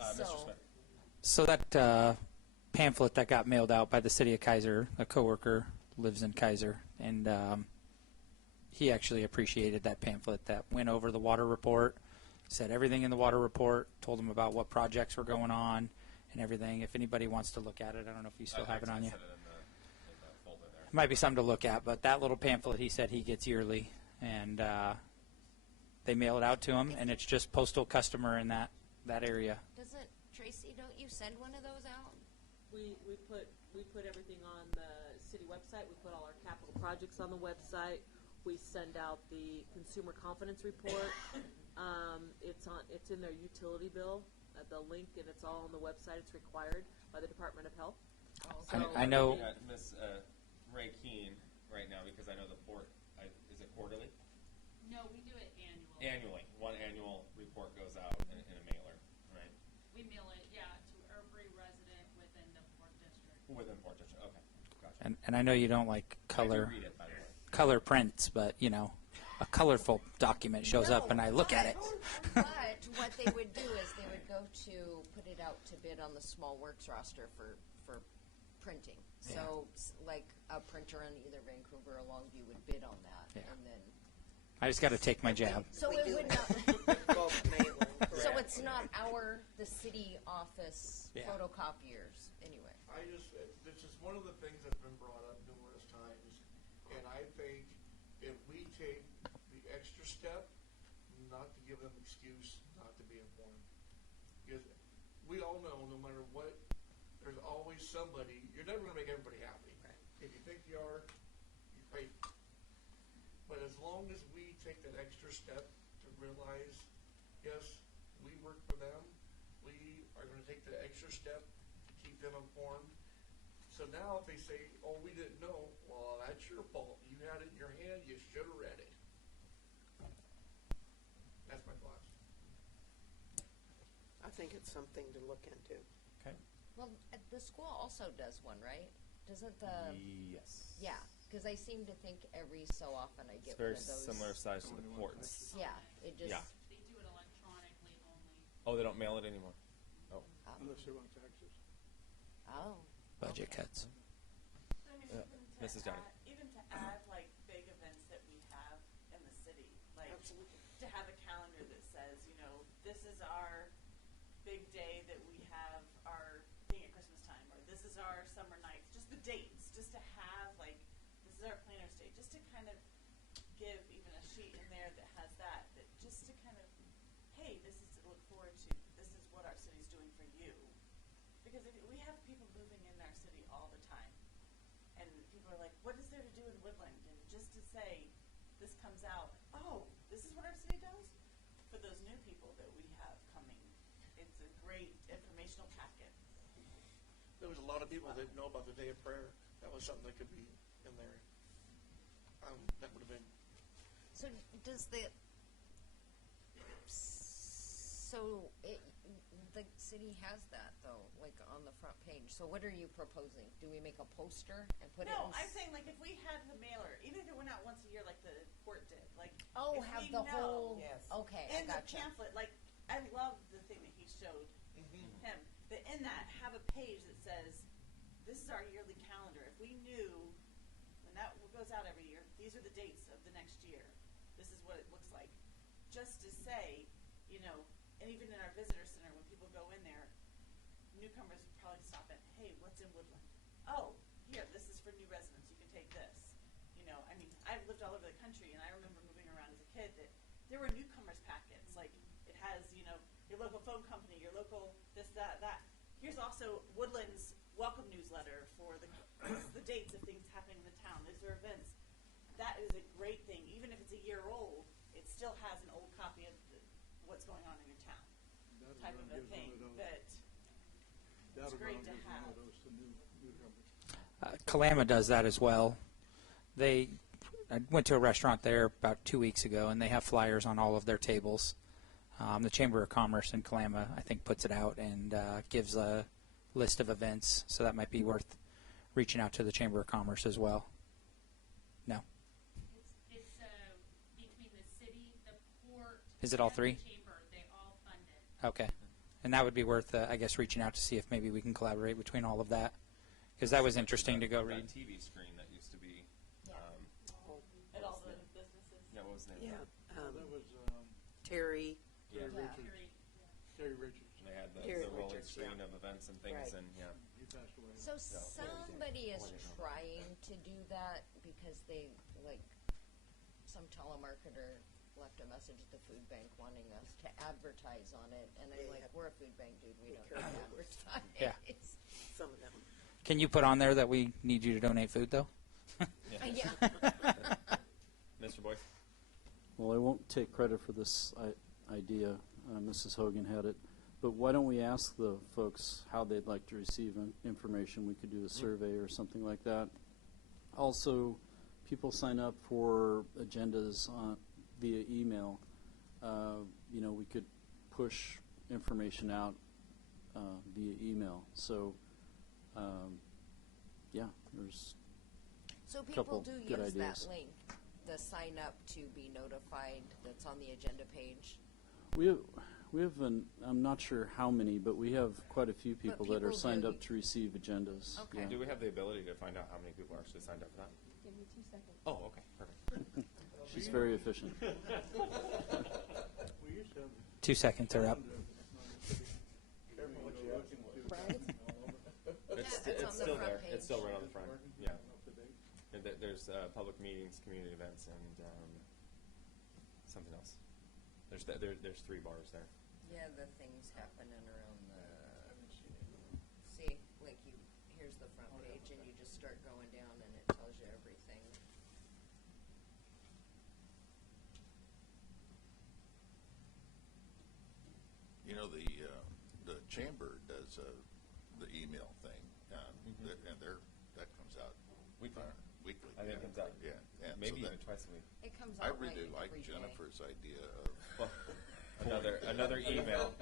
Mr. So- Smith. So that pamphlet that got mailed out by the city of Kaiser, a coworker lives in Kaiser, and he actually appreciated that pamphlet that went over the water report, said everything in the water report, told him about what projects were going on and everything. If anybody wants to look at it, I don't know if you still have it on you. Set it in the folder there. Might be something to look at, but that little pamphlet he said he gets yearly, and they mail it out to him, and it's just postal customer in that area. Doesn't, Tracy, don't you send one of those out? We put everything on the city website. We put all our capital projects on the website. We send out the consumer confidence report. It's in their utility bill, the link, and it's all on the website. It's required by the Department of Health. I know. I'm looking at Miss Ray Keene right now because I know the port. Is it quarterly? No, we do it annually. Annually, one annual report goes out in a mailer, right? We mail it, yeah, to every resident within the Port District. Within Port District, okay, gotcha. And I know you don't like color I do read it, by the way. color prints, but you know, a colorful document shows up and I look at it. But what they would do is they would go to put it out to bid on the small works roster for printing. So like a printer in either Vancouver or Longview would bid on that, and then. I just got to take my jab. So We it do would that. not. Bulk mailing, So correct. it's not the city office photocopiers anyway. This is one of the things that's been brought up numerous times, and I think if we take the extra step, not to give them excuse not to be informed, because we all know no matter what, there's always somebody, you're never going to make everybody happy. If you think you are, you're great. But as long as we take that extra step to realize, yes, we work for them, we are going to take the extra step to keep them informed. So now if they say, oh, we didn't know, well, that's your fault. You had it in your hand, you should have read it. That's my thoughts. I think it's something to look into. Okay. Well, the school also does one, right? Doesn't the? Yes. Yeah, because I seem to think every so often I It's get very one of those. similar size to the ports. Yeah, it just. Yeah. They do it electronically only. Oh, they don't mail it anymore. Oh. Unless they want taxes. Oh. Budget cuts. I mean, Yeah. Mrs. Johnny. Even to add like big events that we have in the city, like to have a calendar that says, you know, this is our big day that we have our thing at Christmas time, or this is our summer nights, just the dates, just to have like, this is our planner's day, just to kind of give even a sheet in there that has that just to kind of, hey, this is to look forward to, this is what our city's doing for you. Because if we have people moving in our city all the time, and people are like, what is there to do in Woodland? And just to say, this comes out, oh, this is what our city does? For those new people that we have coming, it's a great informational packet. There was a lot of people that didn't know about the day of prayer. That was something that could be in there. That would have been. So does the the city has that though, like on the front page. So what are you proposing? Do we make a poster and put it No, in? I'm saying like if we had the mailer, even if it went out once a year like the port did, like Oh, if have we the know whole. Okay, I in the gotcha. pamphlet, like I love the thing that he showed him. That in that have a page that says, "This is our yearly calendar." If we knew when that goes out every year, these are the dates of the next year. This is what it looks like. Just to say, you know, and even in our visitor center, when people go in there, newcomers would probably stop at, "Hey, what's in Woodland? Oh, here, this is for new residents. You can take this." You know, I mean, I've lived all over the country, and I remember moving around as a kid that there were newcomers packets. Like it has, you know, your local phone company, your local this, that, that. Here's also Woodland's welcome newsletter for the dates of things happening in the town. These are events. That is a great thing. Even if it's a year old, it still has an old copy of what's going on in your town. Type of a thing that it's great to have. Kalama does that as well. I went to a restaurant there about 2 weeks ago, and they have flyers on all of their tables. The Chamber of Commerce in Kalama, I think, puts it out and gives a list of events, so that might be worth reaching out to the Chamber of Commerce as well. No? It's between the city, the port, Is it all and three? the chamber. They all fund it. Okay. And that would be worth, I guess, reaching out to see if maybe we can collaborate between all of that. Because that was interesting to go read. That TV screen that used to be. At all the businesses. Yeah, what was the name? Yeah. of it? That was Terry. Terry Yeah. Richards. Terry Richards. They had the Terry rolling Richards, screen yeah. of events and things, Right. and yeah. He passed away. So somebody is trying to do that because they like some telemarketer left a message at the food bank wanting us to advertise on it, and I'm like, we're a food bank, dude. We don't need to advertise. Yeah. Some of them. Can you put on there that we need you to donate food, though? Yeah. Mr. Boyce? Well, I won't take credit for this idea. Mrs. Hogan had it. But why don't we ask the folks how they'd like to receive information? We could do a survey or something like that. Also, people sign up for agendas via email. You know, we could push information out via email. So, yeah, there's So a people couple do good use ideas. that link, the sign up to be notified that's on the agenda page. We have I'm not sure how many, but we have quite a few people that are people signed do. up to receive agendas. Okay. Yeah. Do we have the ability to find out how many people actually signed up for that? Give me 2 seconds. Oh, okay, perfect. She's very efficient. We used to have 2 seconds are up. careful what you're looking to. It's, Yeah, it's on it's the still front there. It's still page. right on the front. Yeah. And there's public meetings, community events, and something else. There's 3 bars there. Yeah, the things happening around the. See, like here's the front page, and you just start going down, and it tells you everything. You know, the chamber does the email thing, and that comes out Weekly. Weekly. I think it comes out Yeah, and maybe so even twice a week. It comes I out really like like every day. Jennifer's idea of. Well, another email.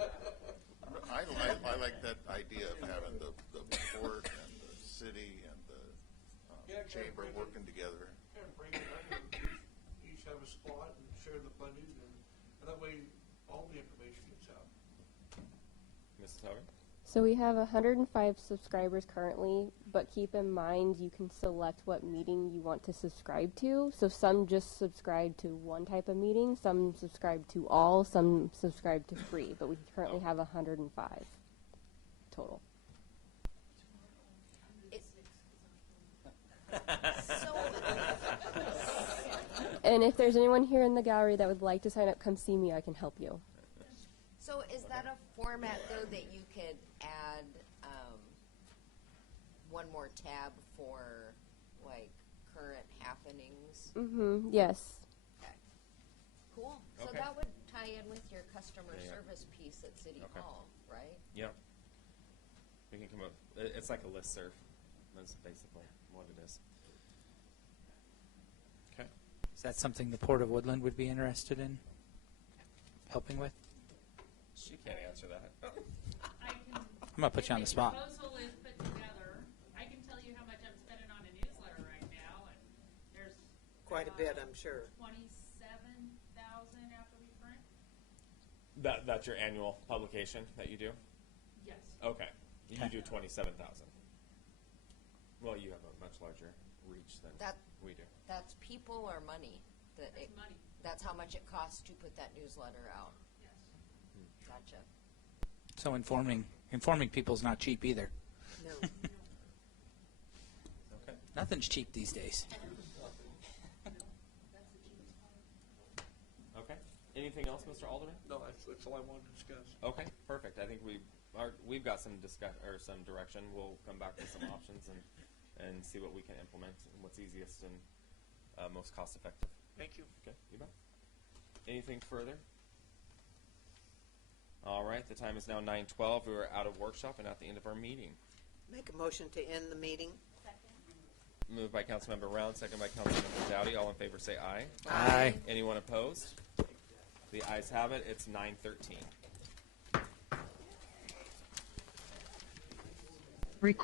I like that idea of having the port and the city and the chamber working together. Kind of break it up and each have a spot and share the funding, and that way all the information gets out. Mrs. Hogan? So we have 105 subscribers currently, but keep in mind you can select what meeting you want to subscribe to. So some just subscribe to one type of meeting, some subscribe to all, some subscribe to free, but we currently have 105 total. And if there's anyone here in the gallery that would like to sign up, come see me. I can help you. So is that a format though that you could add one more tab for like current happenings? Mm-hmm. Yes. Okay. Cool. So Okay. that would tie in with your customer Yeah. service piece at City Okay. Hall, right? Yeah. We can come up. It's like a listserv. That's basically what it is. Okay. Is that something the Port of Woodland would be interested in helping with? She can't answer that. I'm gonna put you on the spot. Proposal is put together. I can tell you how much I'm spending on a newsletter right now, and there's Quite a bit, I'm sure. 27,000 after we print. That's your annual publication that you do? Yes. Okay. You do 27,000. Well, you have a much larger reach than That- we do. That's people or money? That's money. That's how much it costs to put that newsletter out? Yes. Gotcha. So informing people is not cheap either. No. Okay. Nothing's cheap these days. Okay. Anything else, Mr. Alderman? No, that's all I wanted to discuss. Okay, perfect. I think we've got some some direction. We'll come back with some options and see what we can implement and what's easiest and most cost effective. Thank you. Okay, you bet. Anything further? All right, the time is now 9:12. We are out of workshop and at the end of our meeting. Make a motion to end the meeting. Moved by Councilmember Round, second by Councilmember Dowdy. All in favor say aye. Aye. Anyone opposed? The ayes have it. It's 9:13.